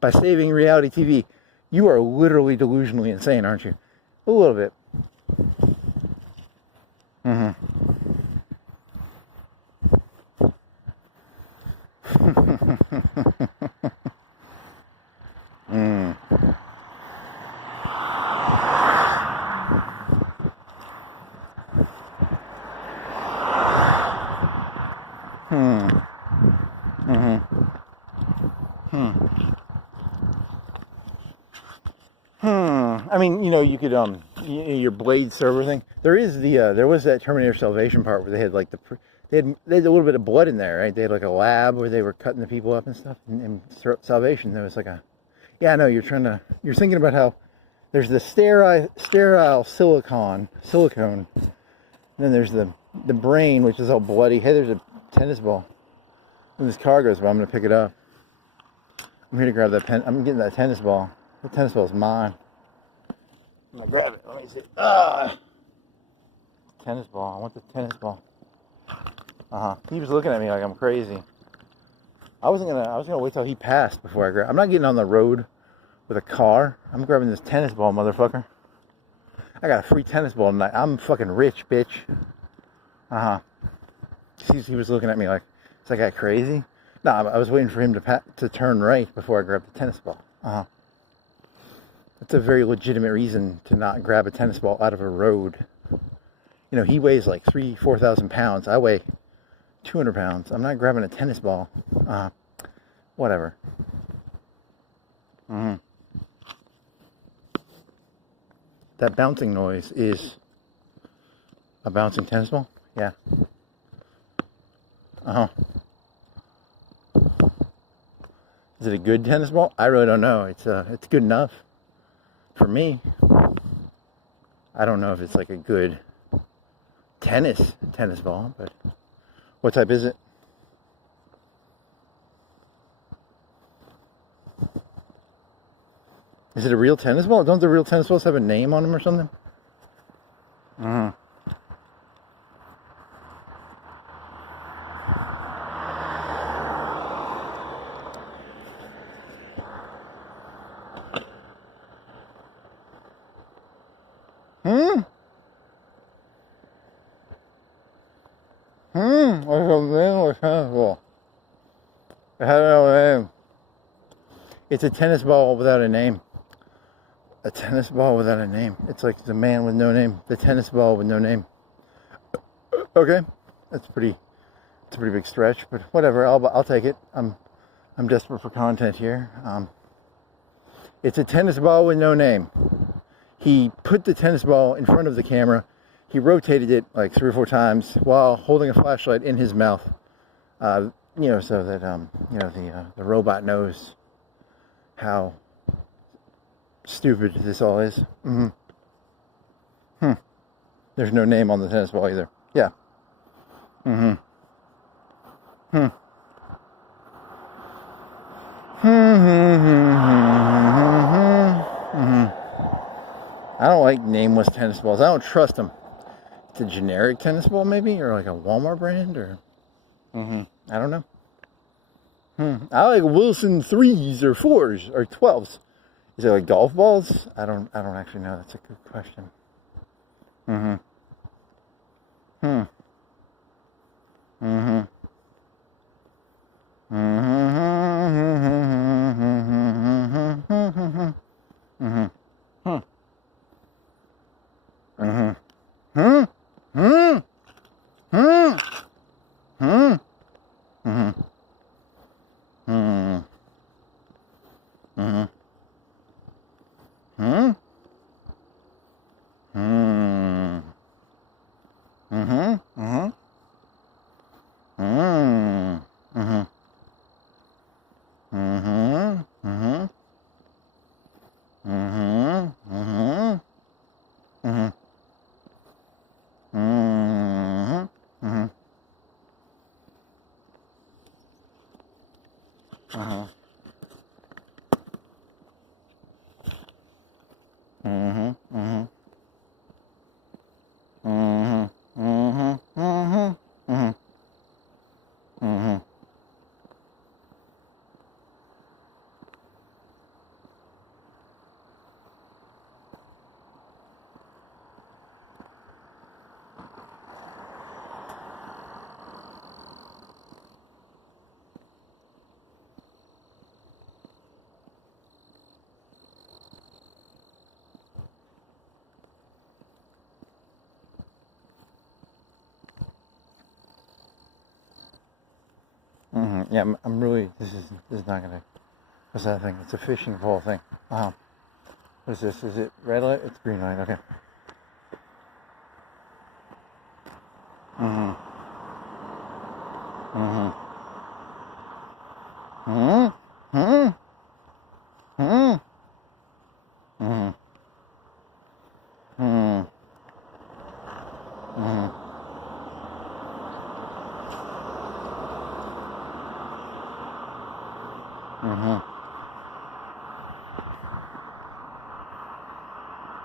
By saving reality TV, you are literally delusionally insane, aren't you? A little bit. I mean, you know, you could your Blade server thing. There is there was that Terminator Salvation part where they had like they had a little bit of blood in there, right? They had like a lab where they were cutting the people up and stuff. And Salvation, there was like I know you're thinking about how there's the sterile silicone, and then there's the brain, which is all bloody. Hey, there's a tennis ball. And this car goes by, I'm gonna pick it up. I'm here to grab that pen. I'm getting that tennis ball. The tennis ball is mine. I'm gonna grab it. Let me see. Tennis ball. I want the tennis ball. He was looking at me like I'm crazy. I was gonna wait till he passed before I grab. I'm not getting on the road with a car. I'm grabbing this tennis ball, motherfucker. I got a free tennis ball tonight. I'm fucking rich, bitch. He was looking at me like, is that guy crazy? No, I was waiting for him to turn right before I grabbed the tennis ball. That's a very legitimate reason to not grab a tennis ball out of a road. You know, he weighs like 4,000 pounds. I weigh 200 pounds. I'm not grabbing a tennis ball. Whatever. That bouncing noise is a bouncing tennis ball? Yeah. Is it a good tennis ball? I really don't know. It's good enough for me. I don't know if it's like a good tennis ball, but what type is it? Is it a real tennis ball? Don't the real tennis balls have a name on them or something? What's the name of a tennis ball? It had no name. It's a tennis ball without a name. A tennis ball without a name. It's like the man with no name. The tennis ball with no name. Okay, it's a pretty big stretch, but whatever. I'll take it. I'm desperate for content here. It's a tennis ball with no name. He put the tennis ball in front of the camera. He rotated it like 3 or 4 times while holding a flashlight in his mouth. You know, so that you know, the robot knows how stupid this all is. There's no name on the tennis ball either. Yeah. I don't like nameless tennis balls. I don't trust them. It's a generic tennis ball maybe, or like a Walmart brand, or I don't know. I like Wilson 3s or 4s or 12s. Is it like golf balls? I don't actually know. That's a good question. Mm-hmm. Hmm. Mm-hmm. Yeah, I'm really. This is not gonna. What's that thing? It's a fishing pole thing. What is this? Is it red light? It's green light. Okay. Mm-hmm. Mm-hmm. Mm-hmm. Mm-hmm. Mm-hmm. Mm-hmm. Mm-hmm. Mm-hmm.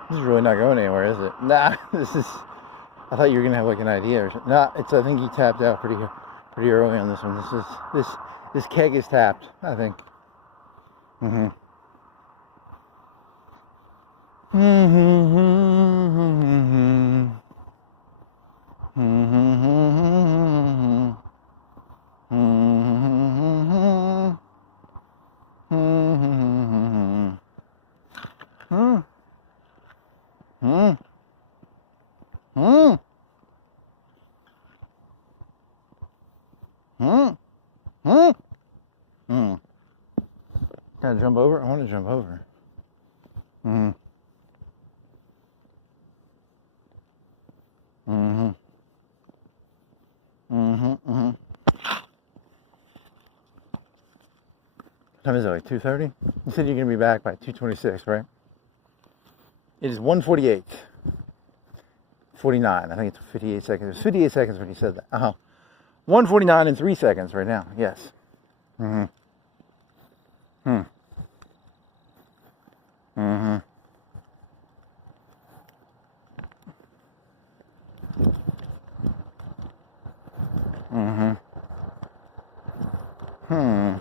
This is really not going anywhere, is it? Nah, this is. I thought you were gonna have like an idea or something. Nah, it's. I think you tapped out pretty early on this one. This keg is tapped. I think. Mm-hmm. Mm-hmm. Mm-hmm. Mm-hmm. Mm-hmm. Mm-hmm. Mm-hmm. Mm-hmm. Gotta jump over? I want to jump over. Mm-hmm. Mm-hmm. Mm-hmm. Mm-hmm. What time is it, like 2:30? You said you're going to be back by 2:26, right? It is 1:48. 49. I think it's 58 seconds. It was 58 seconds when you said that. 1:49 and 3 seconds right now. Yes. Mm-hmm. Hmm. Mm-hmm. Mm-hmm. Hmm.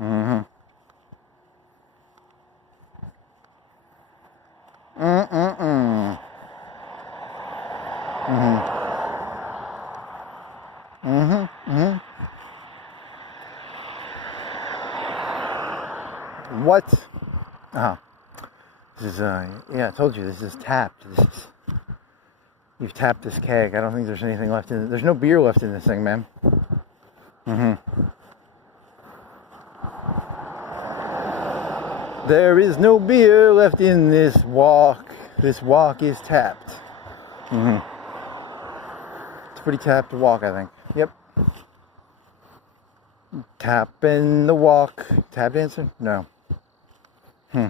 Mm-hmm. Mm-mm-mm. Mm-hmm. Mm-hmm. Mm-hmm. What? Uh-huh. This is, yeah, I told you, this is tapped. You've tapped this keg. I don't think there's anything left in it. There's no beer left in this thing, man. Mm-hmm. There is no beer left in this walk. This walk is tapped. Mm-hmm. It's a pretty tapped walk, I think. Yep. Tapping the walk. Tap dancing? No. Hmm.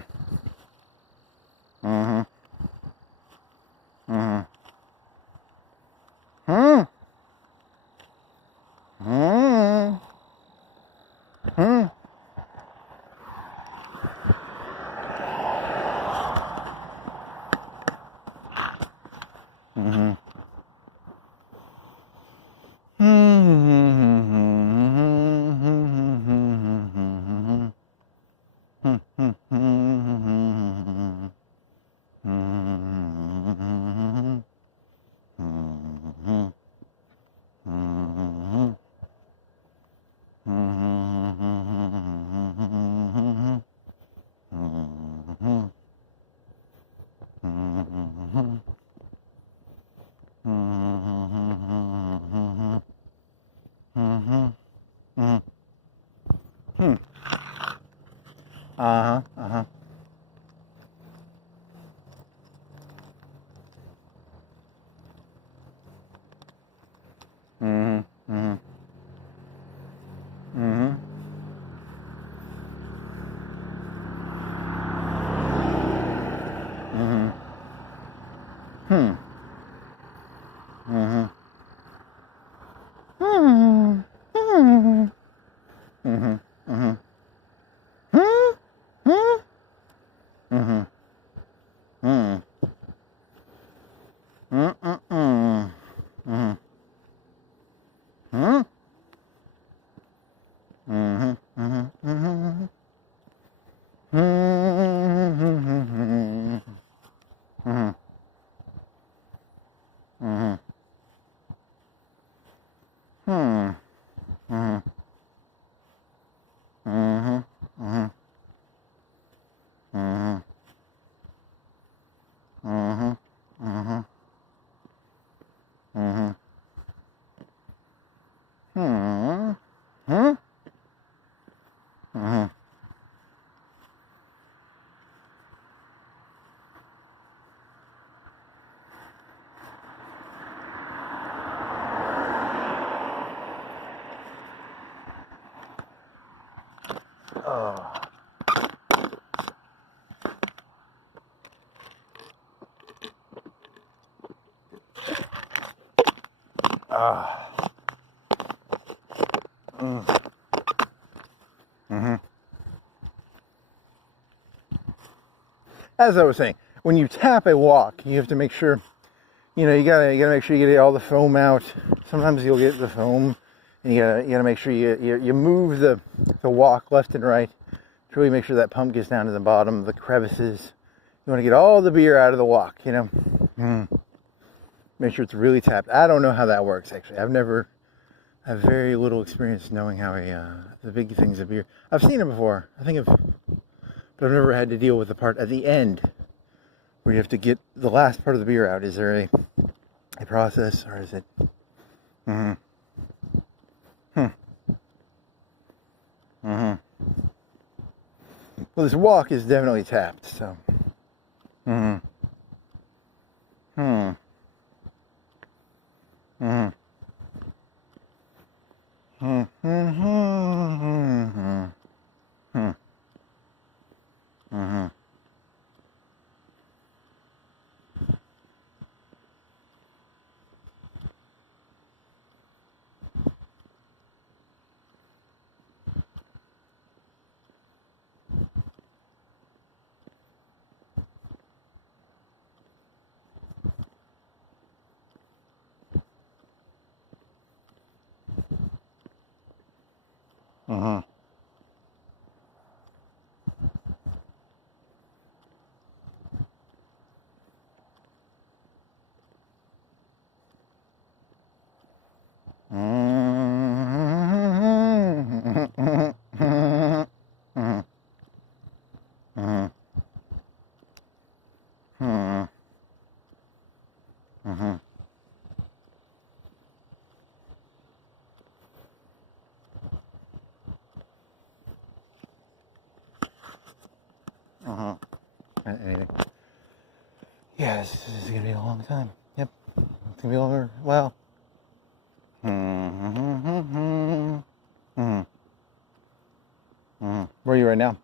Mm-hmm. Mm-hmm. Hmm. Hmm. Hmm. Mm-hmm. Mm-hmm. Uh-huh. Uh-huh. Mm-hmm. Mm-hmm. Mm-hmm. Mm-hmm. Hmm. Mm-hmm. Hmm. Hmm. Mm-hmm. Mm-hmm. Hmm. Hmm. Mm-hmm. Mm. Mm-mm-mm. Mm-hmm. Hmm. Mm-hmm. Mm-hmm. Mm-hmm. Mm-hmm. Mm-hmm. Mm-hmm. Hmm. Mm-hmm. Mm-hmm. Mm-hmm. Mm-hmm. Mm-hmm. Mm-hmm. Mm-hmm. Hmm. Hmm. Mm-hmm. Oh. Ah. Mm. Mm-hmm. As I was saying, when you tap a walk, you have to make sure, you gotta make sure you get all the foam out. Sometimes you'll get the foam, and you gotta make sure you move the walk left and right to really make sure that pump gets down to the bottom, the crevices. You want to get all the beer out of the walk, Mm. Make sure it's really tapped. I don't know how that works, actually. I have very little experience knowing how the big things of beer. I've seen it before. But I've never had to deal with the part at the end where you have to get the last part of the beer out. Is there a process, or is it? Mm-hmm. Hmm. Mm-hmm. Well, this walk is definitely tapped, so. Mm-hmm. Hmm. Mm-hmm. Mm-hmm. Mm-hmm. Mm-hmm. Mm-hmm. Anything. Yeah, this is gonna be a long time. Yep, it's gonna be over. Well. Where are you right now?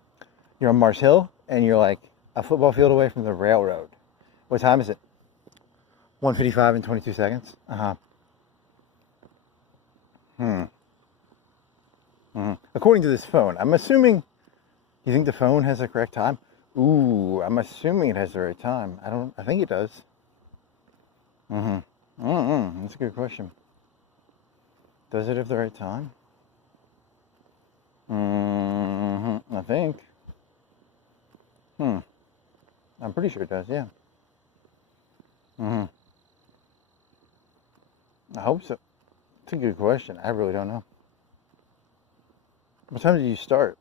You're on Mars Hill, and you're like a football field away from the railroad. What time is it? 1:55 and 22 seconds. Uh-huh. Hmm. According to this phone, I'm assuming you think the phone has the correct time. Ooh, I'm assuming it has the right time. I think it does. That's a good question. Does it have the right time? I think. I'm pretty sure it does, yeah. I hope so. It's a good question. I really don't know. What time did you start?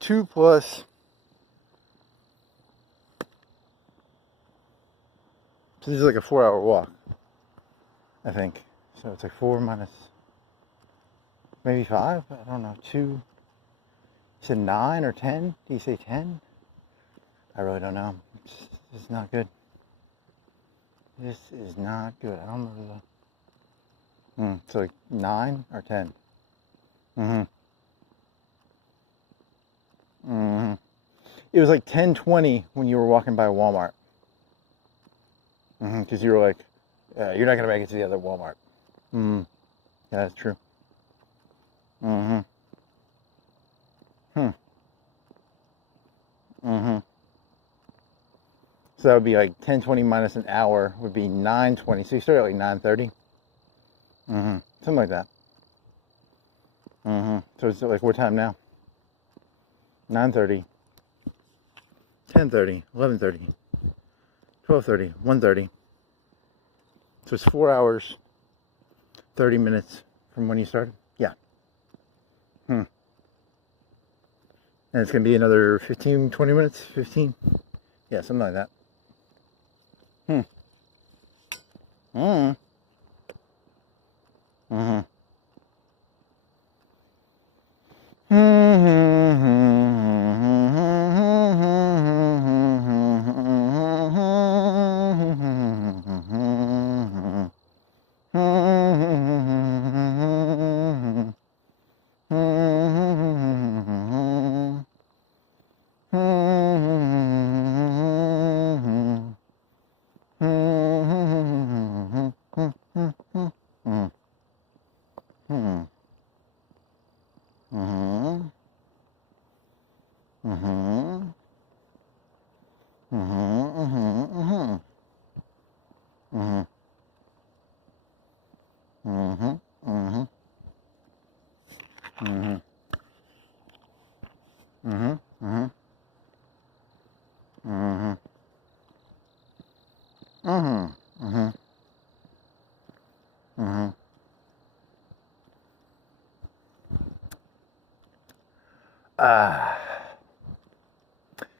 2 plus. So this is like a 4-hour walk, I think. So it's like 4 minus. maybe 5. I don't know. 2. You said 9 or 10? Do you say 10? I really don't know. It's not good. This is not good. I don't remember the... So like 9 or 10? It was like 10:20 when you were walking by Walmart. Because you were like, you're not going to make it to the other Walmart. Yeah, that's true. So that would be like 10:20 minus an hour would be 9:20. So you started at like 9:30. Something like that. So it's like what time now? 9:30, 10:30, 11:30, 12:30, 1:30. So it's 4 hours, 30 minutes from when you started? Yeah. And it's going to be another 15, 20 minutes? 15? Yeah, something like that.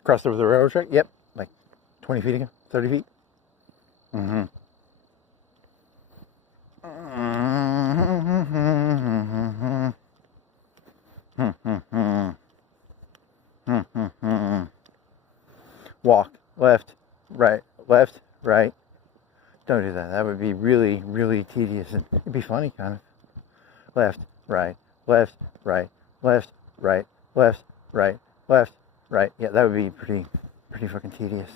Crossed over the railroad track? Yep, like 20 feet ago, 30 feet. Walk, left, right, left, right. Don't do that. That would be really, really tedious, and it'd be funny, kind of. Left, right, left, right, left, right, left, right, left, right. Yeah, that would be pretty fucking tedious.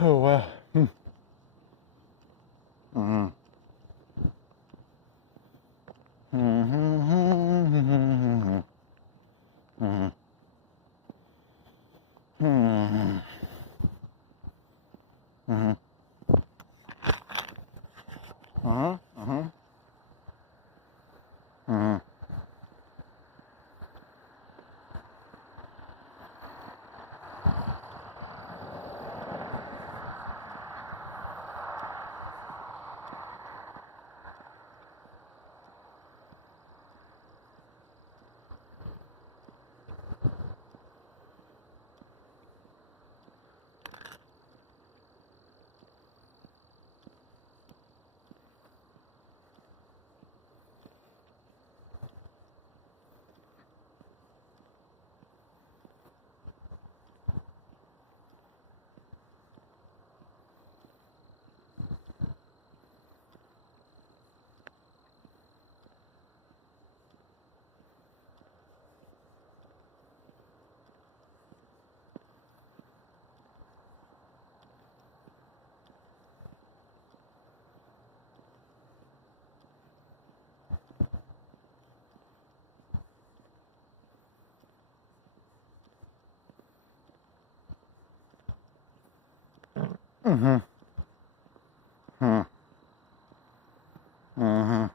Oh, wow. Mm-hmm. Hmm. Mm-hmm.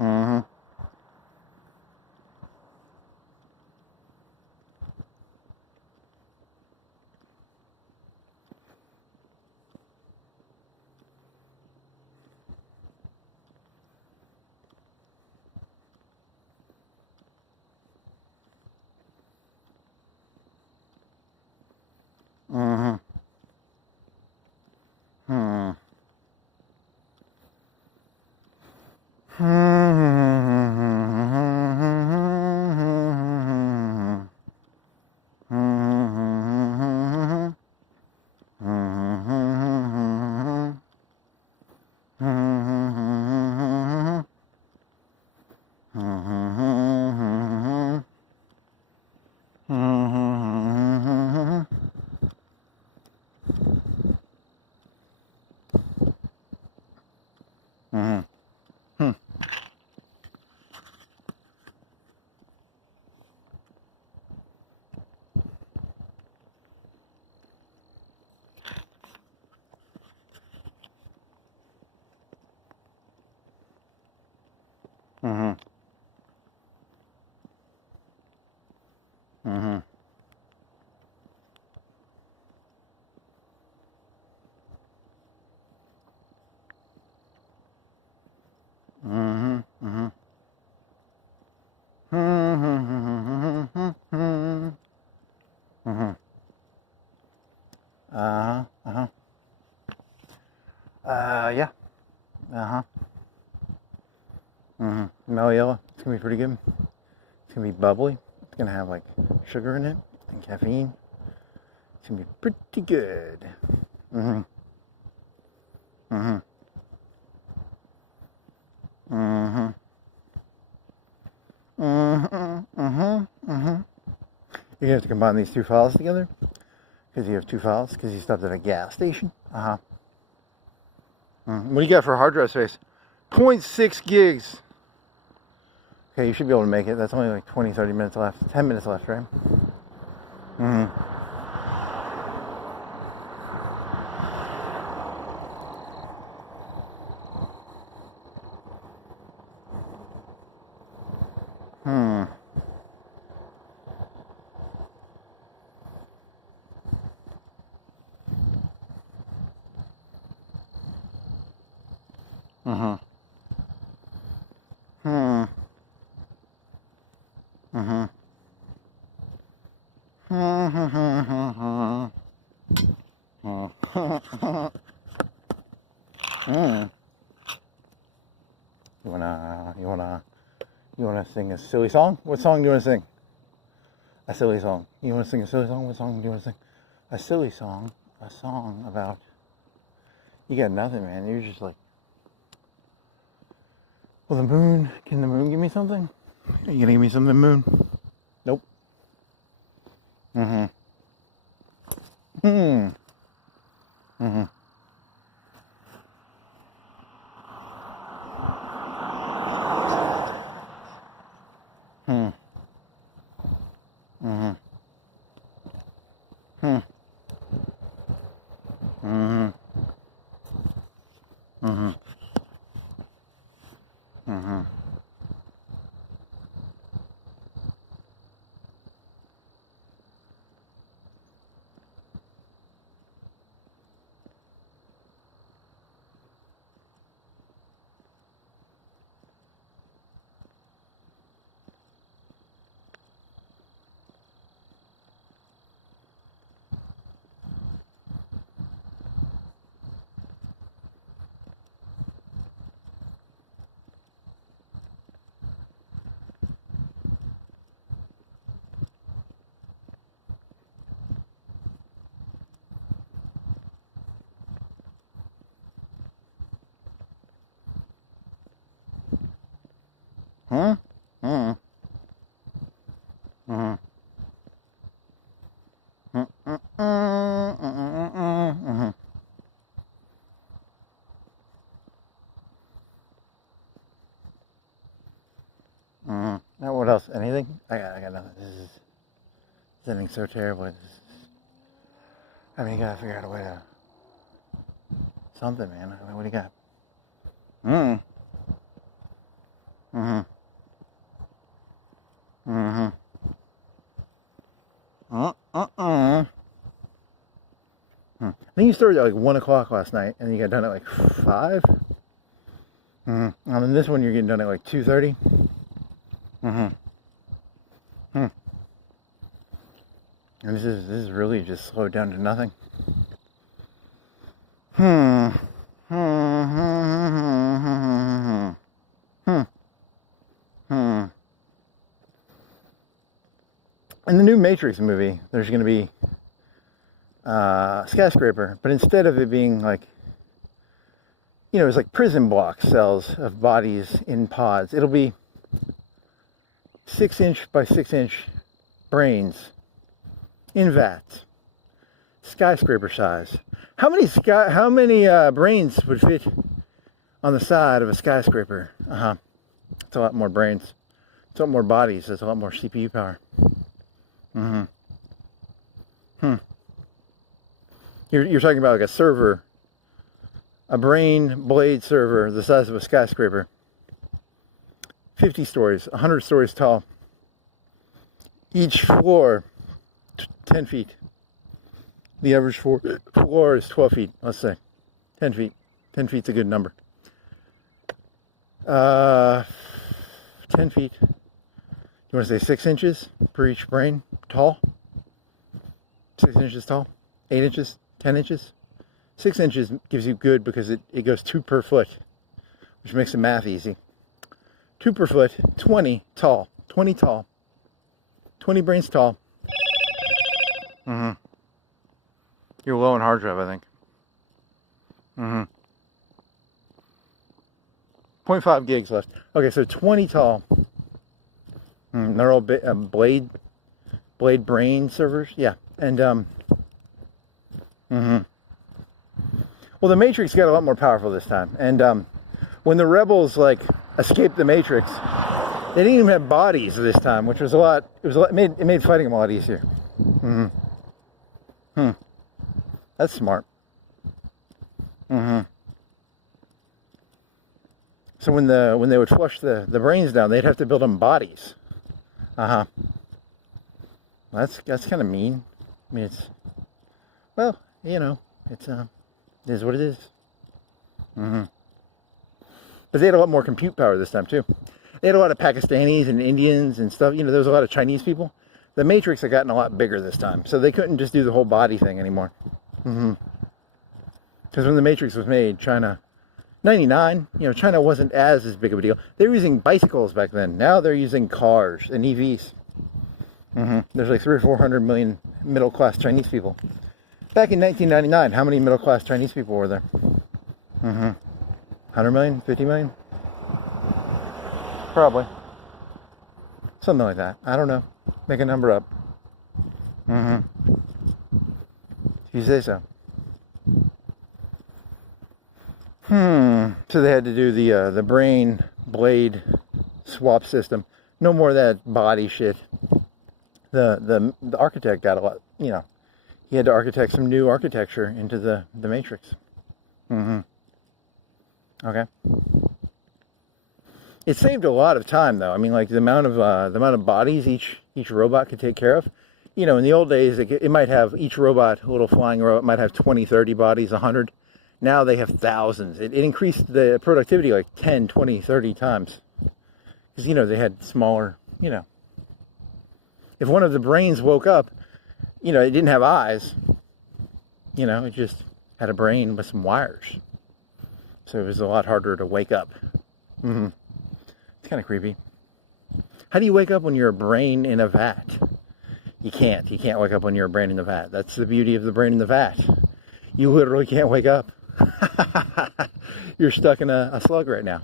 Mm-hmm. Mm-hmm. Hmm. Mm-hmm. Mm-hmm. Mm-hmm. Mm-hmm. Mm-hmm. Uh-huh. Uh-huh. Yeah. Uh-huh. Mm-hmm. Mellow yellow. It's gonna be pretty good. It's gonna be bubbly. It's gonna have like sugar in it and caffeine. It's gonna be pretty good. Mm-hmm. Mm-hmm. Mm-hmm. Mm-hmm. Mm-hmm. Mm-hmm. You're gonna have to combine these two files together because you have two files because you stopped at a gas station. Uh-huh. What do you got for hard drive space? 0.6 gigs. Okay, you should be able to make it. That's only like 20, 30 minutes left. 10 minutes left, right? Mm-hmm. Hmm. Mm-hmm. Hmm. Mm-hmm. Mm-hmm. Mm. You wanna sing a silly song? What song do you wanna sing? A silly song. You wanna sing a silly song? What song do you wanna sing? A silly song. A song about. You got nothing, man. You're just like. Well, the moon. Can the moon give me something? Are you gonna give me something, moon? Nope. Mm-hmm. Hmm. Mm-hmm. Hmm. Mm-hmm. Hmm. Mm-hmm. Mm-hmm. Mm-hmm. Huh? Mm-hmm. Mm-hmm. Mm-hmm. Mm-hmm. else? Anything? I got nothing. This is ending so terribly. I mean, you gotta figure out a way to something, man. I mean, what do you got? I think you started at like 1 o'clock last night, and you got done at like 5. And then this one you're getting done at like 2:30. And this is really just slowed down to nothing. In the new Matrix movie, there's going to be skyscraper, but instead of it being like, it's like prison block cells of bodies in pods, it'll be 6-inch by 6-inch brains in vats, skyscraper size. How many brains would fit on the side of a skyscraper? It's a lot more brains. It's a lot more bodies. It's a lot more CPU power. You're talking about like a server, a brain blade server the size of a skyscraper. 50 stories, 100 stories tall. Each floor, 10 feet. The average floor is 12 feet, let's say. 10 feet. 10 feet's a good number. 10 feet. You want to say 6 inches per each brain tall? 6 inches tall? 8 inches? 10 inches? 6 inches gives you good because it goes 2 per foot, which makes the math easy. 2 per foot, 20 tall. 20 tall. 20 brains tall. You're low on hard drive, I think. 0.5 gigs left. Okay, so 20 tall. They're all blade brain servers. Yeah, and well, the Matrix got a lot more powerful this time. And when the rebels like escaped the Matrix, they didn't even have bodies this time, which was a lot. It made fighting them a lot easier. That's smart. So when they would flush the brains down, they'd have to build them bodies. Well, that's kind of mean. I mean, it's, well, it's it is what it is. But they had a lot more compute power this time too. They had a lot of Pakistanis and Indians and stuff. There was a lot of Chinese people. The Matrix had gotten a lot bigger this time, so they couldn't just do the whole body thing anymore. Because when the Matrix was made, China, 99, China wasn't as big of a deal. They were using bicycles back then. Now they're using cars and EVs. There's like 300 or 400 million middle-class Chinese people. Back in 1999, how many middle-class Chinese people were there? 100 million? 50 million? Probably. Something like that. I don't know. Make a number up. If you say so. So they had to do the brain blade swap system. No more of that body shit. The architect got a lot, he had to architect some new architecture into the Matrix. Okay. It saved a lot of time though. I mean, like the amount of bodies each robot could take care of. In the old days, it might have each robot, a little flying robot, might have 20, 30 bodies, 100. Now they have thousands. It increased the productivity like 10, 20, 30 times. Because, they had smaller, If one of the brains woke up, it didn't have eyes. It just had a brain with some wires. So it was a lot harder to wake up. It's kind of creepy. How do you wake up when you're a brain in a vat? You can't. You can't wake up when you're a brain in the vat. That's the beauty of the brain in the vat. You literally can't wake up. You're stuck in a slug right now.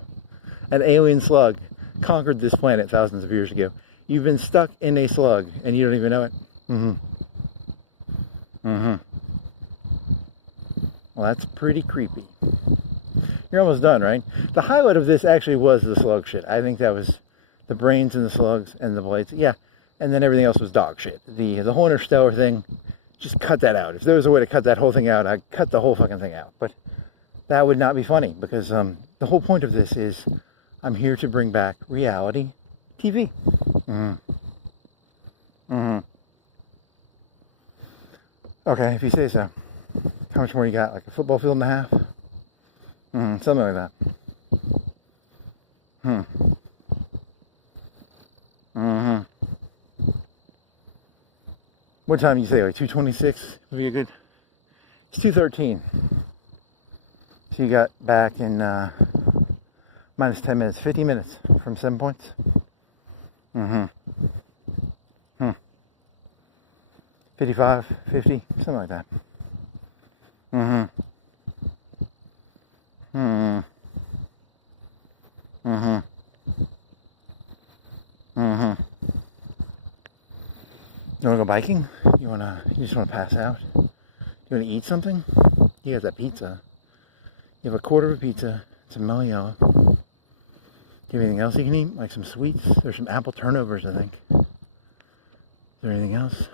An alien slug conquered this planet thousands of years ago. You've been stuck in a slug and you don't even know it. Well, that's pretty creepy. You're almost done, right? The highlight of this actually was the slug shit. I think that was the brains and the slugs and the blades. Yeah, and then everything else was dog shit. The whole interstellar thing, just cut that out. If there was a way to cut that whole thing out, I'd cut the whole fucking thing out. But that would not be funny, because the whole point of this is I'm here to bring back reality TV. Okay, if you say so. How much more you got? Like a football field and a half? Something like that. What time do you say? Like 2:26 would be a good... It's 2:13. So you got back in minus 10 minutes, 50 minutes from 7 points. 55, 50, something like that. You wanna go biking? You just wanna pass out? You wanna eat something? You got that pizza. You have a quarter of a pizza. It's a mellow yellow. Do you have anything else you can eat? Like some sweets? There's some apple turnovers, I think. Is there anything else?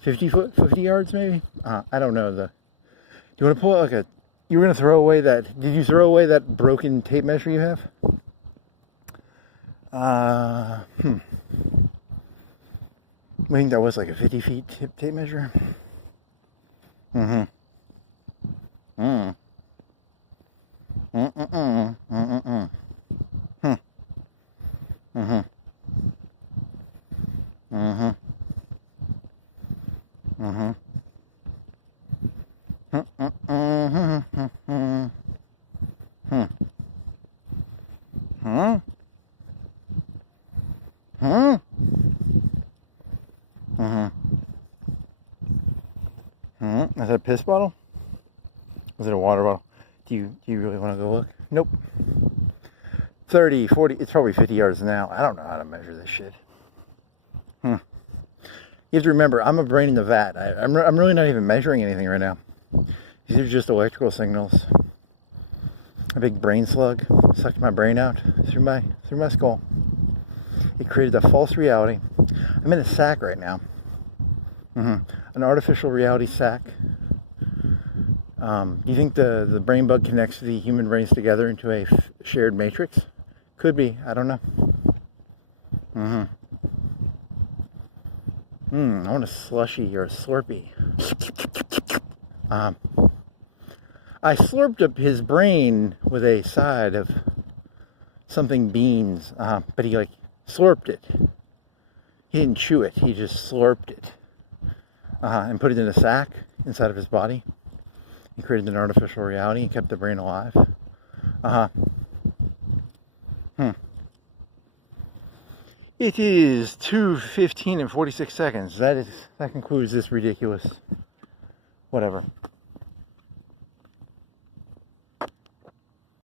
50 yards maybe? I don't know. Do you want to pull out like you were going to throw away that, did you throw away that broken tape measure you have? I think that was like a 50 feet tape measure. Is that a piss bottle? Was it a water bottle? Do you really want to go look? Nope. 30, 40, it's probably 50 yards now. I don't know how to measure this shit. You have to remember, I'm a brain in the vat. I'm really not even measuring anything right now. These are just electrical signals. A big brain slug sucked my brain out through my skull. It created a false reality. I'm in a sack right now. An artificial reality sack. Do you think the brain bug connects the human brains together into a shared matrix? Could be. I don't know. I want a slushy or a Slurpee. I slurped up his brain with a side of something beans, but he like slurped it. He didn't chew it. He just slurped it and put it in a sack inside of his body. He created an artificial reality and kept the brain alive. It is 2:15 and 46 seconds. That concludes this ridiculous whatever.